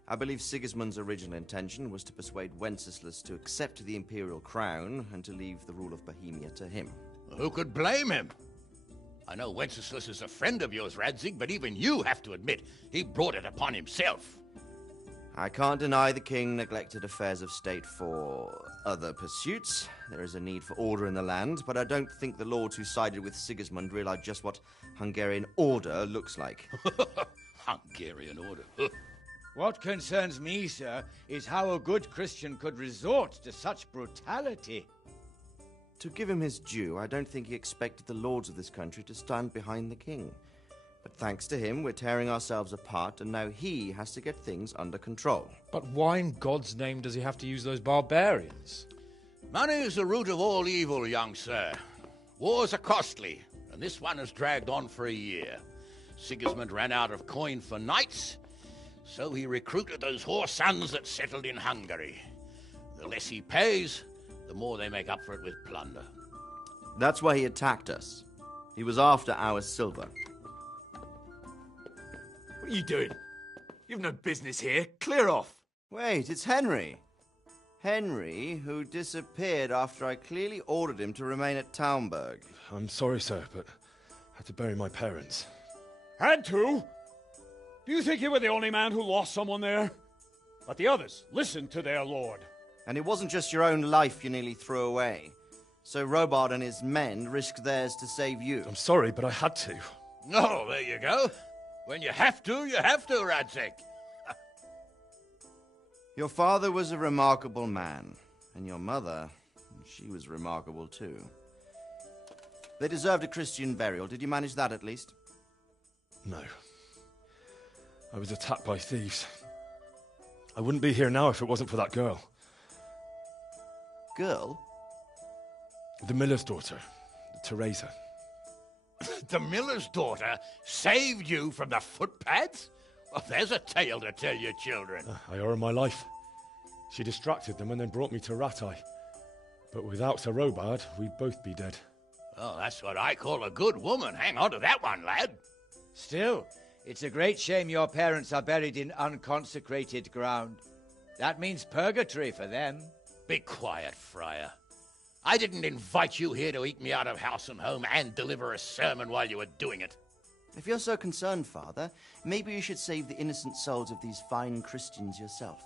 I believe Sigismund's original intention was to persuade Wenceslas to accept the imperial crown and to leave the rule of Bohemia to him. Who could blame him? I know Wenceslas is a friend of yours, Radzig, but even you have to admit he brought it upon himself. I can't deny the king neglected affairs of state for other pursuits. There is a need for order in the land, but I don't think the lords who sided with Sigismund realized just what Hungarian order looks like. Hungarian order? What concerns me, sir, is how a good Christian could resort to such brutality. To give him his due, I don't think he expected the lords of this country to stand behind the king. But thanks to him, we're tearing ourselves apart, and now he has to get things under control. But why in God's name does he have to use those barbarians? Money is the root of all evil, young sir. Wars are costly, and this one has dragged on for a year. Sigismund ran out of coin for knights, so he recruited those whore sons that settled in Hungary. The less he pays, the more they make up for it with plunder. That's why he attacked us. He was after our silver. What are you doing? You've no business here. Clear off. Wait, it's Henry. Henry, who disappeared after I clearly ordered him to remain at Taunberg. I'm sorry, sir, but I had to bury my parents. Had to? Do you think you were the only man who lost someone there? But the others listened to their lord. And it wasn't just your own life you nearly threw away. So Robard and his men risked theirs to save you. I'm sorry, but I had to. Oh, there you go. When you have to, Radzig. Your father was a remarkable man, and your mother, she was remarkable too. They deserved a Christian burial. Did you manage that at least? No. I was attacked by thieves. I wouldn't be here now if it wasn't for that girl. Girl? The miller's daughter, Teresa. the miller's daughter saved you from the footpads? Well, there's a tale to tell your children. I owe her my life. She distracted them and then brought me to Rattay. But without Sir Robard, we'd both be dead. Oh, that's what I call a good woman. Hang on to that one, lad. Still, it's a great shame your parents are buried in unconsecrated ground. That means purgatory for them. Be quiet, Friar. I didn't invite you here to eat me out of house and home and deliver a sermon while you were doing it. If you're so concerned, Father, maybe you should save the innocent souls of these fine Christians yourself.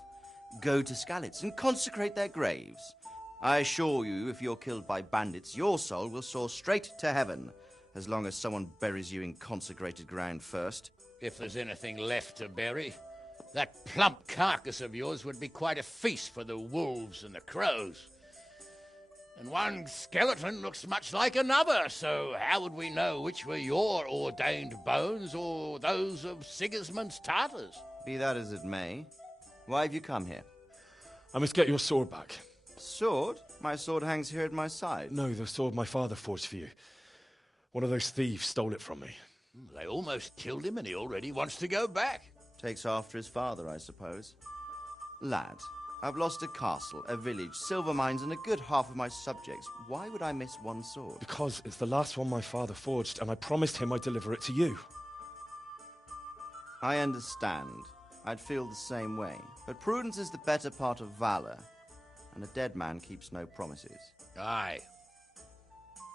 Go to Skalitz and consecrate their graves. I assure you, if you're killed by bandits, your soul will soar straight to heaven, as long as someone buries you in consecrated ground first. If there's anything left to bury, that plump carcass of yours would be quite a feast for the wolves and the crows. And one skeleton looks much like another, so how would we know which were your ordained bones or those of Sigismund's Tartars? Be that as it may, why have you come here? I must get your sword back. Sword? My sword hangs here at my side. No, the sword my father forged for you. One of those thieves stole it from me. They almost killed him and he already wants to go back. Takes after his father, I suppose. Lad, I've lost a castle, a village, silver mines, and a good half of my subjects. Why would I miss one sword? Because it's the last one my father forged, and I promised him I'd deliver it to you. I understand. I'd feel the same way. But prudence is the better part of valor, and a dead man keeps no promises. Aye.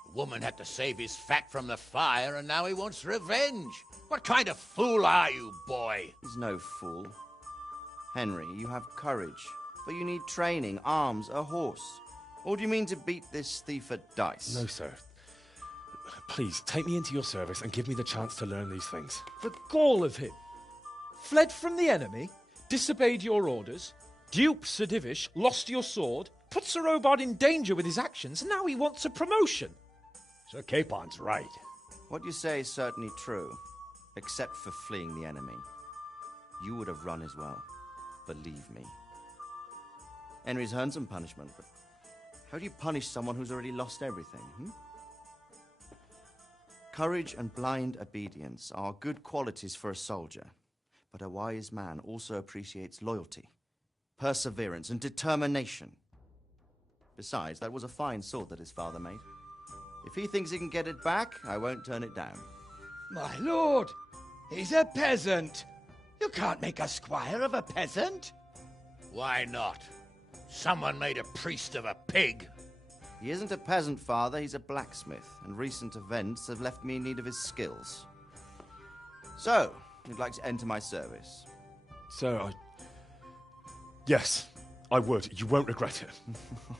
The woman had to save his fat from the fire, and now he wants revenge. What kind of fool are you, boy? He's no fool. Henry, you have courage, but you need training, arms, a horse. Or do you mean to beat this thief at dice? No, sir. Please, take me into your service and give me the chance to learn these things. The gall of him. Fled from the enemy, disobeyed your orders, duped Sir Divish, lost your sword, put Sir Robard in danger with his actions, and now he wants a promotion. Sir Capon's right. What you say is certainly true, except for fleeing the enemy. You would have run as well, believe me. Henry's earned some punishment, but how do you punish someone who's already lost everything, Courage and blind obedience are good qualities for a soldier, but a wise man also appreciates loyalty, perseverance, and determination. Besides, that was a fine sword that his father made. If he thinks he can get it back, I won't turn it down. My lord, he's a peasant. You can't make a squire of a peasant. Why not? Someone made a priest of a pig. He isn't a peasant, Father. He's a blacksmith, and recent events have left me in need of his skills. So, you'd like to enter my service? Sir, Yes, I would. You won't regret it.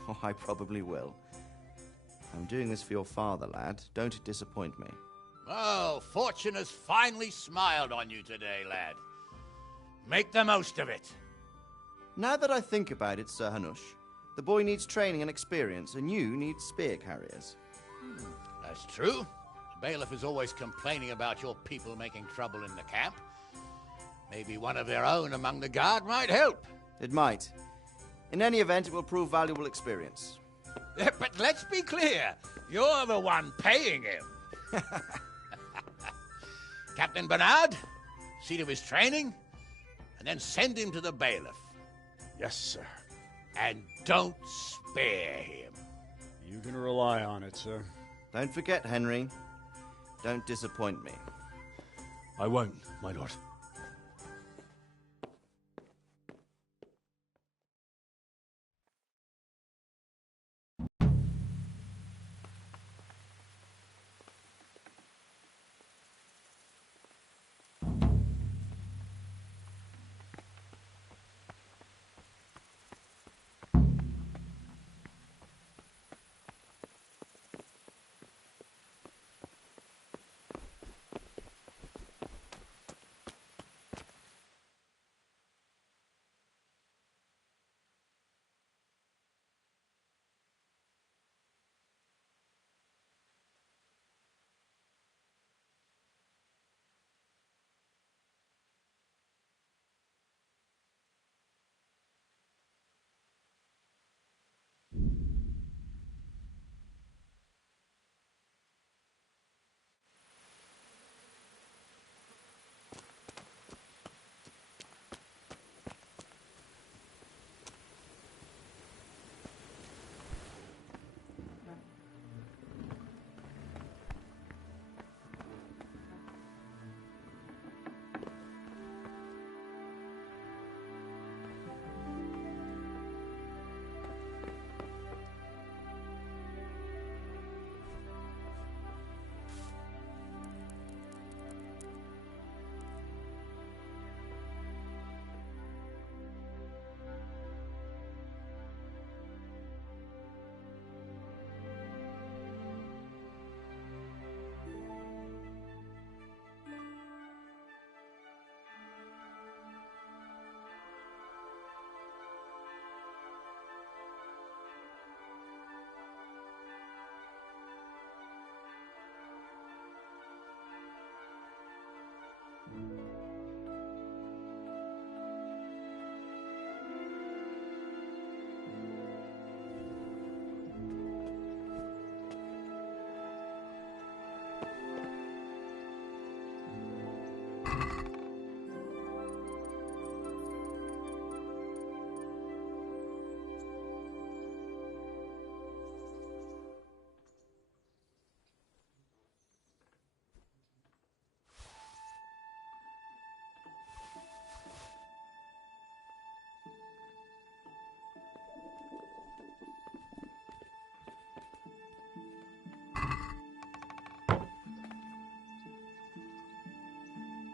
Oh, I probably will. I'm doing this for your father, lad. Don't disappoint me. Oh, fortune has finally smiled on you today, lad. Make the most of it. Now that I think about it, Sir Hanush, the boy needs training and experience, and you need spear carriers. That's true. The bailiff is always complaining about your people making trouble in the camp. Maybe one of their own among the guard might help. It might. In any event, it will prove valuable experience. But let's be clear. You're the one paying him. Captain Bernard, see to his training, and then send him to the bailiff. Yes, sir. And don't spare him. You can rely on it, sir. Don't forget, Henry. Don't disappoint me. I won't, my lord.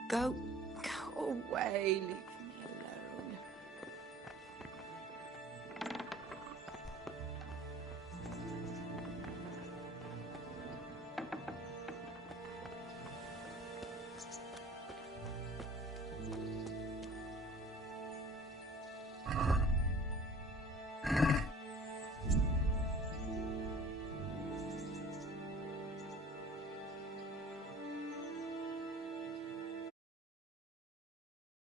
Go away, leave